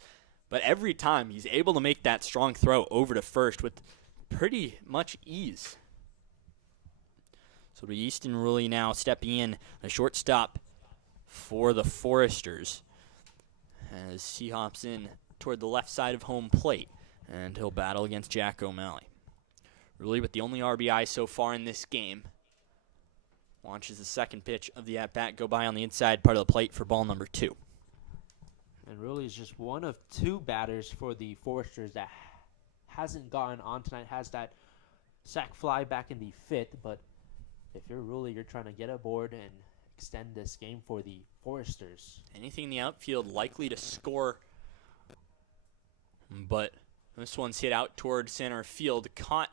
but every time he's able to make that strong throw over to first with pretty much ease. So the Easton Rulli now stepping in, the shortstop for the Foresters, as he hops in toward the left side of home plate, and he'll battle against Jack O'Malley. Rulli with the only RBI so far in this game. launches the second pitch of the at-bat, go by on the inside part of the plate for ball number 2. And really is just one of 2 batters for the Foresters that hasn't gotten on tonight, has that sac fly back in the 5th, but if you're trying to get aboard and extend this game for the Foresters. Anything in the outfield likely to score, but this one's hit out toward center field, caught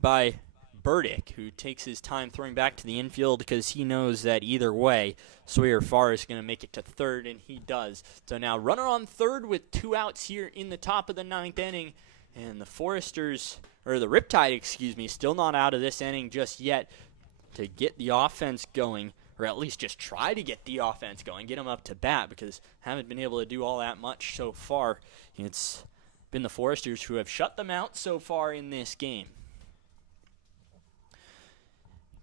by Burdick, who takes his time throwing back to the infield because he knows that either way, Sawyer Farr is going to make it to third, and he does. So now runner on third with 2 outs here in the top of the 9th inning, and the Riptide, still not out of this inning just yet to get the offense going, or at least just try to get the offense going, get them up to bat, because haven't been able to do all that much so far. It's been the Foresters who have shut them out so far in this game.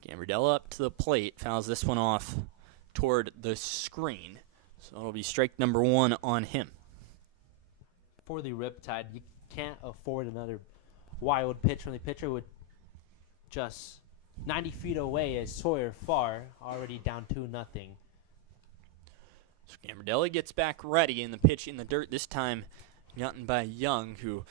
Gambardella up to the plate, fouls this one off toward the screen. So it'll be strike number 1 on him. For the Riptide, you can't afford another wild pitch when the pitcher would just 90 feet away as Sawyer Farr, already down 2-0. So Gambardella gets back ready, and the pitch in the dirt this time gotten by Young, who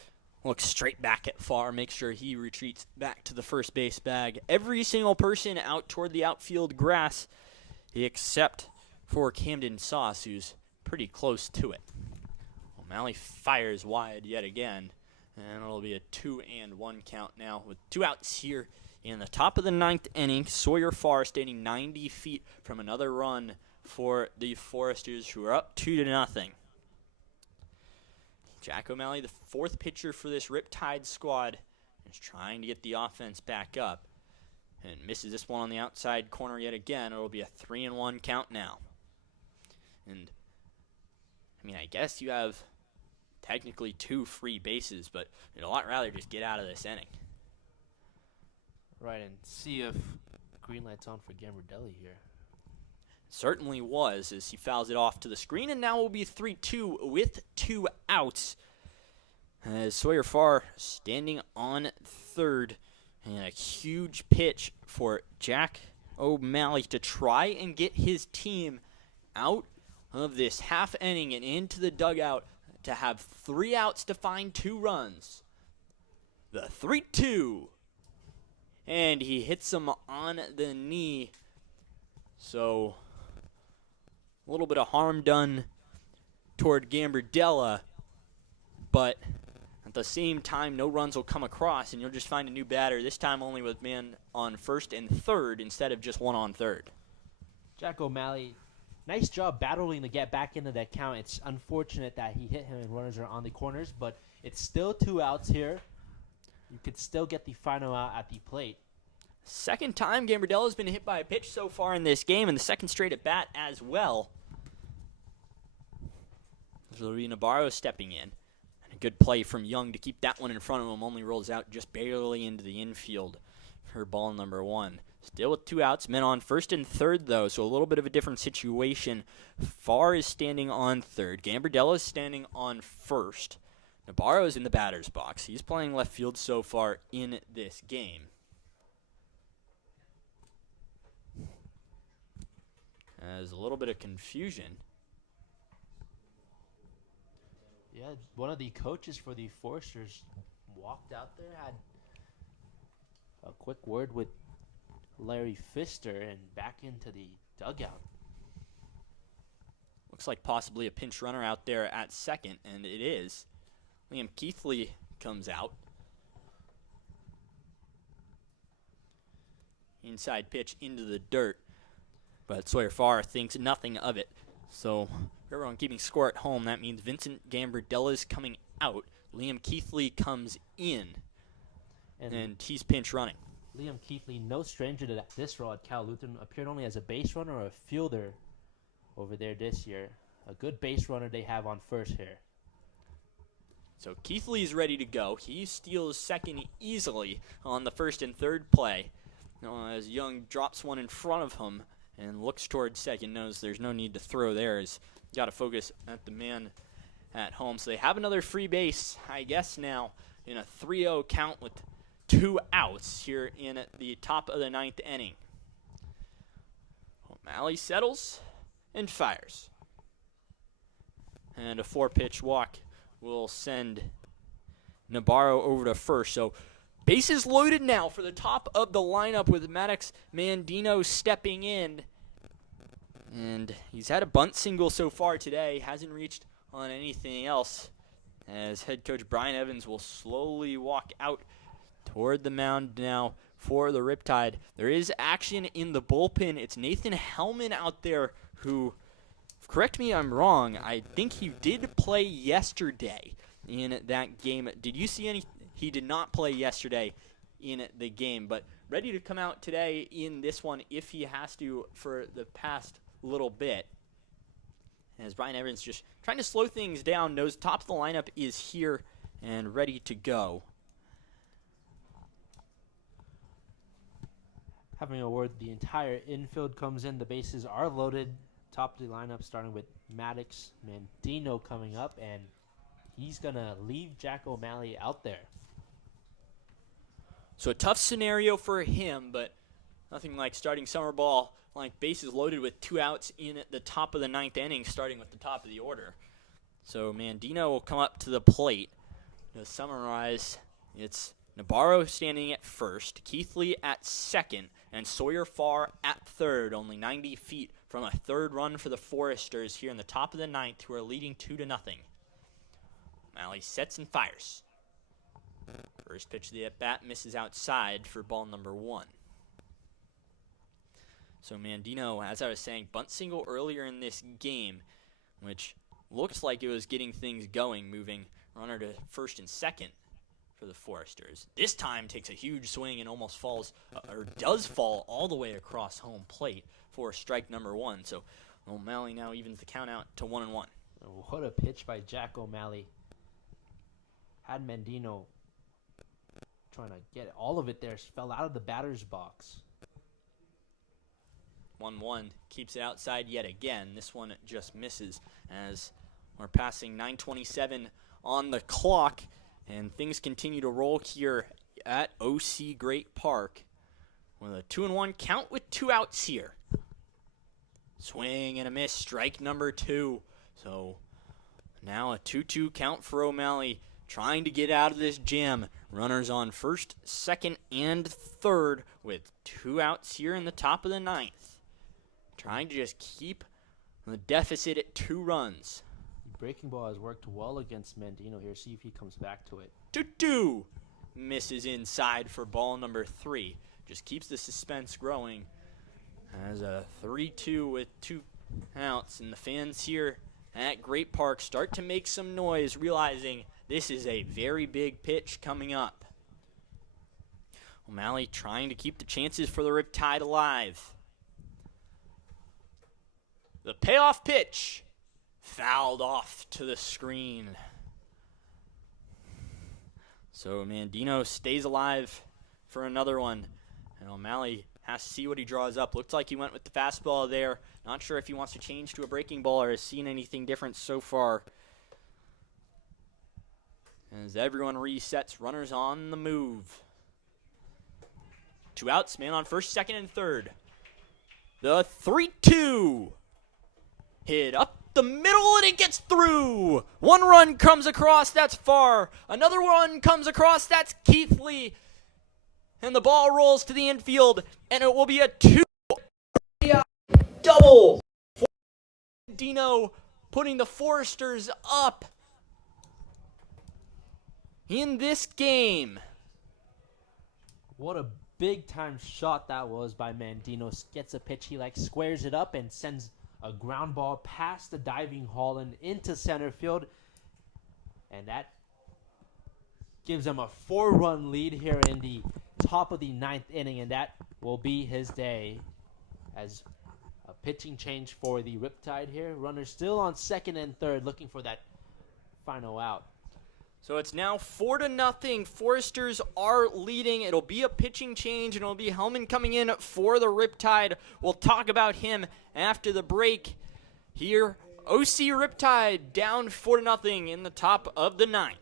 looks straight back at Farr, makes sure he retreats back to the first base bag. Every single person out toward the outfield grass, except for Camden Sauce, who's pretty close to it. O'Malley fires wide yet again, and it'll be a 2-1 count now with 2 outs here in the top of the 9th inning. Sawyer Farr standing 90 feet from another run for the Foresters, who are up 2-0. Jack O'Malley, the 4th pitcher for this Riptide squad, is trying to get the offense back up, and misses this one on the outside corner yet again. It'll be a 3-1 count now. And I guess you have technically 2 free bases, but you'd a lot rather just get out of this inning. Right, and see if green light's on for Gambardella here. Certainly was, as he fouls it off to the screen, and now will be 3-2 with 2 outs. As Sawyer Farr standing on third, and a huge pitch for Jack O'Malley to try and get his team out of this half inning and into the dugout to have 3 outs to find 2 runs. The 3-2. And he hits him on the knee. So a little bit of harm done toward Gambardella, but at the same time, no runs will come across, and you'll just find a new batter, this time only with man on first and third instead of just one on third. Jack O'Malley, nice job battling to get back into that count. It's unfortunate that he hit him and runners are on the corners, but it's still 2 outs here. You could still get the final out at the plate. Second time Gambardella's been hit by a pitch so far in this game, and the second straight at bat as well. So it'll be Navarro stepping in. And a good play from Young to keep that one in front of him. Only rolls out just barely into the infield for ball number 1. Still with 2 outs, men on first and third though, so a little bit of a different situation. Farr is standing on third. Gambardella is standing on first. Navarro is in the batter's box. He's playing left field so far in this game. There's a little bit of confusion. Yeah, one of the coaches for the Foresters walked out there, had a quick word with Larry Pfister, and back into the dugout. Looks like possibly a pinch runner out there at second, and it is. Liam Keithley comes out. Inside pitch into the dirt. But Sawyer Farr thinks nothing of it. So for everyone keeping score at home, that means Vincent Gambardella is coming out. Liam Keithley comes in. And he's pinch running. Liam Keithley, no stranger to this role at Cal Lutheran, appeared only as a base runner or a fielder over there this year. A good base runner they have on first here. So Keithley's ready to go. He steals second easily on the first and third play. As Young drops one in front of him and looks towards second, knows there's no need to throw there. He's got to focus at the man at home. So they have another free base, I guess, now in a 3-0 count with 2 outs here in the top of the 9th inning. Malley settles and fires. And a 4-pitch walk will send Nabarro over to first. So bases loaded now for the top of the lineup with Maddox Mandino stepping in. And he's had a bunt single so far today. Hasn't reached on anything else, as head coach Brian Evans will slowly walk out toward the mound now for the Riptide. There is action in the bullpen. It's Nathan Hellman out there who, correct me if I'm wrong, I think he did play yesterday in that game. Did you see any? He did not play yesterday in the game, but ready to come out today in this one if he has to for the past little bit. As Brian Evans just trying to slow things down, knows top of the lineup is here and ready to go. Having a word, the entire infield comes in. The bases are loaded. Top of the lineup starting with Maddox Mandino coming up, and he's going to leave Jack O'Malley out there. So a tough scenario for him, but nothing like starting summer ball like bases loaded with 2 outs in the top of the 9th inning, starting with the top of the order. So Mandino will come up to the plate. To summarize, it's Nabarro standing at first, Keithley at second, and Sawyer Farr at third, only 90 feet from a third run for the Foresters here in the top of the 9th, who are leading 2-0. Malley sets and fires. First pitch of the at-bat misses outside for ball number 1. So Mandino, as I was saying, bunt single earlier in this game, which looks like it was getting things going, moving runner to first and second for the Foresters. This time takes a huge swing and almost falls, or does fall all the way across home plate for strike number 1. So O'Malley now evens the count out to 1-1. What a pitch by Jack O'Malley. Had Mandino trying to get all of it there, fell out of the batter's box. 1-1 keeps it outside yet again. This one just misses as we're passing 9:27 on the clock, and things continue to roll here at OC Great Park with a 2-1 count with 2 outs here. Swing and a miss, strike number 2. So now a 2-2 count for O'Malley, trying to get out of this jam. Runners on first, second, and third with 2 outs here in the top of the 9th. Trying to just keep the deficit at 2 runs. The breaking ball has worked well against Mandino here. See if he comes back to it. 2-2 misses inside for ball number 3. Just keeps the suspense growing as a 3-2 with 2 outs. And the fans here at Great Park start to make some noise, realizing this is a very big pitch coming up. O'Malley trying to keep the chances for the Riptide alive. The payoff pitch fouled off to the screen. So Mandino stays alive for another one. And O'Malley has to see what he draws up. Looks like he went with the fastball there. Not sure if he wants to change to a breaking ball or has seen anything different so far. As everyone resets, runners on the move. 2 outs, man on first, second, and third. The 3-2. Hit up the middle, and it gets through. 1 run comes across, that's Farr. Another one comes across, that's Keithley. And the ball rolls to the infield, and it will be a 2 double. Dino putting the Foresters up in this game. What a big-time shot that was by Mandino. Gets a pitch he likes, squares it up, and sends a ground ball past the diving Holland into center field. And that gives them a 4-run lead here in the top of the 9th inning, and that will be his day as a pitching change for the Riptide here. Runners still on second and third, looking for that final out. So it's now 4-0. Foresters are leading. It'll be a pitching change, and it'll be Hellman coming in for the Riptide. We'll talk about him after the break. Here, OC Riptide down 4-0 in the top of the 9th.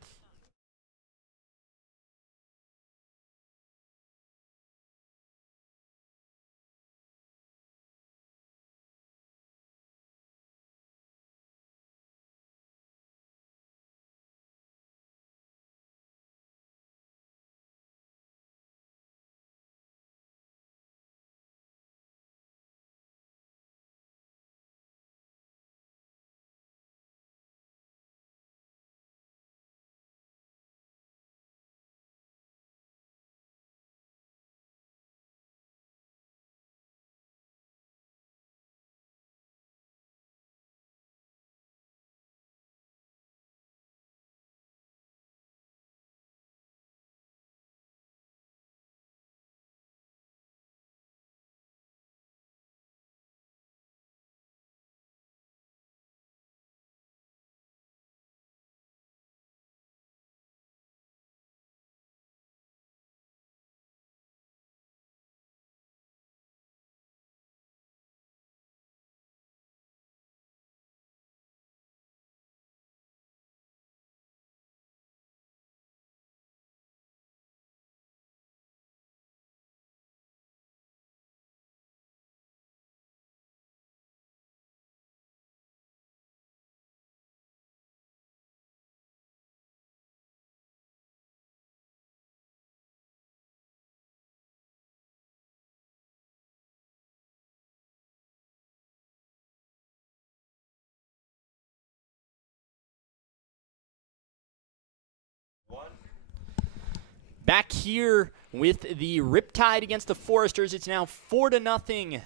back here with the Riptide against the Foresters. It's now 4-0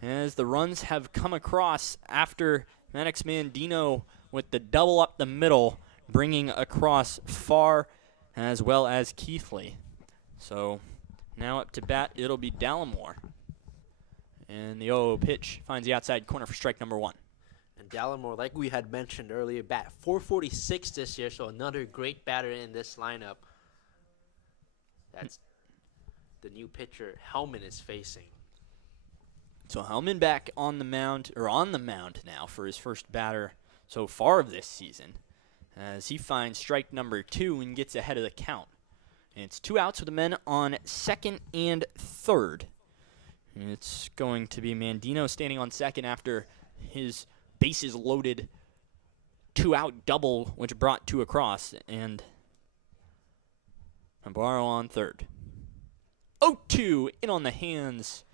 as the runs have come across after Maddox Mandino with the double up the middle, bringing across Farr as well as Keithley. So now up to bat, it'll be Dallimore. And the 0-0 pitch finds the outside corner for strike number 1. And Dallimore, like we had mentioned earlier, bat 446 this year, so another great batter in this lineup. That's the new pitcher Hellman is facing. So Hellman back on the mound now for his first batter so far of this season, as he finds strike number 2 and gets ahead of the count. And it's 2 outs with the men on second and third. And it's going to be Mandino standing on second after his bases loaded 2-out double, which brought 2 across, and Navarro on third. 0-2 in on the hands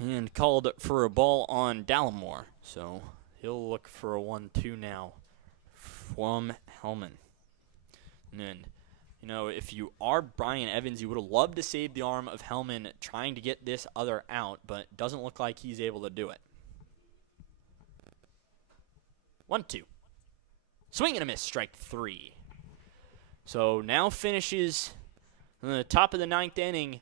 and called for a ball on Dallimore. So he'll look for a 1-2 now from Hellman. And then, you know, if you are Brian Evans, you would have loved to save the arm of Hellman trying to get this other out, but doesn't look like he's able to do it. 1-2. Swing and a miss, strike 3. So now finishes the top of the 9th inning,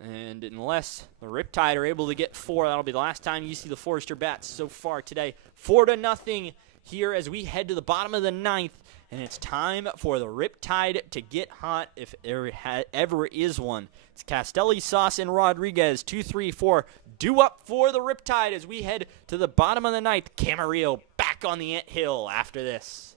and unless the Riptide are able to get 4, that'll be the last time you see the Forester bats so far today. 4-0 here as we head to the bottom of the 9th, and it's time for the Riptide to get hot if there ever is one. It's Castelli, Sauce, and Rodriguez, 2, 3, 4, due up for the Riptide as we head to the bottom of the 9th. Camarillo back on the anthill after this.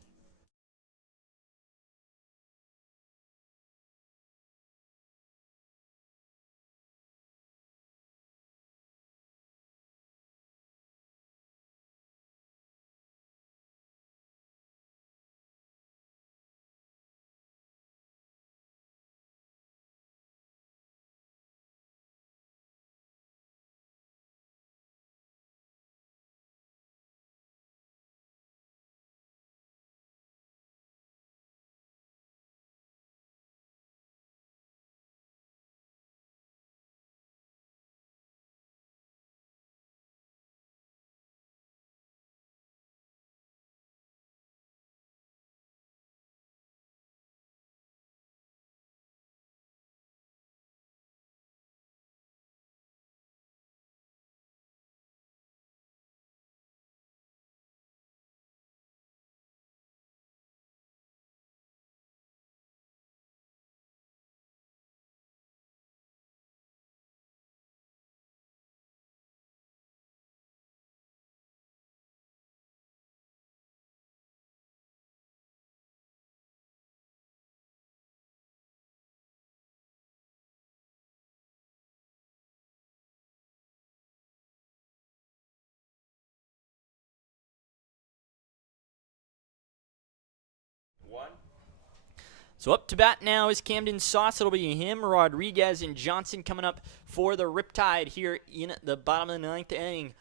So up to bat now is Camden Sauce. It'll be him, Rodriguez, and Johnson coming up for the Riptide here in the bottom of the 9th inning.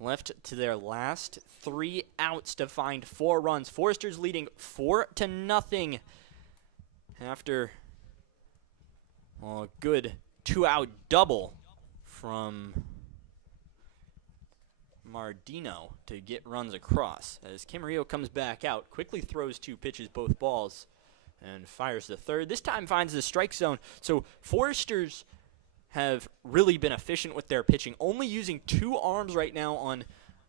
Left to their last 3 outs to find 4 runs. Foresters leading 4-0 after a good 2-out double from Mardino to get runs across. As Camarillo comes back out, quickly throws 2 pitches, both balls, and fires the third. This time finds the strike zone. So Foresters have really been efficient with their pitching, only using 2 arms right now on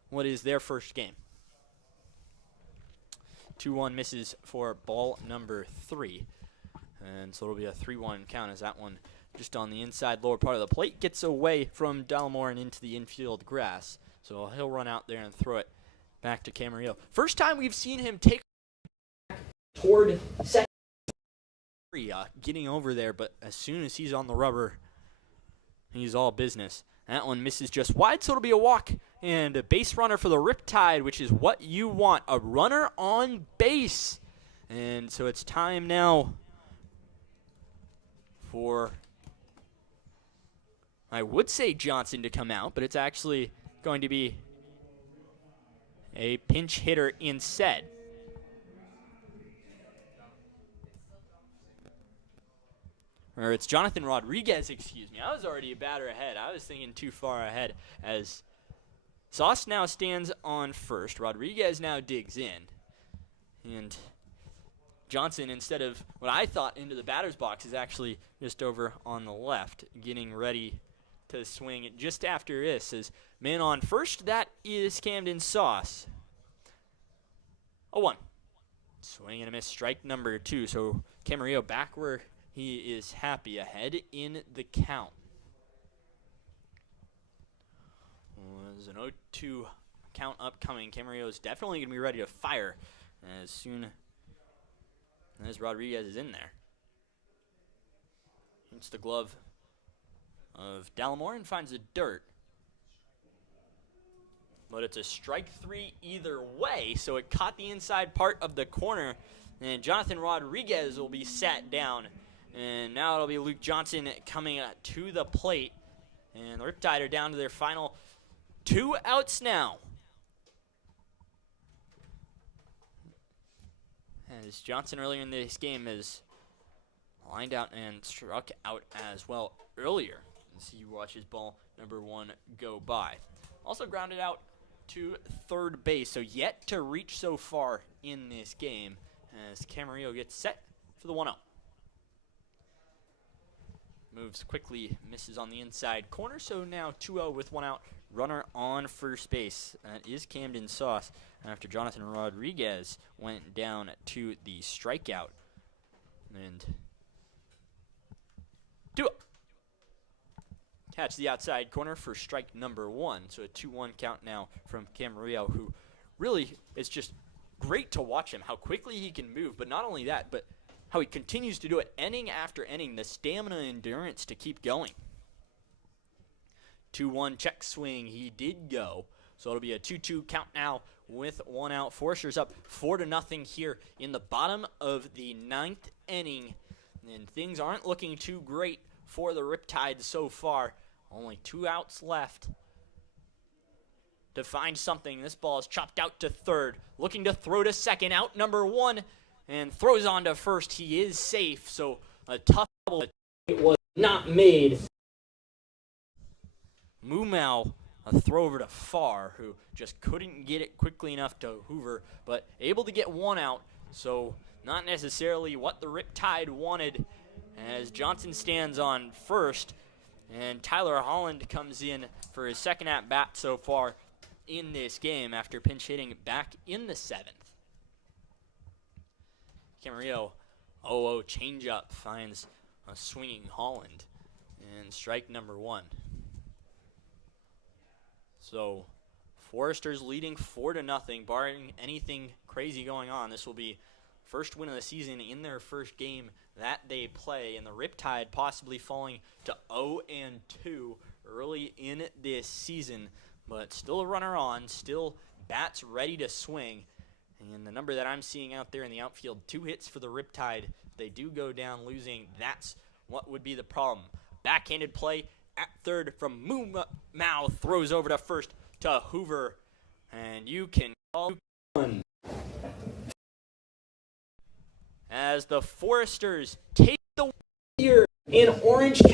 what is their first game. 2-1 misses for ball number 3. And so it'll be a 3-1 count as that one just on the inside lower part of the plate gets away from Dallimore and into the infield grass. So he'll run out there and throw it back to Camarillo. First time we've seen him take toward second. Getting over there, but as soon as he's on the rubber, he's all business. That one misses just wide, so it'll be a walk and a base runner for the Riptide, which is what you want, a runner on base. And so it's time now for, I would say Johnson to come out, but it's actually going to be a pinch hitter instead. or it's Jonathan Rodriguez, excuse me. I was already a batter ahead. I was thinking too far ahead as Sauce now stands on first. Rodriguez now digs in. And Johnson, instead of what I thought into the batter's box, is actually just over on the left, getting ready to swing just after this. As man on first, that is Camden Sauce. 0-1. Swing and a miss, strike number 2. So Camarillo back where he is happy, ahead in the count. There's an 0-2 count upcoming. Camarillo is definitely going to be ready to fire as soon as Rodriguez is in there. Hits the glove of Dallimore and finds the dirt. But it's a strike 3 either way, so it caught the inside part of the corner, and Jonathan Rodriguez will be sat down. And now it'll be Luke Johnson coming to the plate, and the Riptide are down to their final 2 outs now. As Johnson earlier in this game has lined out and struck out as well earlier as he watches ball number 1 go by. Also grounded out to third base, so yet to reach so far in this game as Camarillo gets set for the 1-0. Moves quickly, misses on the inside corner, so now 2-0 with 1 out. Runner on first base. That is Camden Sauce after Jonathan Rodriguez went down to the strikeout. And 2-0. Catch the outside corner for strike number 1. So a 2-1 count now from Camarillo, who really is just great to watch him, how quickly he can move. But not only that, but how he continues to do it inning after inning, the stamina and endurance to keep going. 2-1 check swing, he did go. So it'll be a 2-2 count now with 1 out. Foresters up 4-0 here in the bottom of the 9th inning. And things aren't looking too great for the Riptide so far. Only 2 outs left to find something. This ball is chopped out to third. Looking to throw to second. Out number 1. And throws on to first. He is safe. So a tough double. It was not made. Mumau, a throw over to Farr, who just couldn't get it quickly enough to Hoover, but able to get 1 out. So not necessarily what the Riptide wanted as Johnson stands on first. And Tyler Holland comes in for his second at-bat so far in this game after pinch hitting back in the 7th. Camarillo, 0-0 changeup, finds a swinging Holland. And strike number 1. So Foresters leading 4-0, barring anything crazy going on. This will be first win of the season in their first game that they play, and the Riptide possibly falling to 0-2 early in this season, but still a runner on, still bats ready to swing. And the number that I'm seeing out there in the outfield, 2 hits for the Riptide. They do go down losing. That's what would be the problem. Backhanded play at third from Mumau, throws over to first to Hoover, and you can call 1. As the Foresters take the here in Orange County,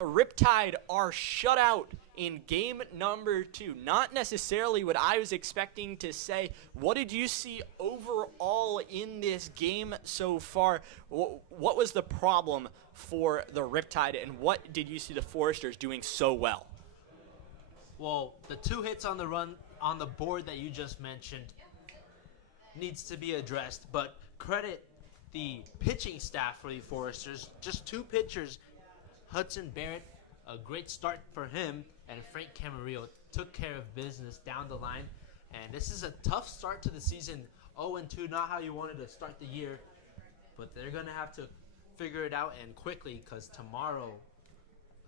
the Riptide are shut out in game number 2. Not necessarily what I was expecting to say. What did you see overall in this game so far? What was the problem for the Riptide, and what did you see the Foresters doing so well? Well, the 2 hits on the run on the board that you just mentioned needs to be addressed, but credit the pitching staff for the Foresters. Just 2 pitchers, Hudson Barrett, a great start for him, and Frank Camarillo took care of business down the line. And this is a tough start to the season, 0-2, not how you wanted to start the year, but they're going to have to figure it out and quickly, because tomorrow,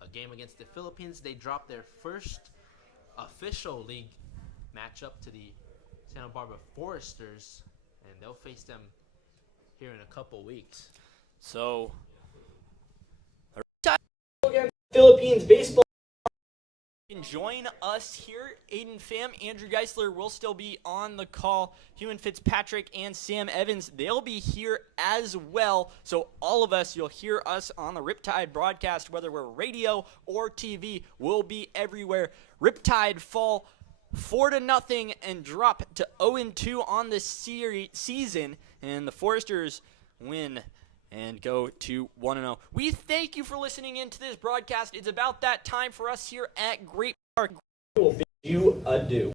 a game against the Philippines, they drop their first official league matchup to the Santa Barbara Foresters, and they'll face them here in a couple weeks. So, against Philippines baseball can join us here. Aiden Pham, Andrew Geisler will still be on the call. Hewan Fitzpatrick and Sam Evans, they'll be here as well. So all of us, you'll hear us on the Riptide broadcast, whether we're radio or TV, we'll be everywhere. Riptide fall 4-0 and drop to 0-2 on the season, and the Foresters win and go to 1-0. We thank you for listening in to this broadcast. It's about that time for us here at Great Park. We will bid you adieu.